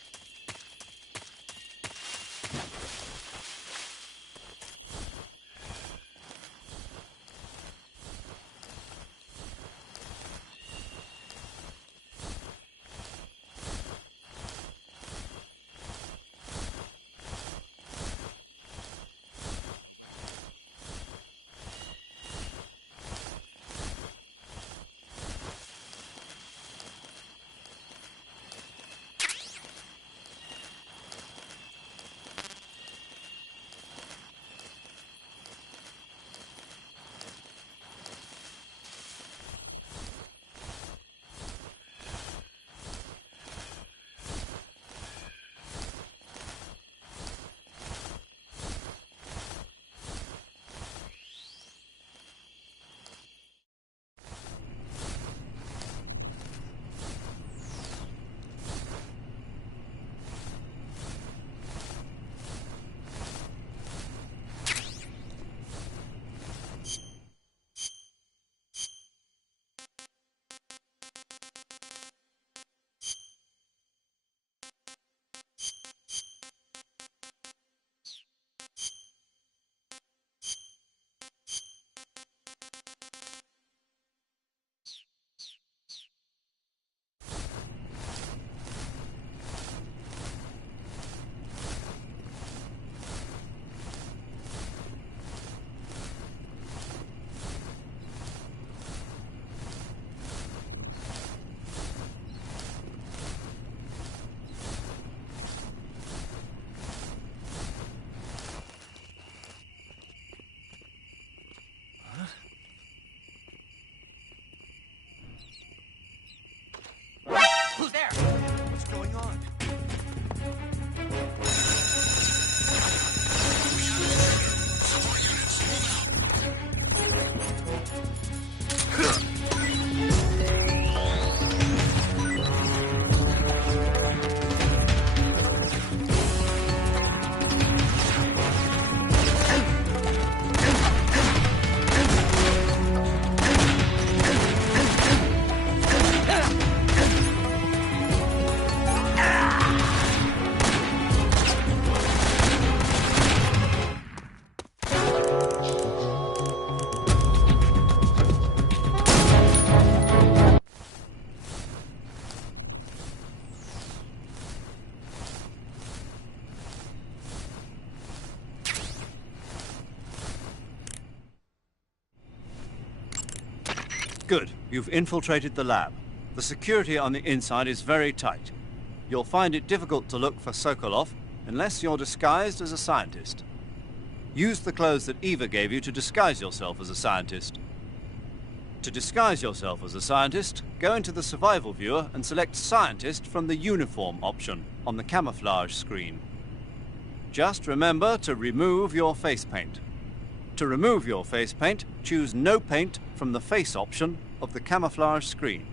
Who's there? What's going on? Good. You've infiltrated the lab. The security on the inside is very tight. You'll find it difficult to look for Sokolov unless you're disguised as a scientist. Use the clothes that Eva gave you to disguise yourself as a scientist. To disguise yourself as a scientist, go into the survival viewer and select Scientist from the Uniform option on the camouflage screen. Just remember to remove your face paint. To remove your face paint, choose No Paint from the Face option of the camouflage screen.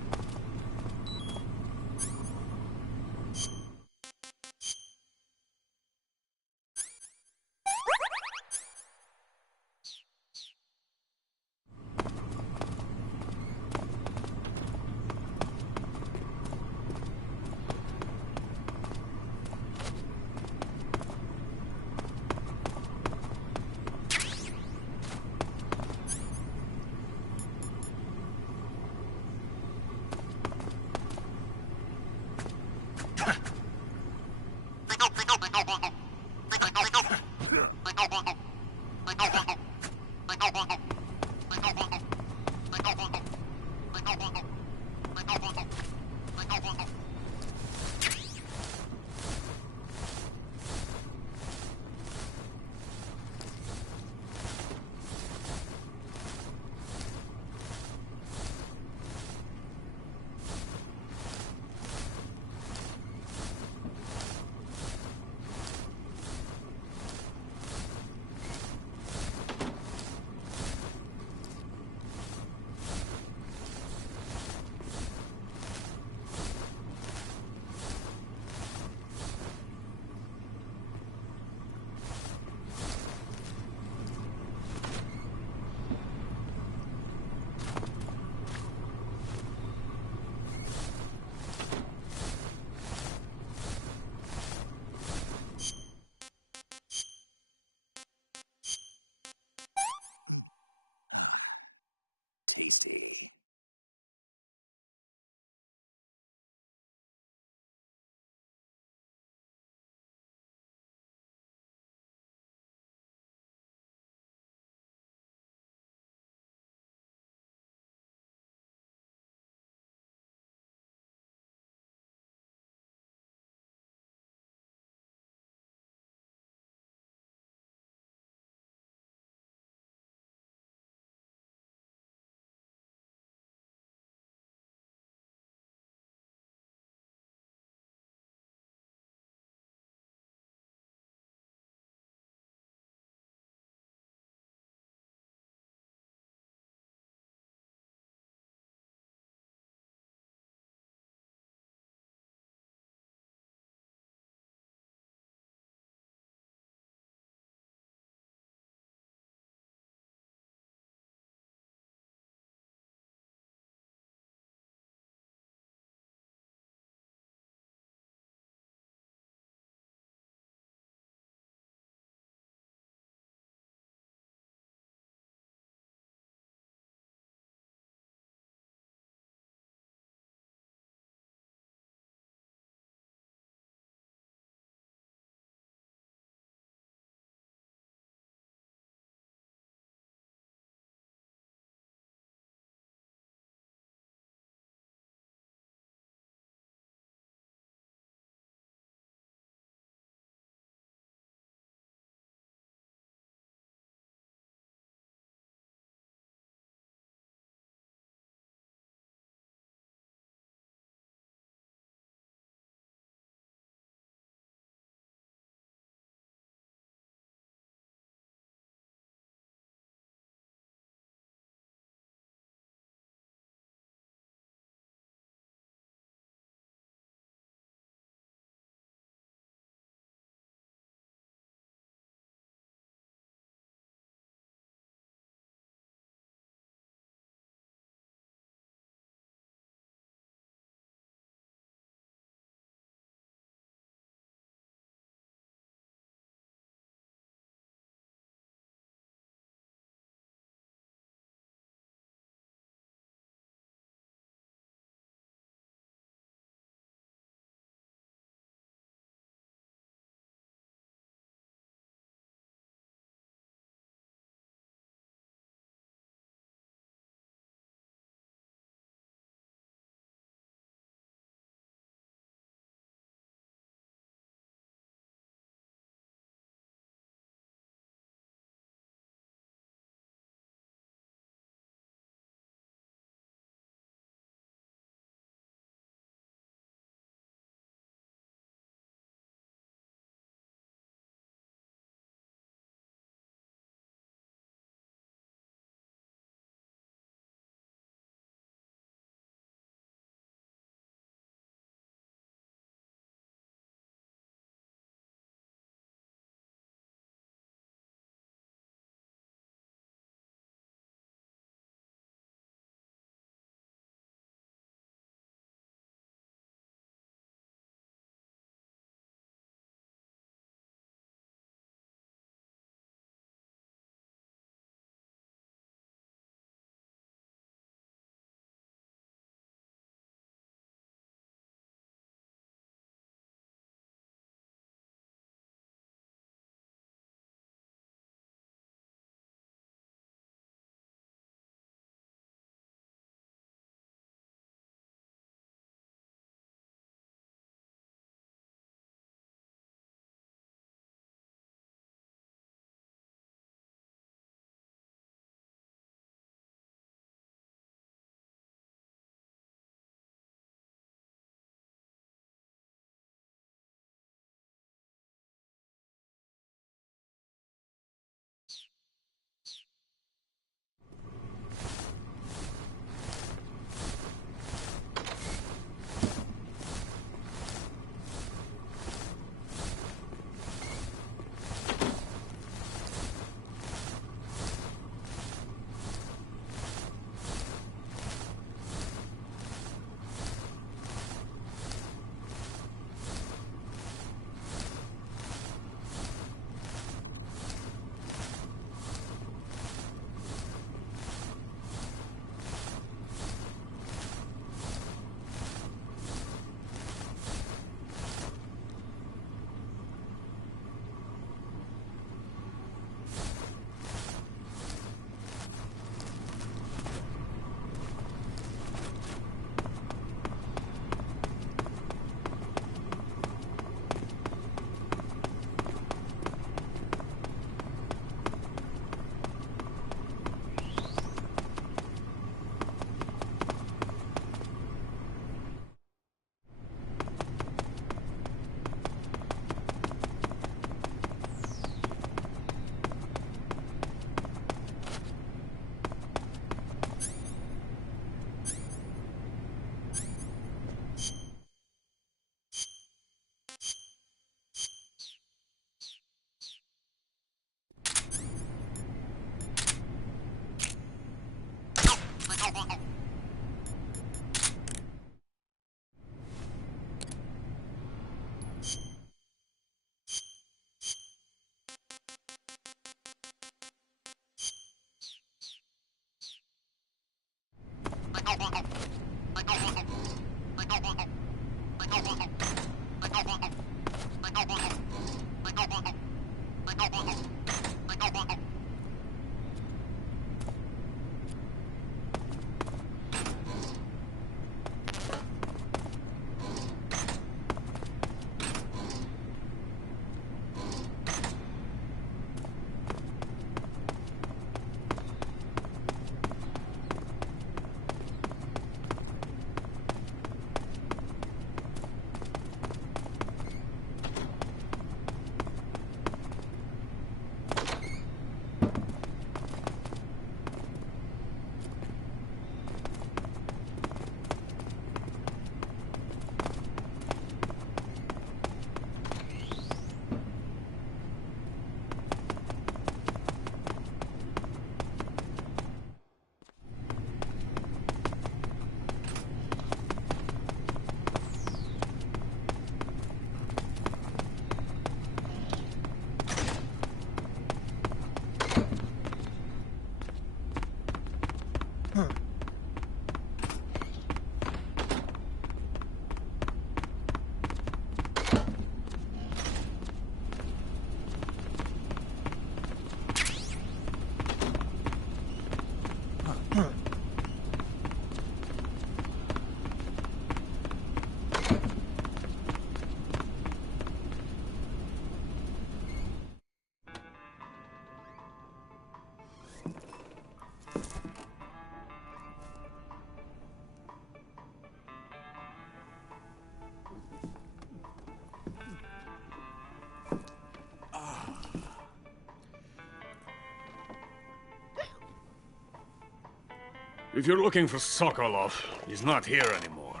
If you're looking for Sokolov, he's not here anymore.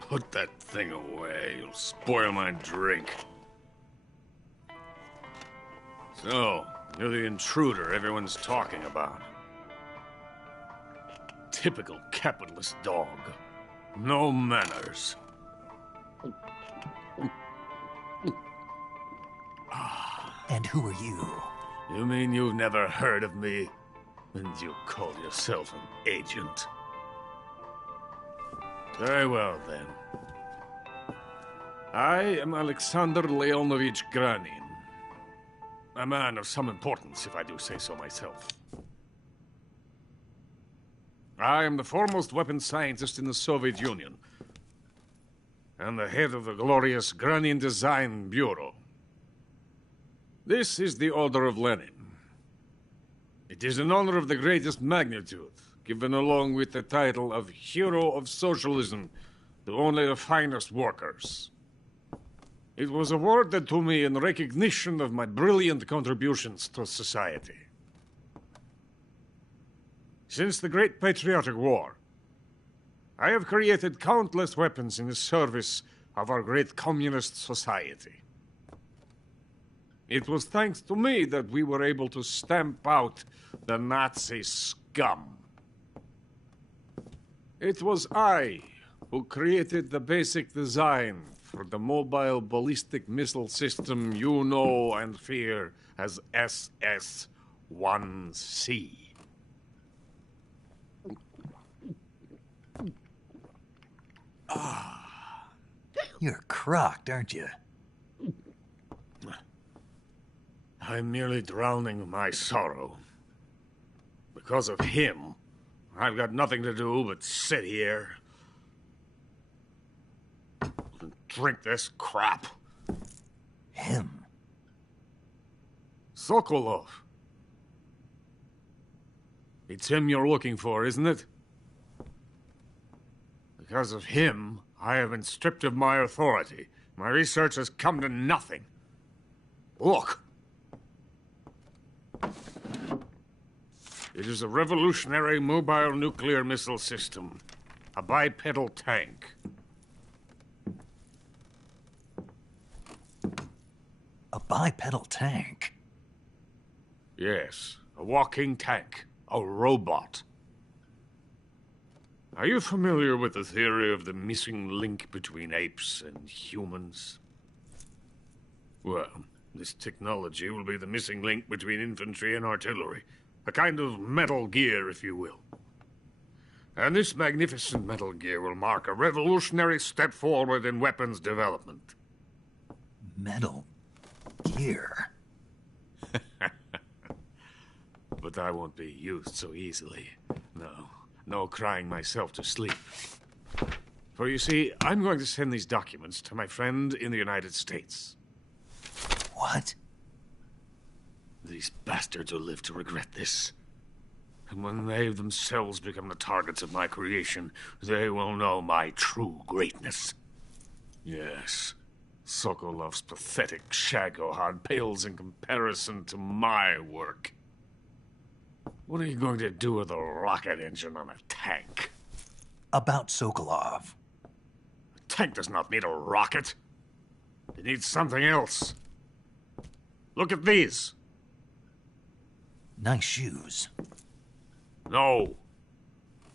Put that thing away. You'll spoil my drink. So, you're the intruder everyone's talking about. Typical capitalist dog. No manners. And who are you? You mean you've never heard of me? And you call yourself an agent? Very well, then. I am Alexander Leonovich Granin. A man of some importance, if I do say so myself. I am the foremost weapons scientist in the Soviet Union, and the head of the glorious Granin Design Bureau. This is the Order of Lenin. It is an honor of the greatest magnitude, given along with the title of Hero of Socialism to only the finest workers. It was awarded to me in recognition of my brilliant contributions to society. Since the Great Patriotic War, I have created countless weapons in the service of our great communist society. It was thanks to me that we were able to stamp out the Nazi scum. It was I who created the basic design for the mobile ballistic missile system you know and fear as SS-1C. You're crocked, aren't you? I'm merely drowning my sorrow. Because of him, I've got nothing to do but sit here and drink this crap. Him? Sokolov. It's him you're looking for, isn't it? Because of him, I have been stripped of my authority. My research has come to nothing. Look. It is a revolutionary mobile nuclear missile system. A bipedal tank. A bipedal tank? Yes, a walking tank. A robot. Are you familiar with the theory of the missing link between apes and humans? Well, this technology will be the missing link between infantry and artillery. A kind of Metal Gear, if you will. And this magnificent Metal Gear will mark a revolutionary step forward in weapons development. Metal Gear? But I won't be used so easily. No crying myself to sleep. For you see, I'm going to send these documents to my friend in the United States. What? These bastards will live to regret this. And when they themselves become the targets of my creation, they will know my true greatness. Yes, Sokolov's pathetic shagohod pales in comparison to my work. What are you going to do with a rocket engine on a tank? About Sokolov. A tank does not need a rocket. It needs something else. Look at these. Nice shoes. No.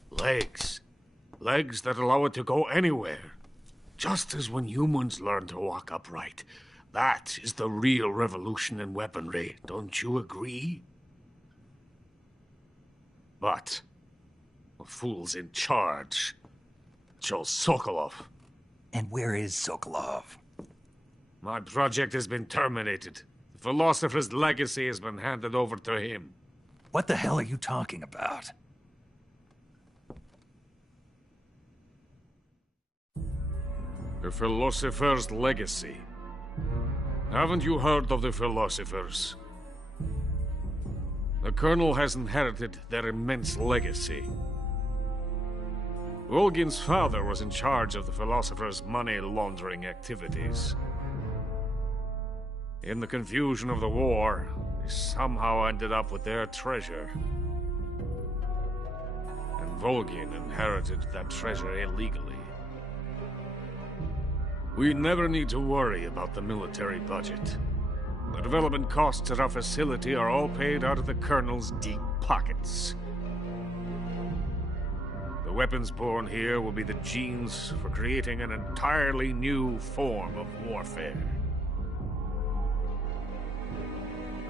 Legs. Legs that allow it to go anywhere. Just as when humans learn to walk upright. That is the real revolution in weaponry. Don't you agree? But the fool's in charge. Joe Sokolov. And where is Sokolov? My project has been terminated. The philosopher's legacy has been handed over to him. What the hell are you talking about? The philosopher's legacy. Haven't you heard of the philosophers? The Colonel has inherited their immense legacy. Volgin's father was in charge of the philosopher's money laundering activities. In the confusion of the war, we somehow ended up with their treasure. And Volgin inherited that treasure illegally. We never need to worry about the military budget. The development costs at our facility are all paid out of the Colonel's deep pockets. The weapons born here will be the genes for creating an entirely new form of warfare.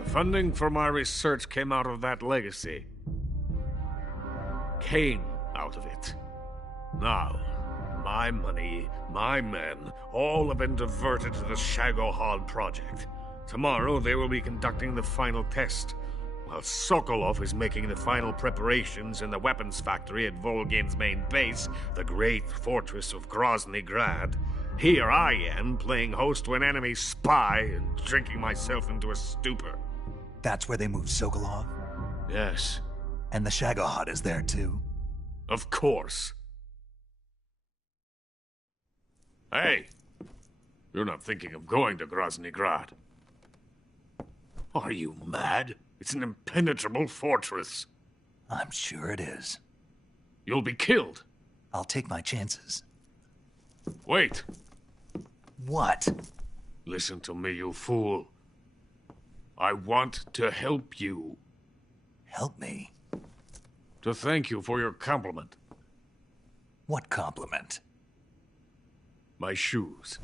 The funding for my research came out of that legacy. Came out of it. Now, my money, my men, all have been diverted to the Shagohod project. Tomorrow they will be conducting the final test, while Sokolov is making the final preparations in the weapons factory at Volgin's main base, the great fortress of Grozny Grad. Here I am, playing host to an enemy spy and drinking myself into a stupor. That's where they moved Sokolov? Yes. And the Shagohod is there too? Of course. Hey! You're not thinking of going to Grozny Grad. Are you mad? It's an impenetrable fortress. I'm sure it is. You'll be killed. I'll take my chances. Wait. What? Listen to me, you fool. I want to help you. Help me? To thank you for your compliment. What compliment? My shoes.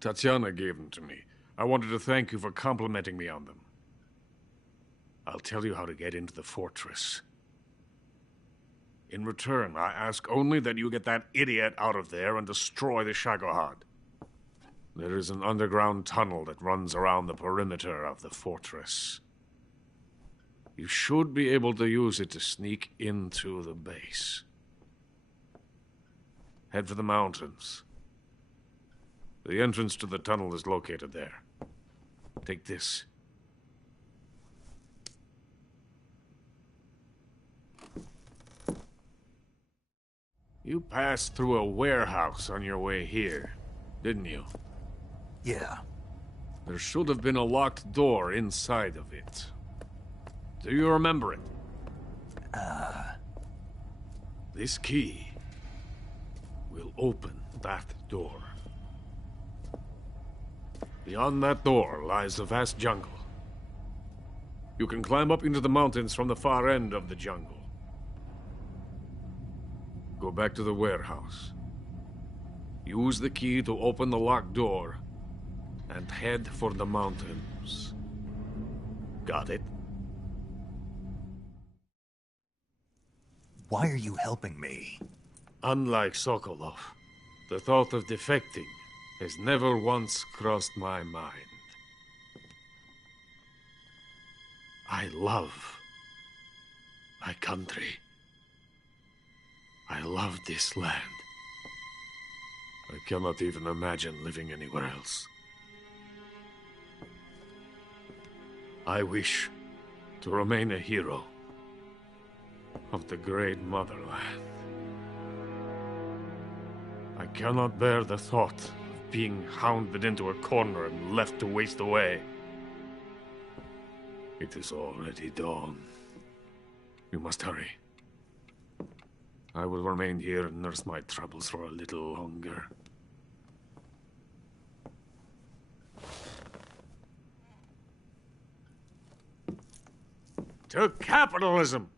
Tatiana gave them to me. I wanted to thank you for complimenting me on them. I'll tell you how to get into the fortress. In return, I ask only that you get that idiot out of there and destroy the Shagohod. There is an underground tunnel that runs around the perimeter of the fortress. You should be able to use it to sneak into the base. Head for the mountains. The entrance to the tunnel is located there. Take this. You passed through a warehouse on your way here, didn't you? Yeah. There should have been a locked door inside of it. Do you remember it? This key will open that door. Beyond that door lies a vast jungle. You can climb up into the mountains from the far end of the jungle. Go back to the warehouse. Use the key to open the locked door and head for the mountains. Got it? Why are you helping me? Unlike Sokolov, the thought of defecting has never once crossed my mind. I love my country. I love this land. I cannot even imagine living anywhere else. I wish to remain a hero of the great motherland. I cannot bear the thought of being hounded into a corner and left to waste away. It is already dawn. You must hurry. I will remain here and nurse my troubles for a little longer. To capitalism!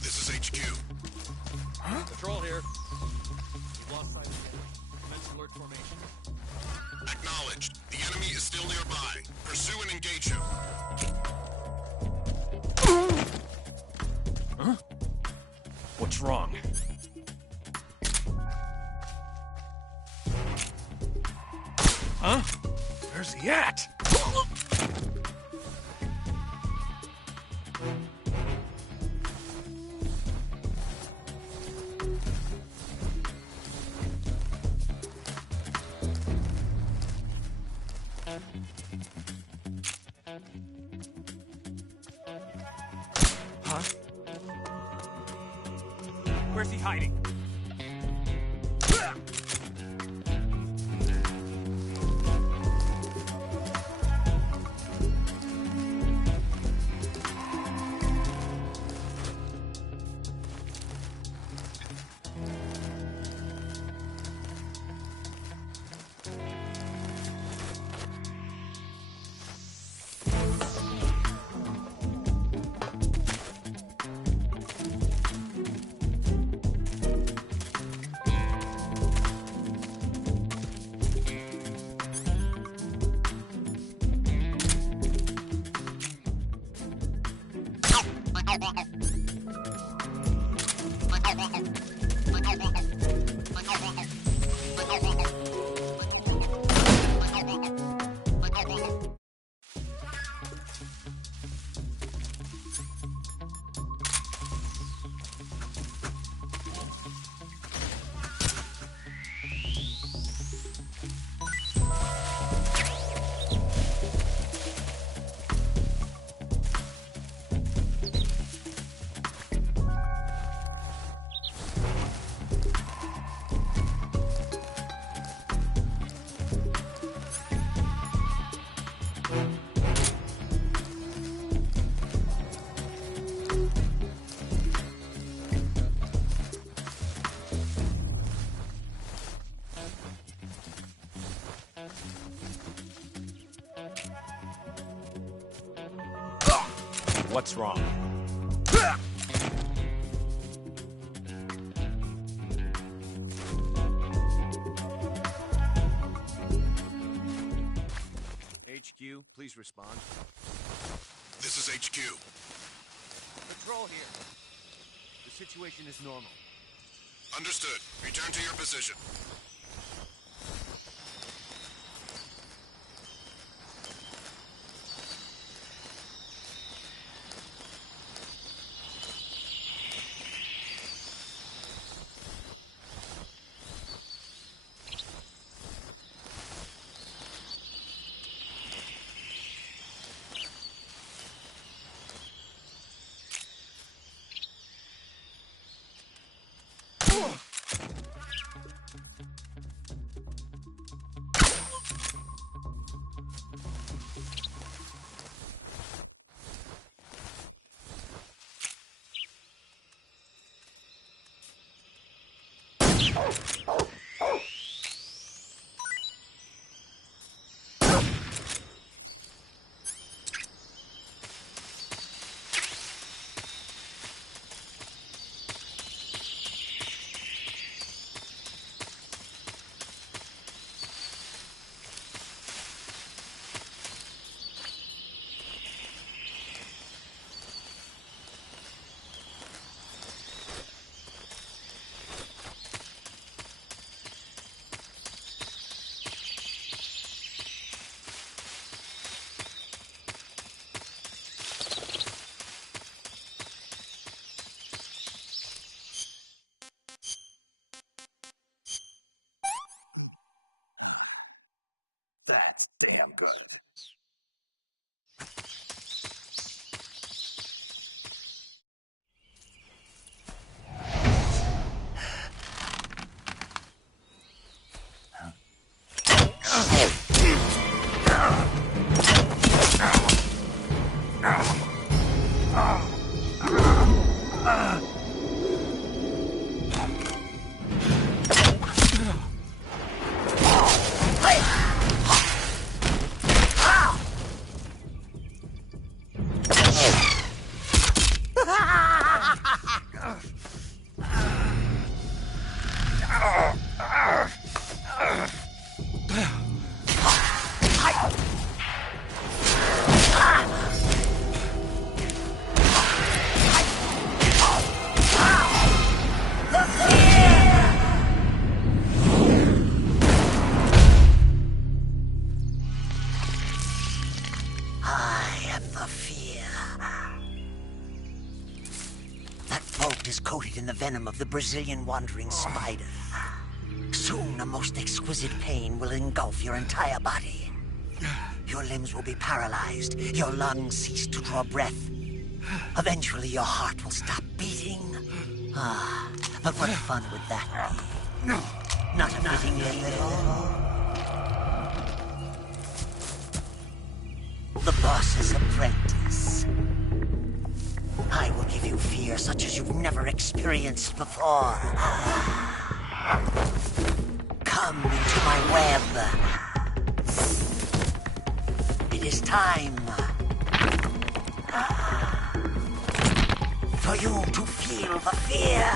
This is HQ. Patrol here. We've lost sight of the enemy. Commence alert formation. Acknowledged. The enemy is still nearby. Pursue and engage him. Huh? What's wrong? Huh? Where's he at? Huh? Where's he hiding? What's wrong? HQ, please respond. This is HQ. Patrol here. The situation is normal. Understood. Return to your position. That's damn good. I am the fear. That boat is coated in the venom of the Brazilian wandering spider. Soon a most exquisite pain will engulf your entire body. Your limbs will be paralyzed, your lungs cease to draw breath. Eventually your heart will stop beating. Ah, but what fun would that be? Not a fitting end at all. The boss's apprentice. I will give you fear such as you've never experienced before. Come into my web. It is time for you to feel the fear.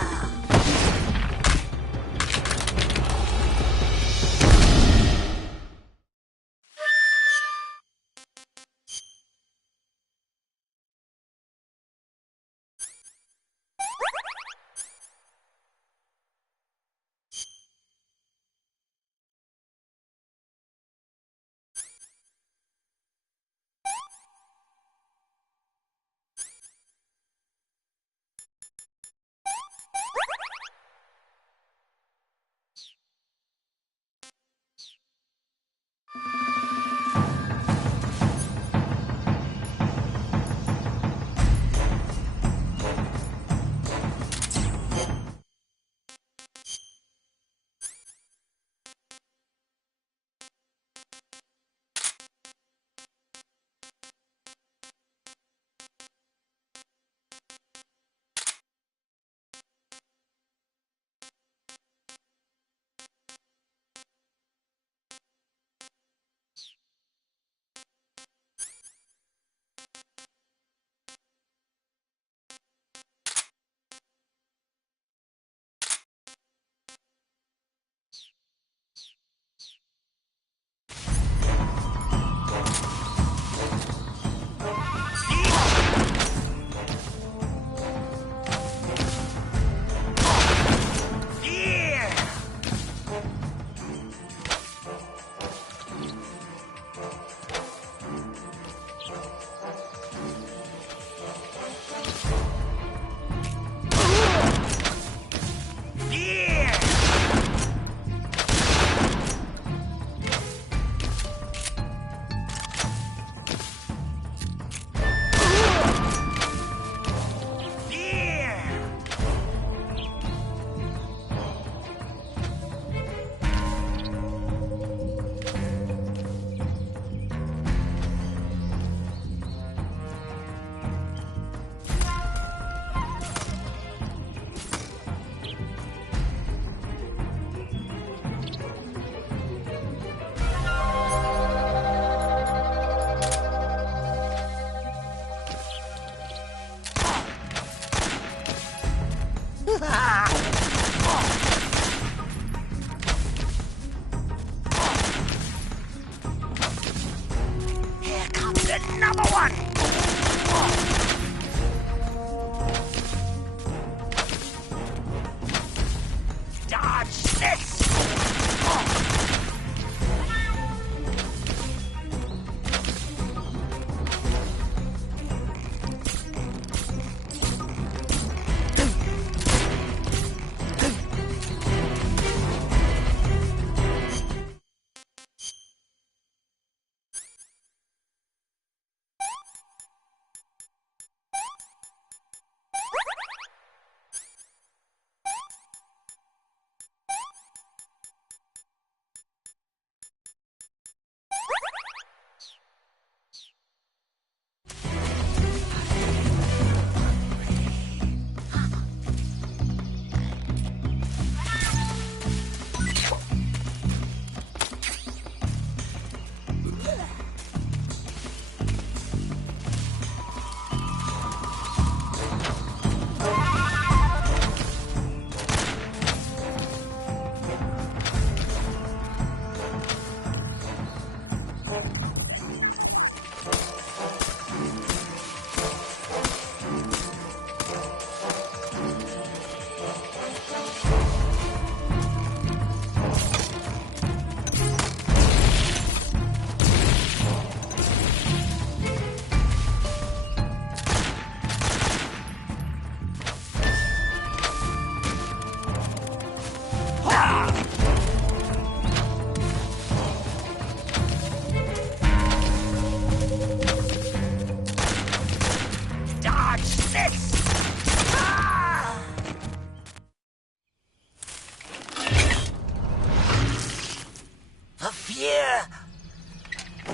Mission number 1! Dodge this!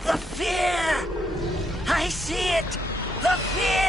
The fear! I see it! The fear!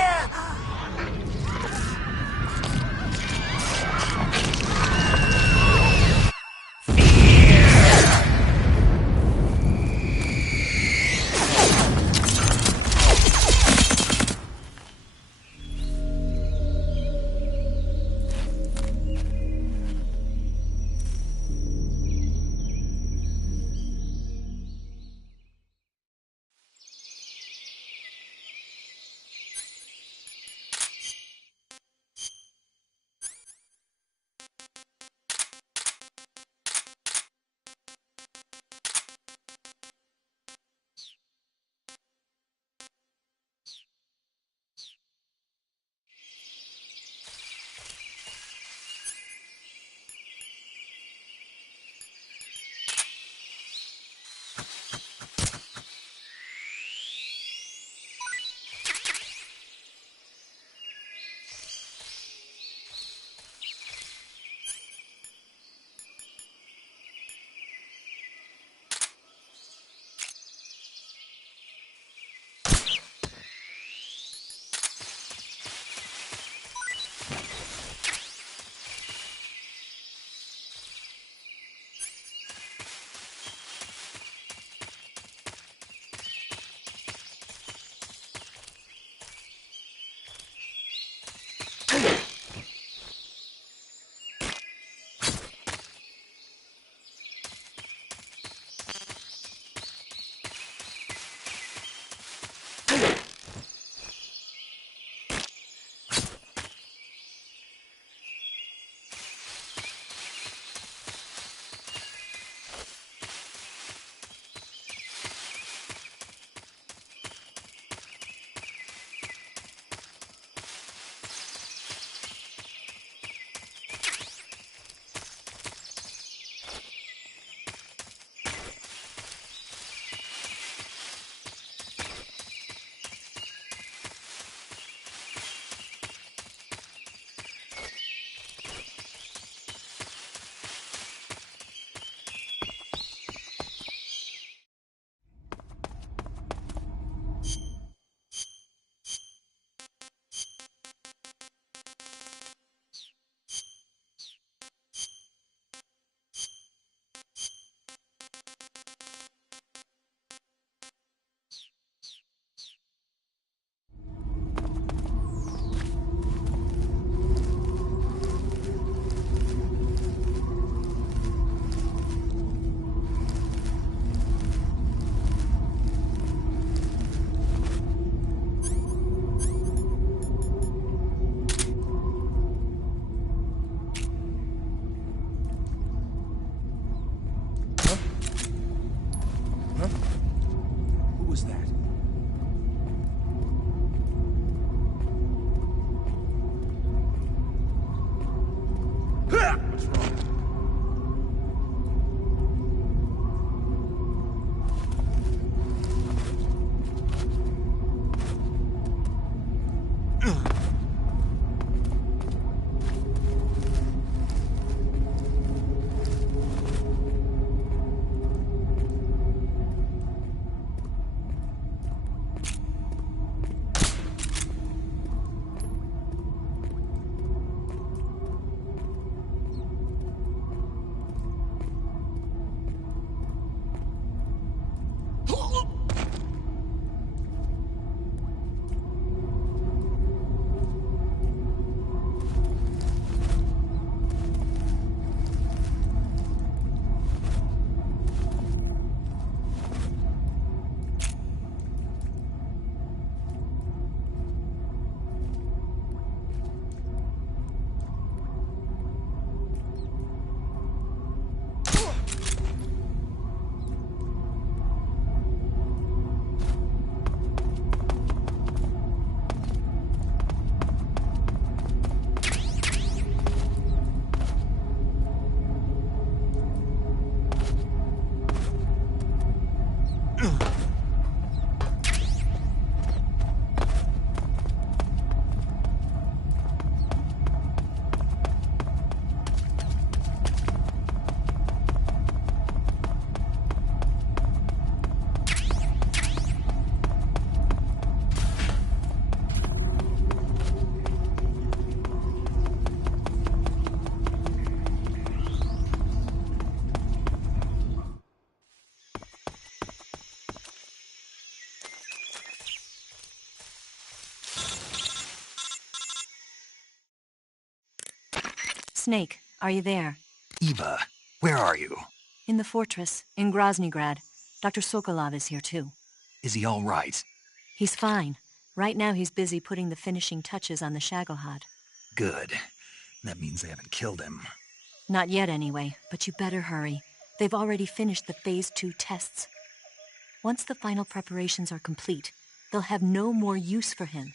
Snake, are you there? Eva, where are you? In the fortress, in Groznygrad. Dr. Sokolov is here too. Is he all right? He's fine. Right now he's busy putting the finishing touches on the Shagohod. Good. That means they haven't killed him. Not yet anyway, but you better hurry. They've already finished the Phase 2 tests. Once the final preparations are complete, they'll have no more use for him.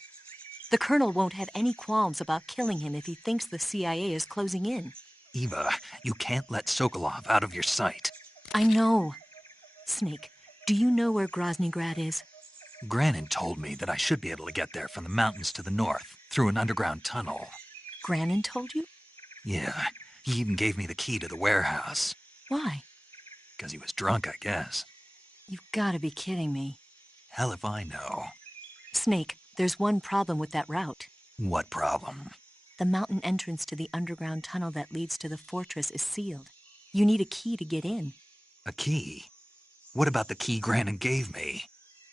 The Colonel won't have any qualms about killing him if he thinks the CIA is closing in. Eva, you can't let Sokolov out of your sight. I know. Snake, do you know where Groznygrad is? Granin told me that I should be able to get there from the mountains to the north, through an underground tunnel. Granin told you? Yeah, he even gave me the key to the warehouse. Why? Because he was drunk, I guess. You've got to be kidding me. Hell if I know. Snake, there's one problem with that route. What problem? The mountain entrance to the underground tunnel that leads to the fortress is sealed. You need a key to get in. A key? What about the key Granin gave me?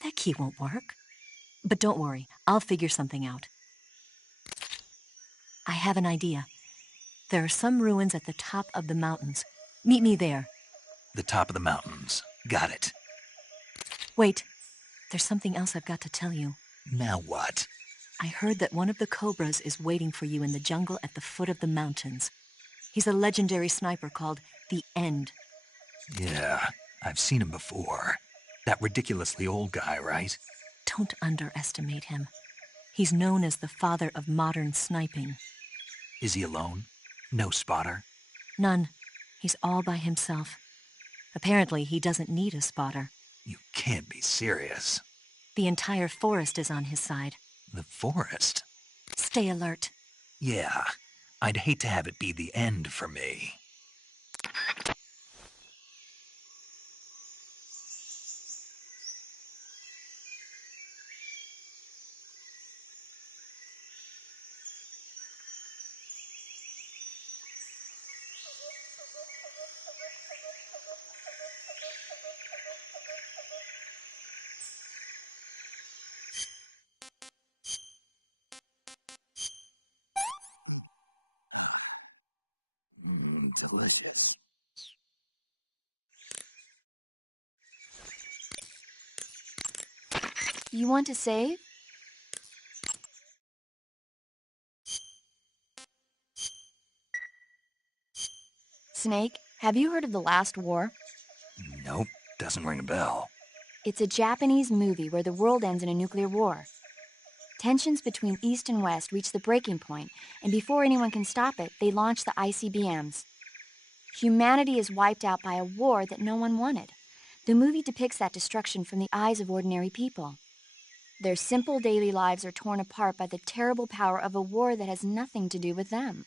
That key won't work. But don't worry, I'll figure something out. I have an idea. There are some ruins at the top of the mountains. Meet me there. The top of the mountains. Got it. Wait, there's something else I've got to tell you. Now what? I heard that one of the Cobras is waiting for you in the jungle at the foot of the mountains. He's a legendary sniper called the End. Yeah, I've seen him before. That ridiculously old guy, right? Don't underestimate him. He's known as the father of modern sniping. Is he alone? No spotter? None. He's all by himself. Apparently, he doesn't need a spotter. You can't be serious. The entire forest is on his side. The forest? Stay alert. Yeah, I'd hate to have it be the end for me. You want to save? Snake, have you heard of The Last War? Nope, doesn't ring a bell. It's a Japanese movie where the world ends in a nuclear war. Tensions between East and West reach the breaking point, and before anyone can stop it, they launch the ICBMs. Humanity is wiped out by a war that no one wanted. The movie depicts that destruction from the eyes of ordinary people. Their simple daily lives are torn apart by the terrible power of a war that has nothing to do with them.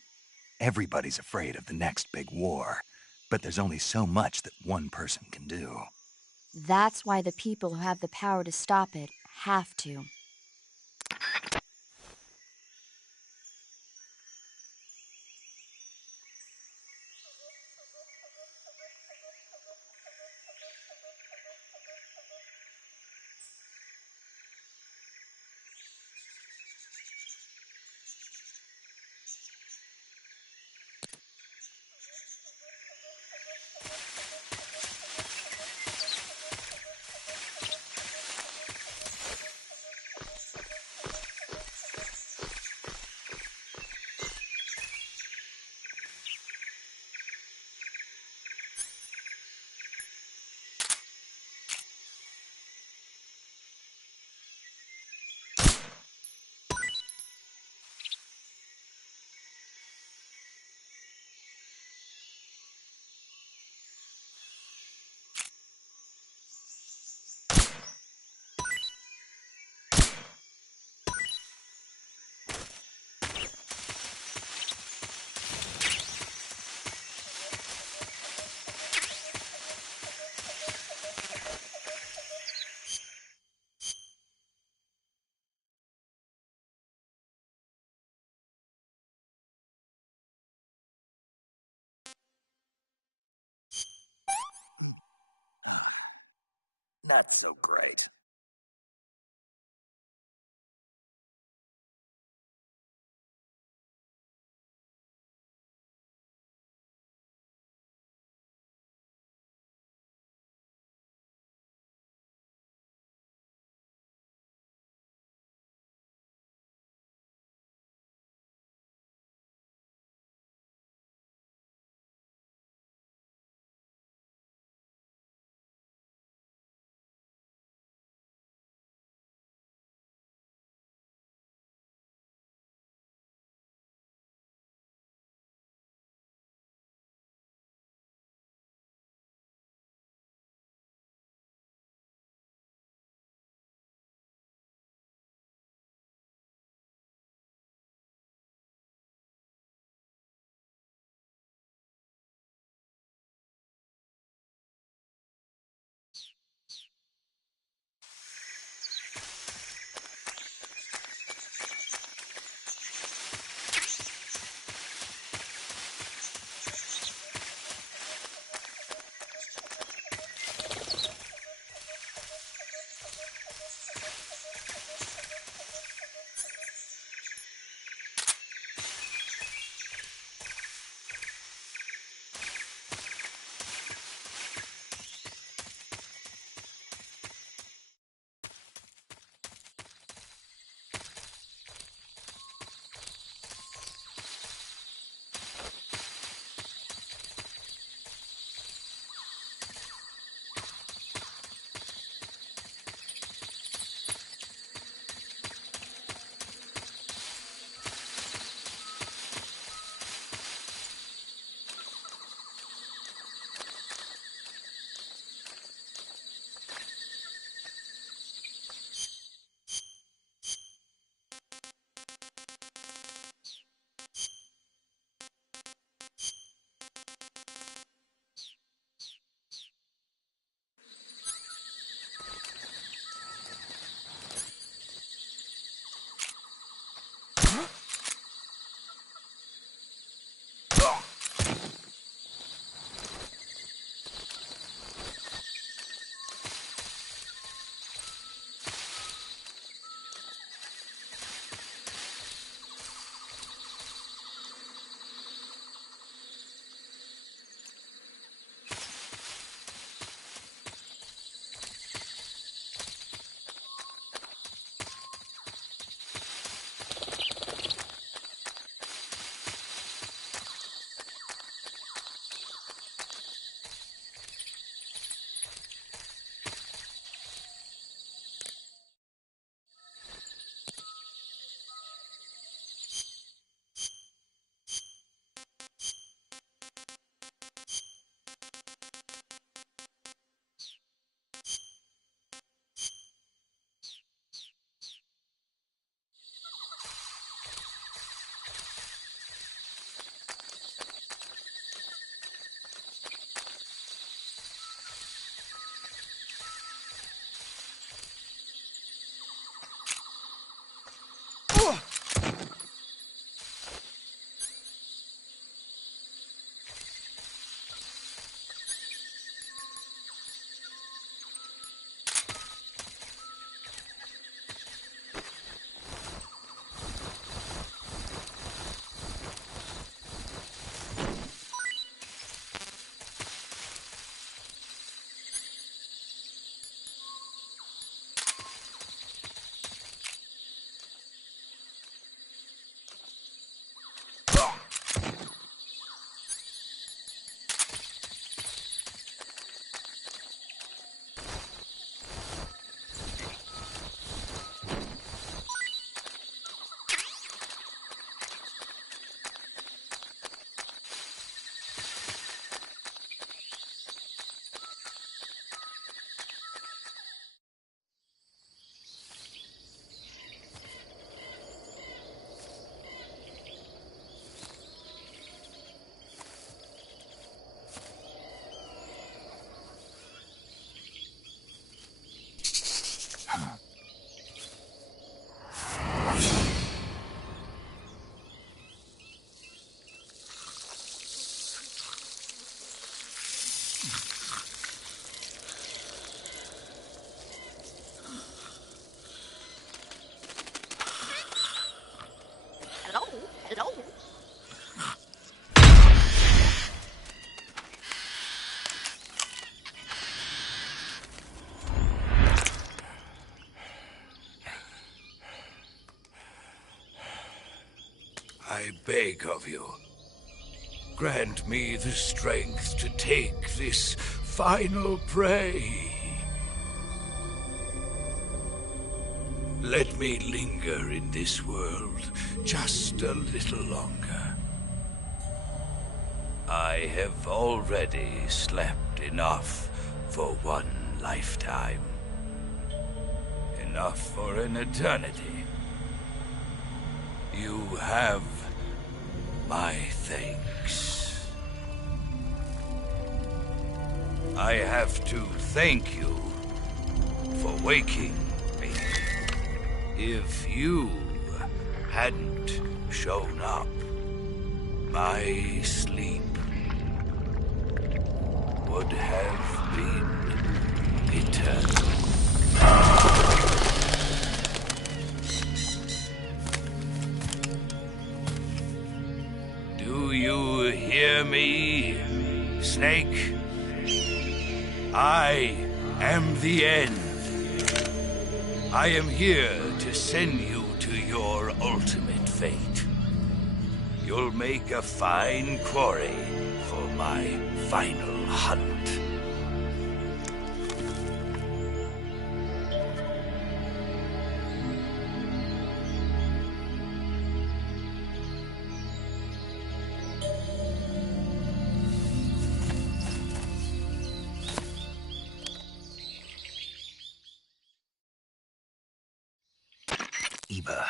Everybody's afraid of the next big war, but there's only so much that one person can do. That's why the people who have the power to stop it have to. That's so great. I beg of you, grant me the strength to take this final prey. Let me linger in this world just a little longer. I have already slept enough for one lifetime. Enough for an eternity. You have my thanks. I have to thank you for waking me. If you hadn't shown up, my sleep would have been eternal. Do you hear me, Snake? I am the end. I am here to send you to your ultimate fate. You'll make a fine quarry for my final hunt. Eva,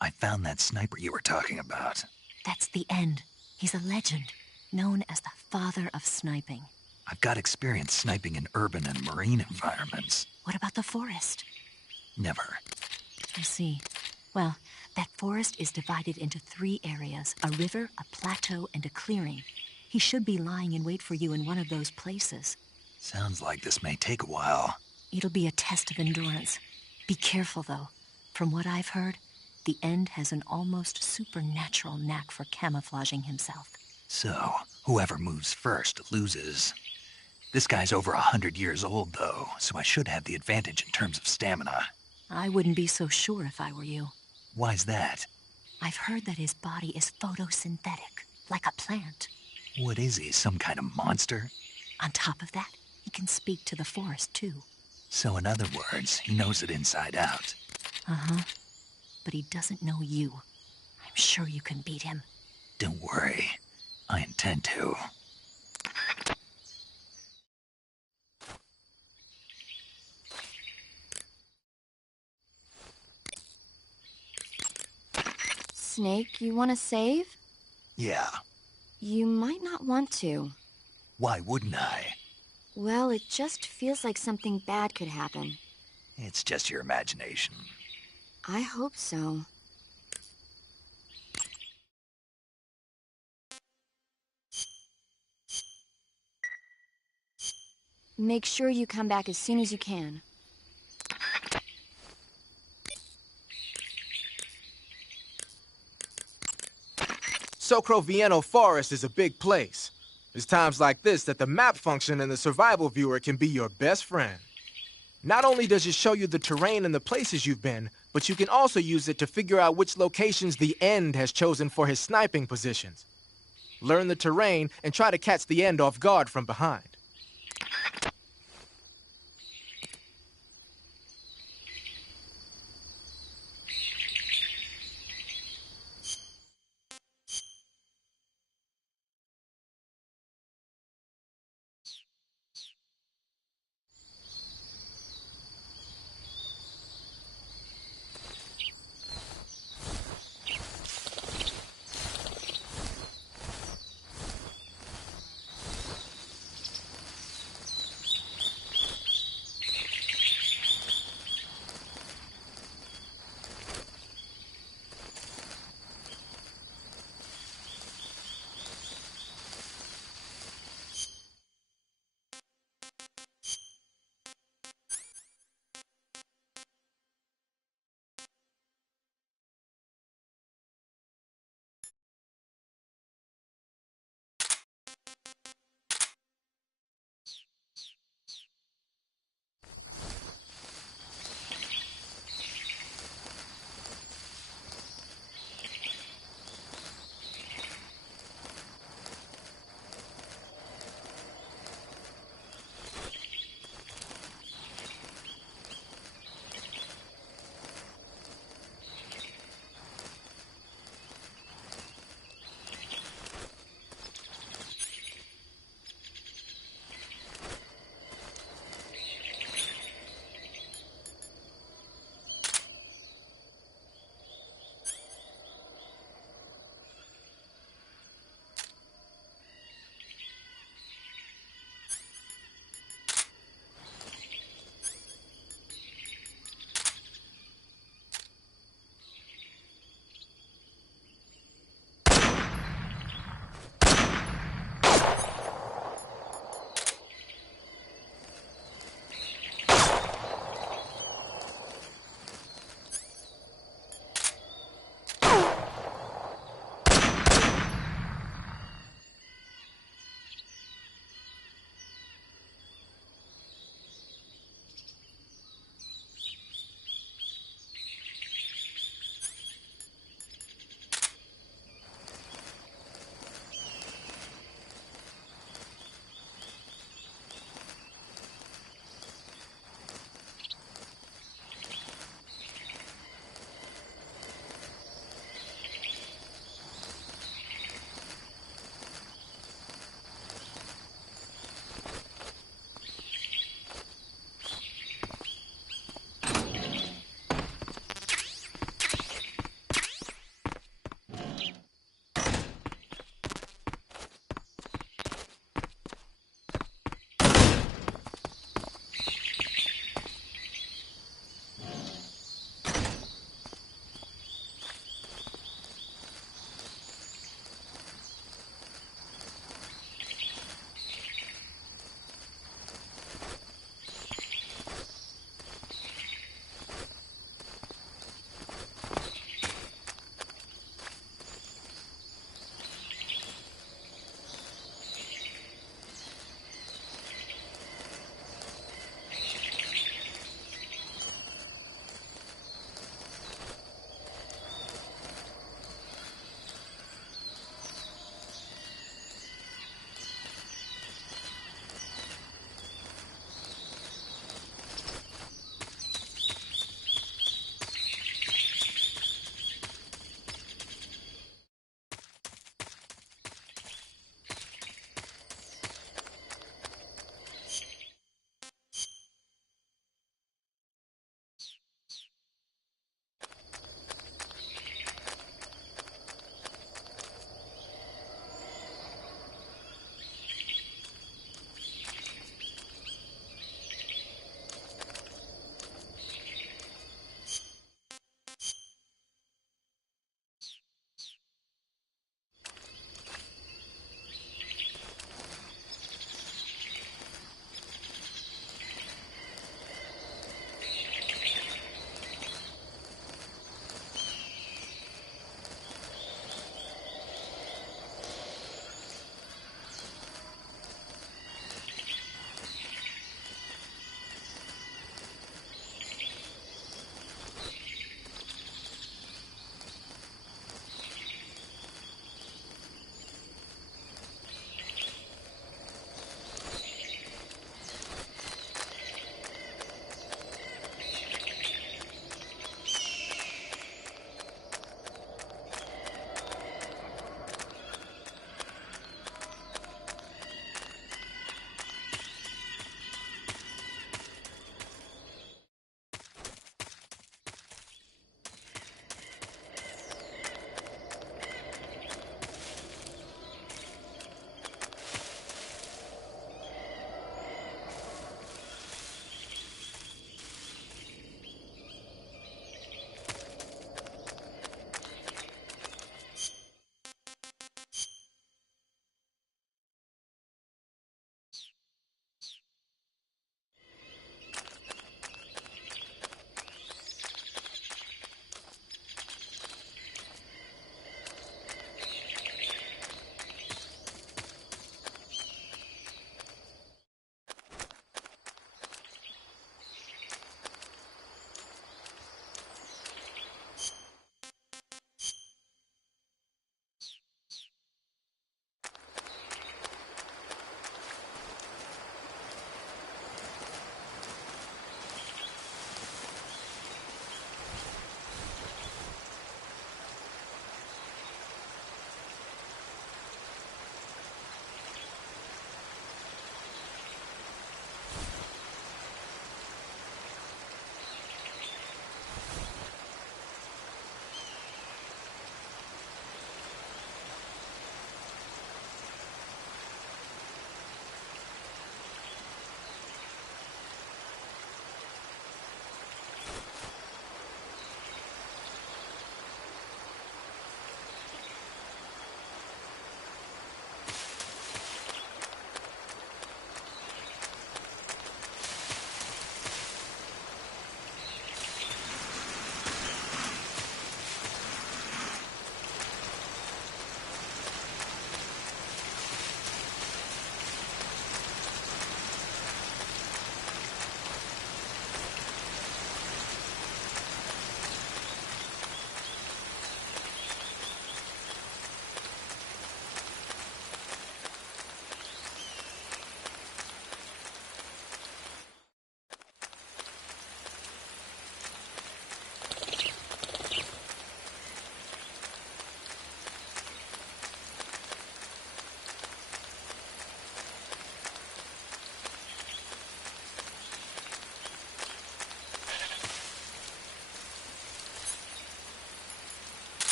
I found that sniper you were talking about. That's the end. He's a legend, known as the father of sniping. I've got experience sniping in urban and marine environments. What about the forest? Never. I see. Well, that forest is divided into 3 areas, a river, a plateau, and a clearing. He should be lying in wait for you in one of those places. Sounds like this may take a while. It'll be a test of endurance. Be careful, though. From what I've heard, the End has an almost supernatural knack for camouflaging himself. So, whoever moves first loses. This guy's over 100 years old, though, so I should have the advantage in terms of stamina. I wouldn't be so sure if I were you. Why's that? I've heard that his body is photosynthetic, like a plant. What is he, some kind of monster? On top of that, he can speak to the forest, too. So in other words, he knows it inside out. Uh-huh. But he doesn't know you. I'm sure you can beat him. Don't worry. I intend to. Snake, you want to save? Yeah. You might not want to. Why wouldn't I? Well, it just feels like something bad could happen. It's just your imagination. I hope so. Make sure you come back as soon as you can. Socrovieno Forest is a big place. It's times like this that the map function in the survival viewer can be your best friend. Not only does it show you the terrain and the places you've been, but you can also use it to figure out which locations the End has chosen for his sniping positions. Learn the terrain and try to catch the End off guard from behind.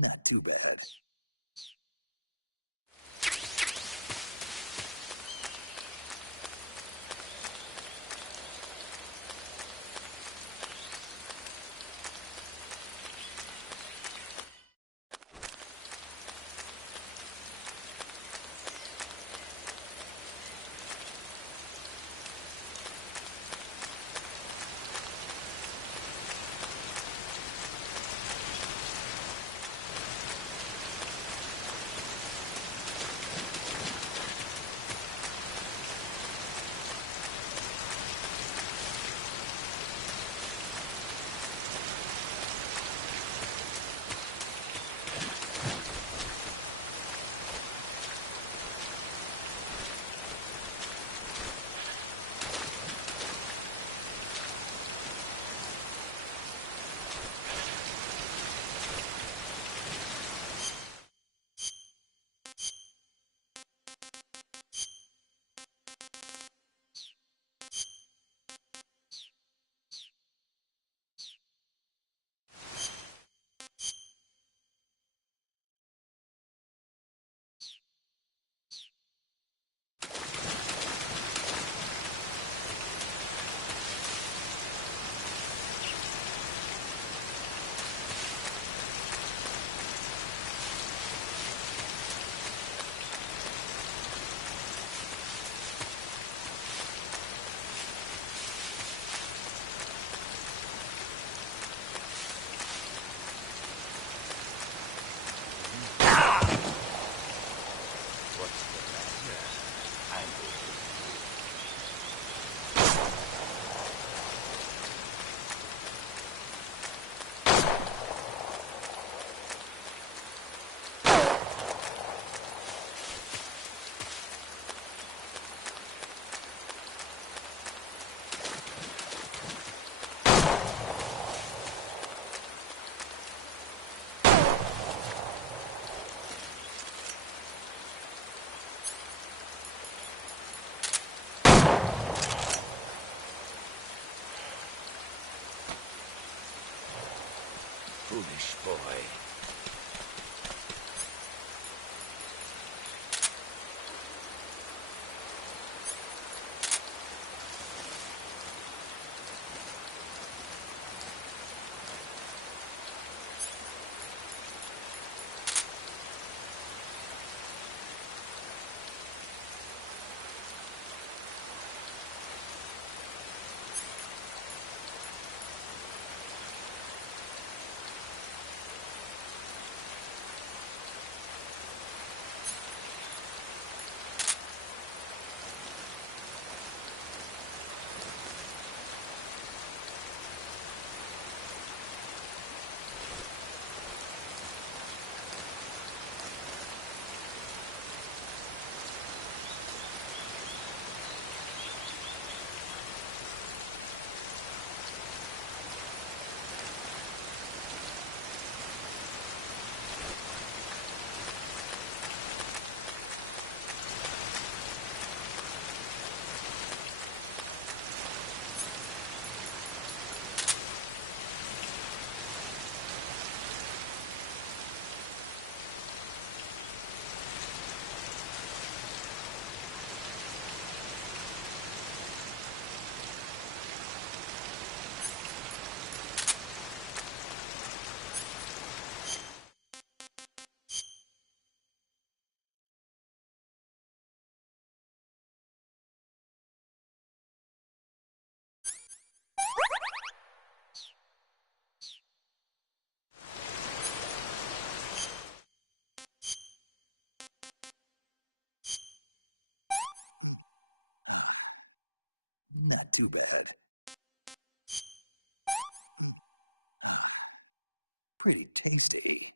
Not too bad. Foolish boy. Not too bad. Pretty tasty.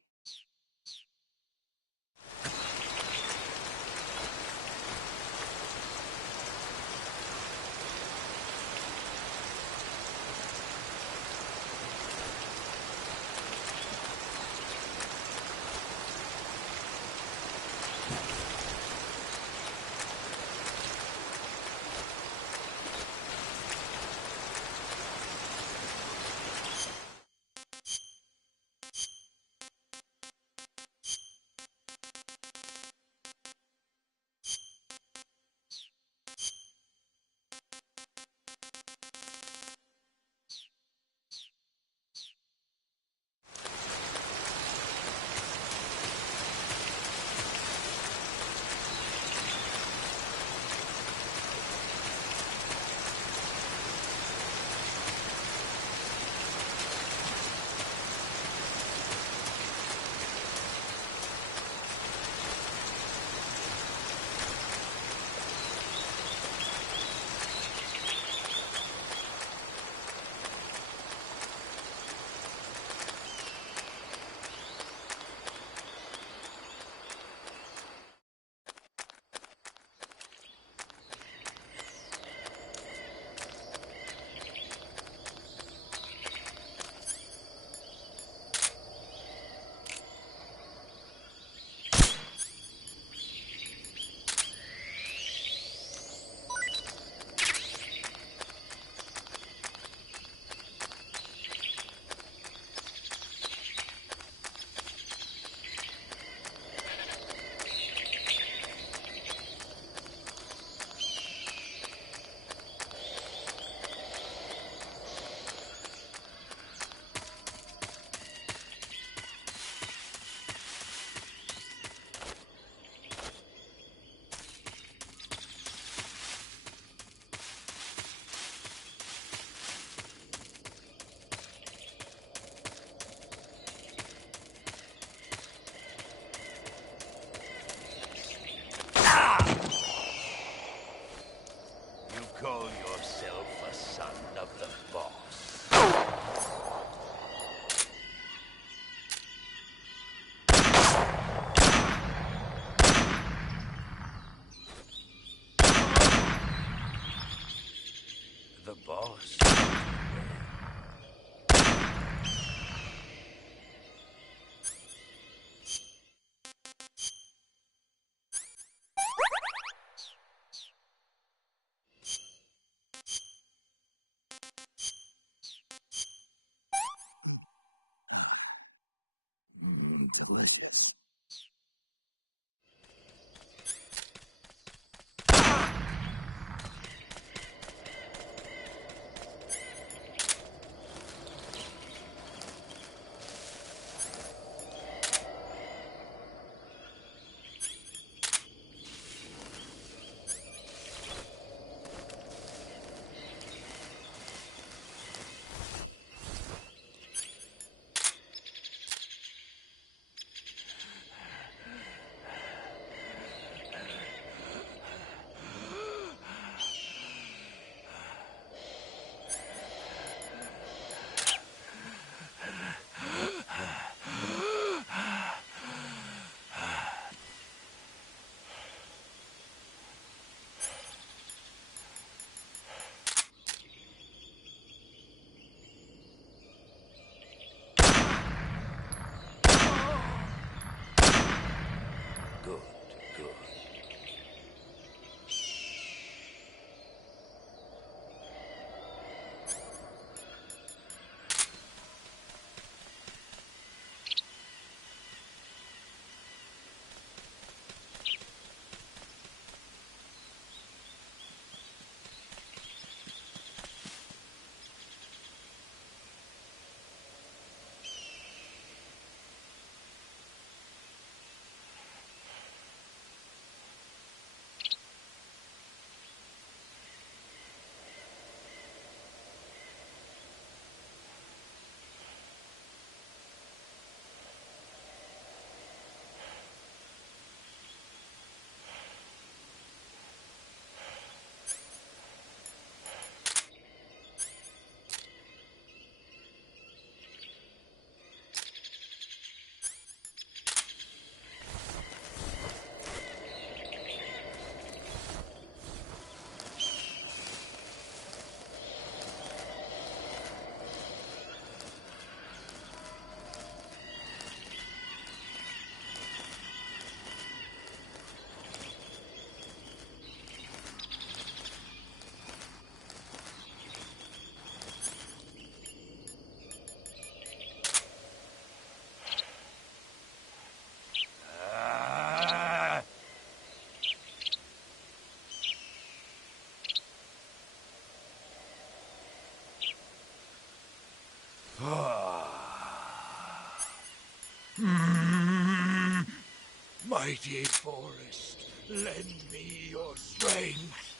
Mighty forest, lend me your strength.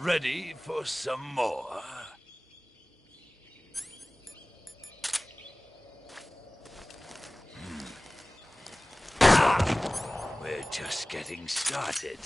Ready for some more? We're just getting started.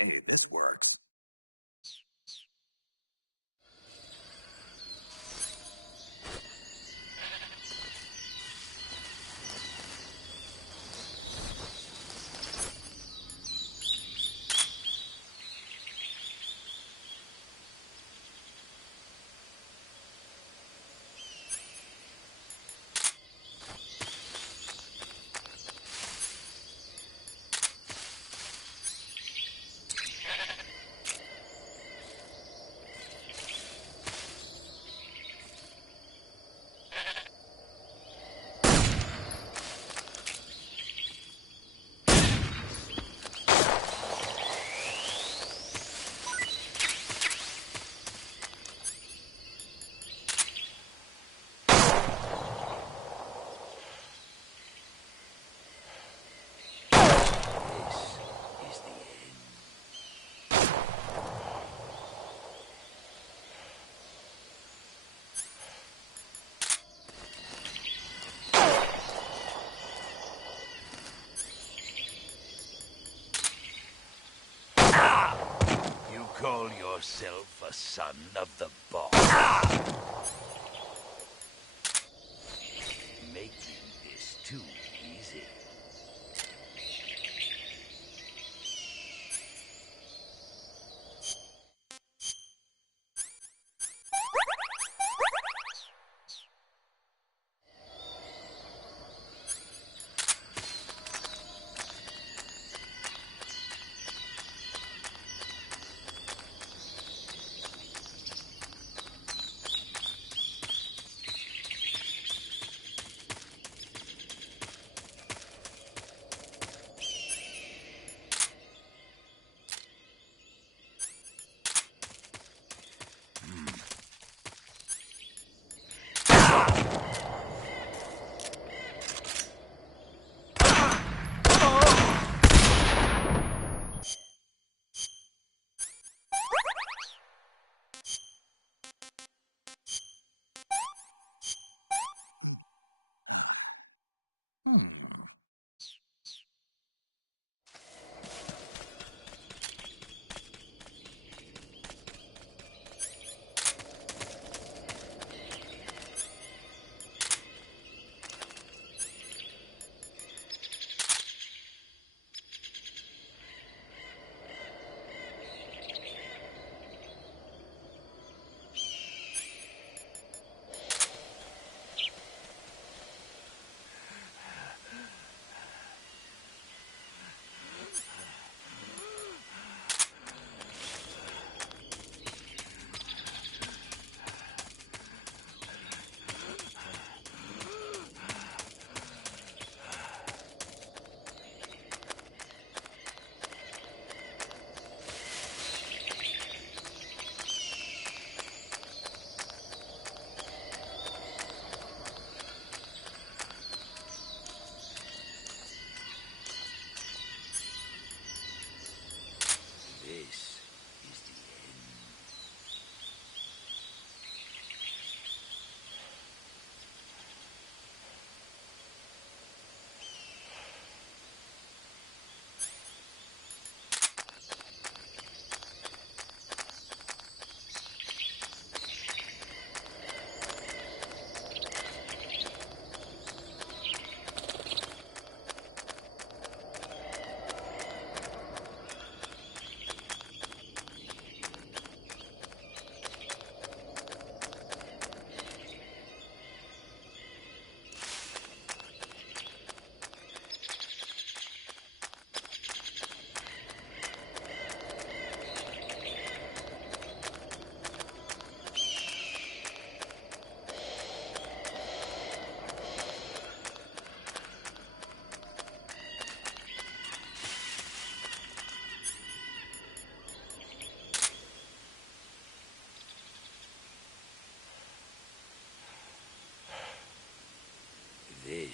Hey, this work. You call yourself a son of the boss? Making this too easy.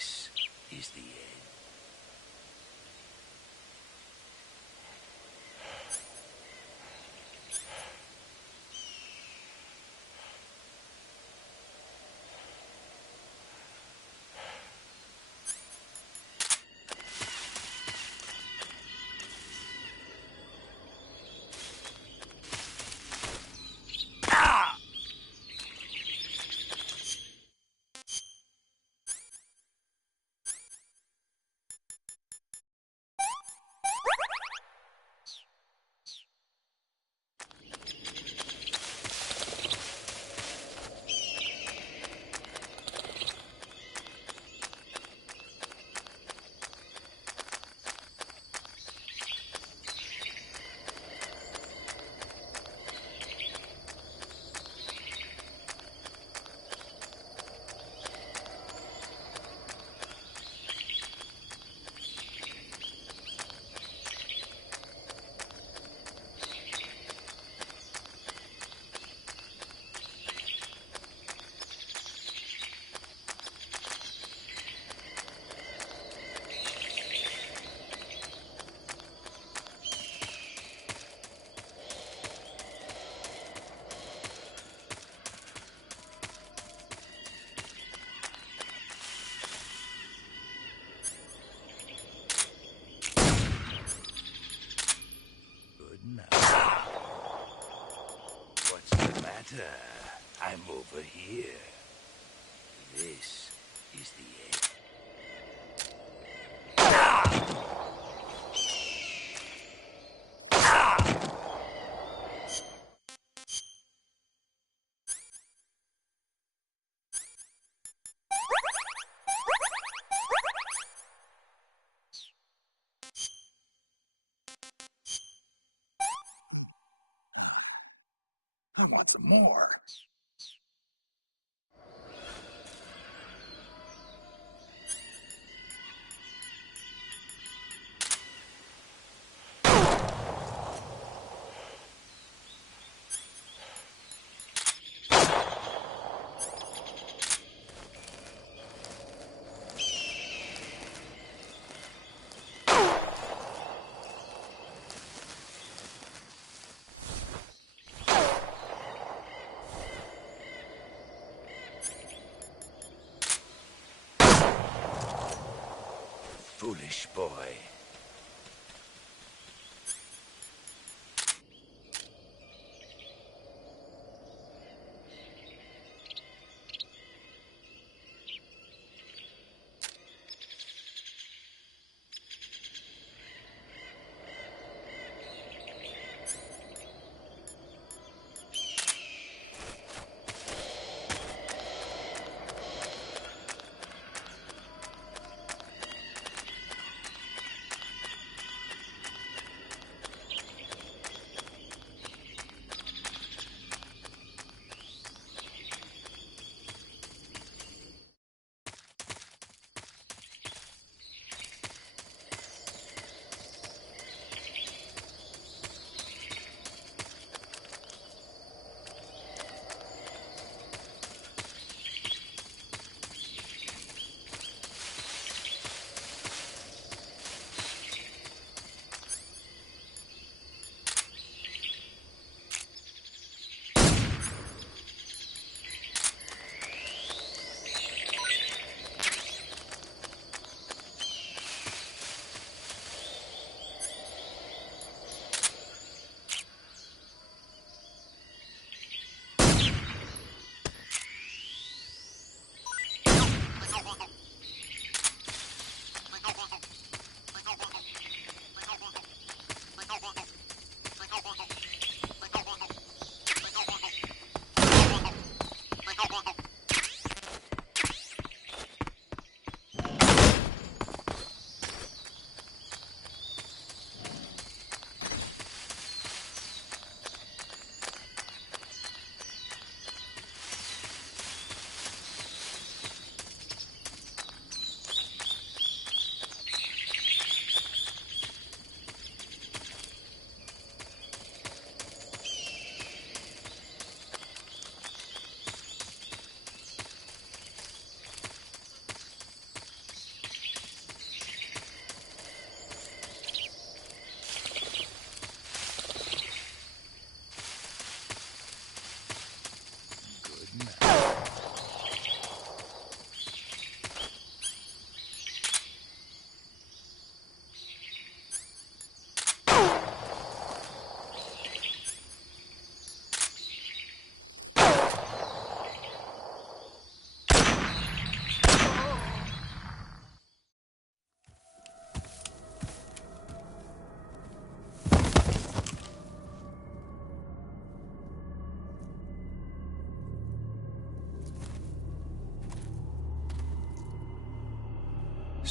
This is the end. What's the matter? I'm over here. This is the end. I want some more. Foolish boy.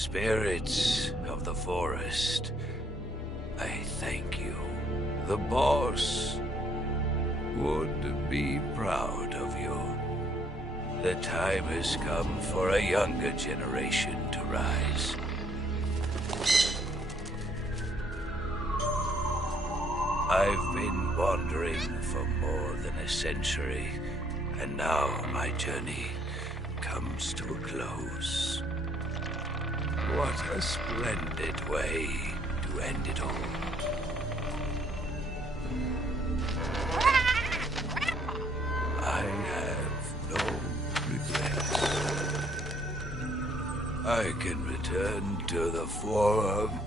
Spirits of the forest, I thank you. The boss would be proud of you. The time has come for a younger generation to rise. I've been wandering for more than a century, and now my journey comes to a close. What a splendid way to end it all. I have no regrets. I can return to the Forum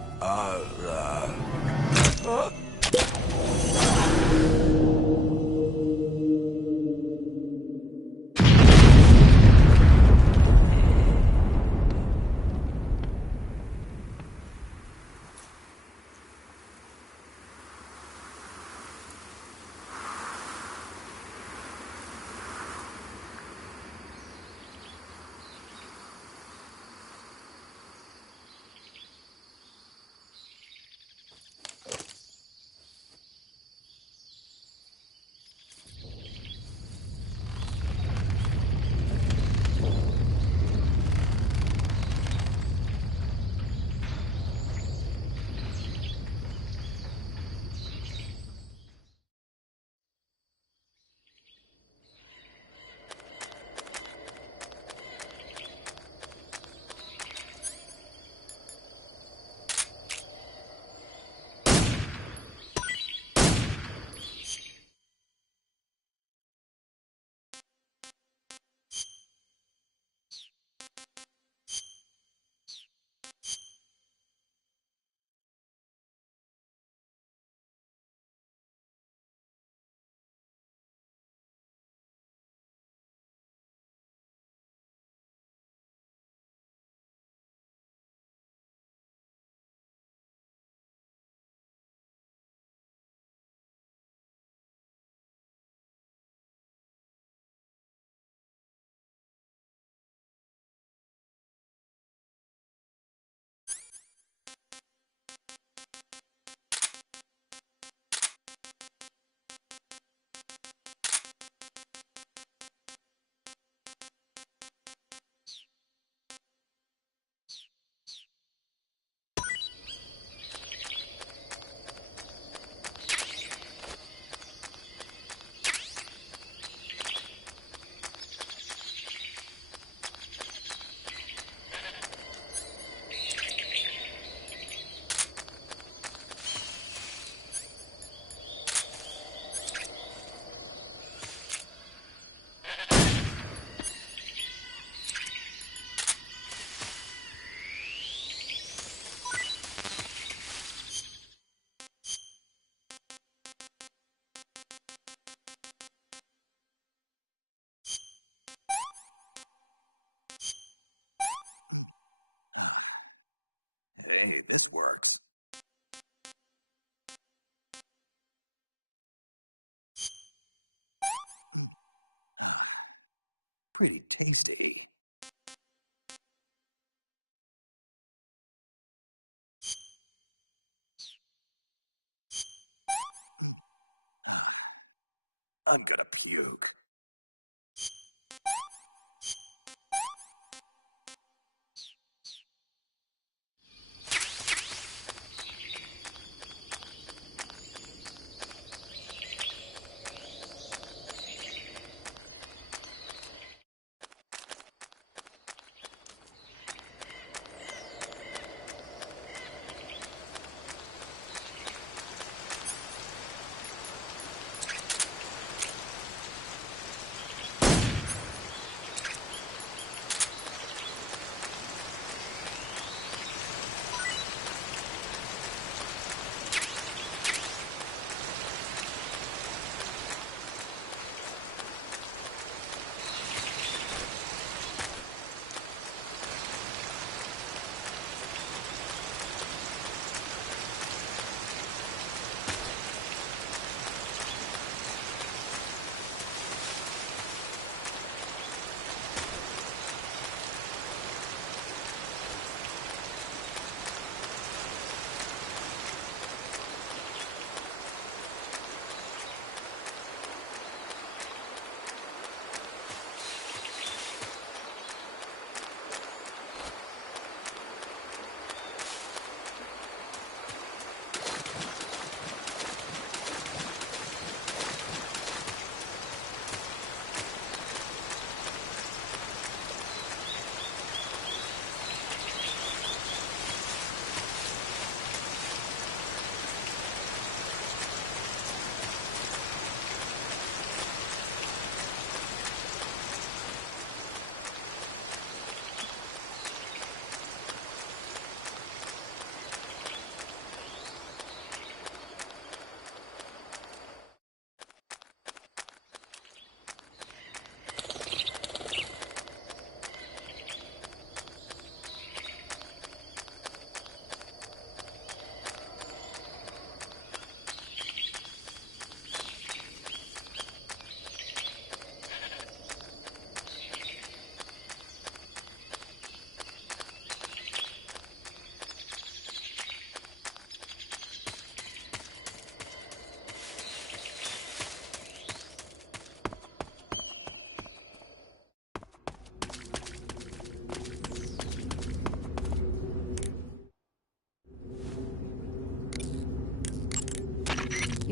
Hey, this works. Pretty tasty. I'm gonna puke.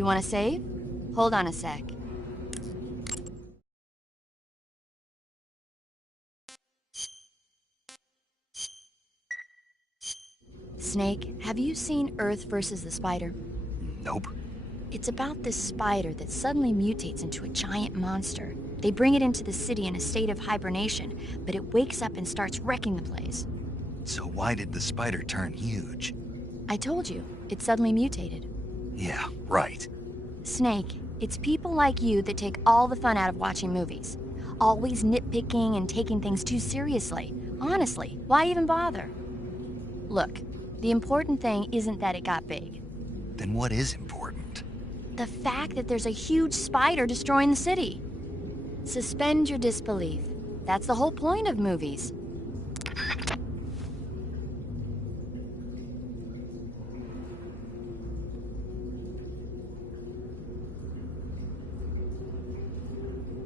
You want to save? Hold on a sec. Snake, have you seen Earth versus the Spider? Nope. It's about this spider that suddenly mutates into a giant monster. They bring it into the city in a state of hibernation, but it wakes up and starts wrecking the place. So why did the spider turn huge? I told you, it suddenly mutated. Yeah, right. Snake, it's people like you that take all the fun out of watching movies. Always nitpicking and taking things too seriously. Honestly, why even bother? Look, the important thing isn't that it got big. Then what is important? The fact that there's a huge spider destroying the city. Suspend your disbelief. That's the whole point of movies.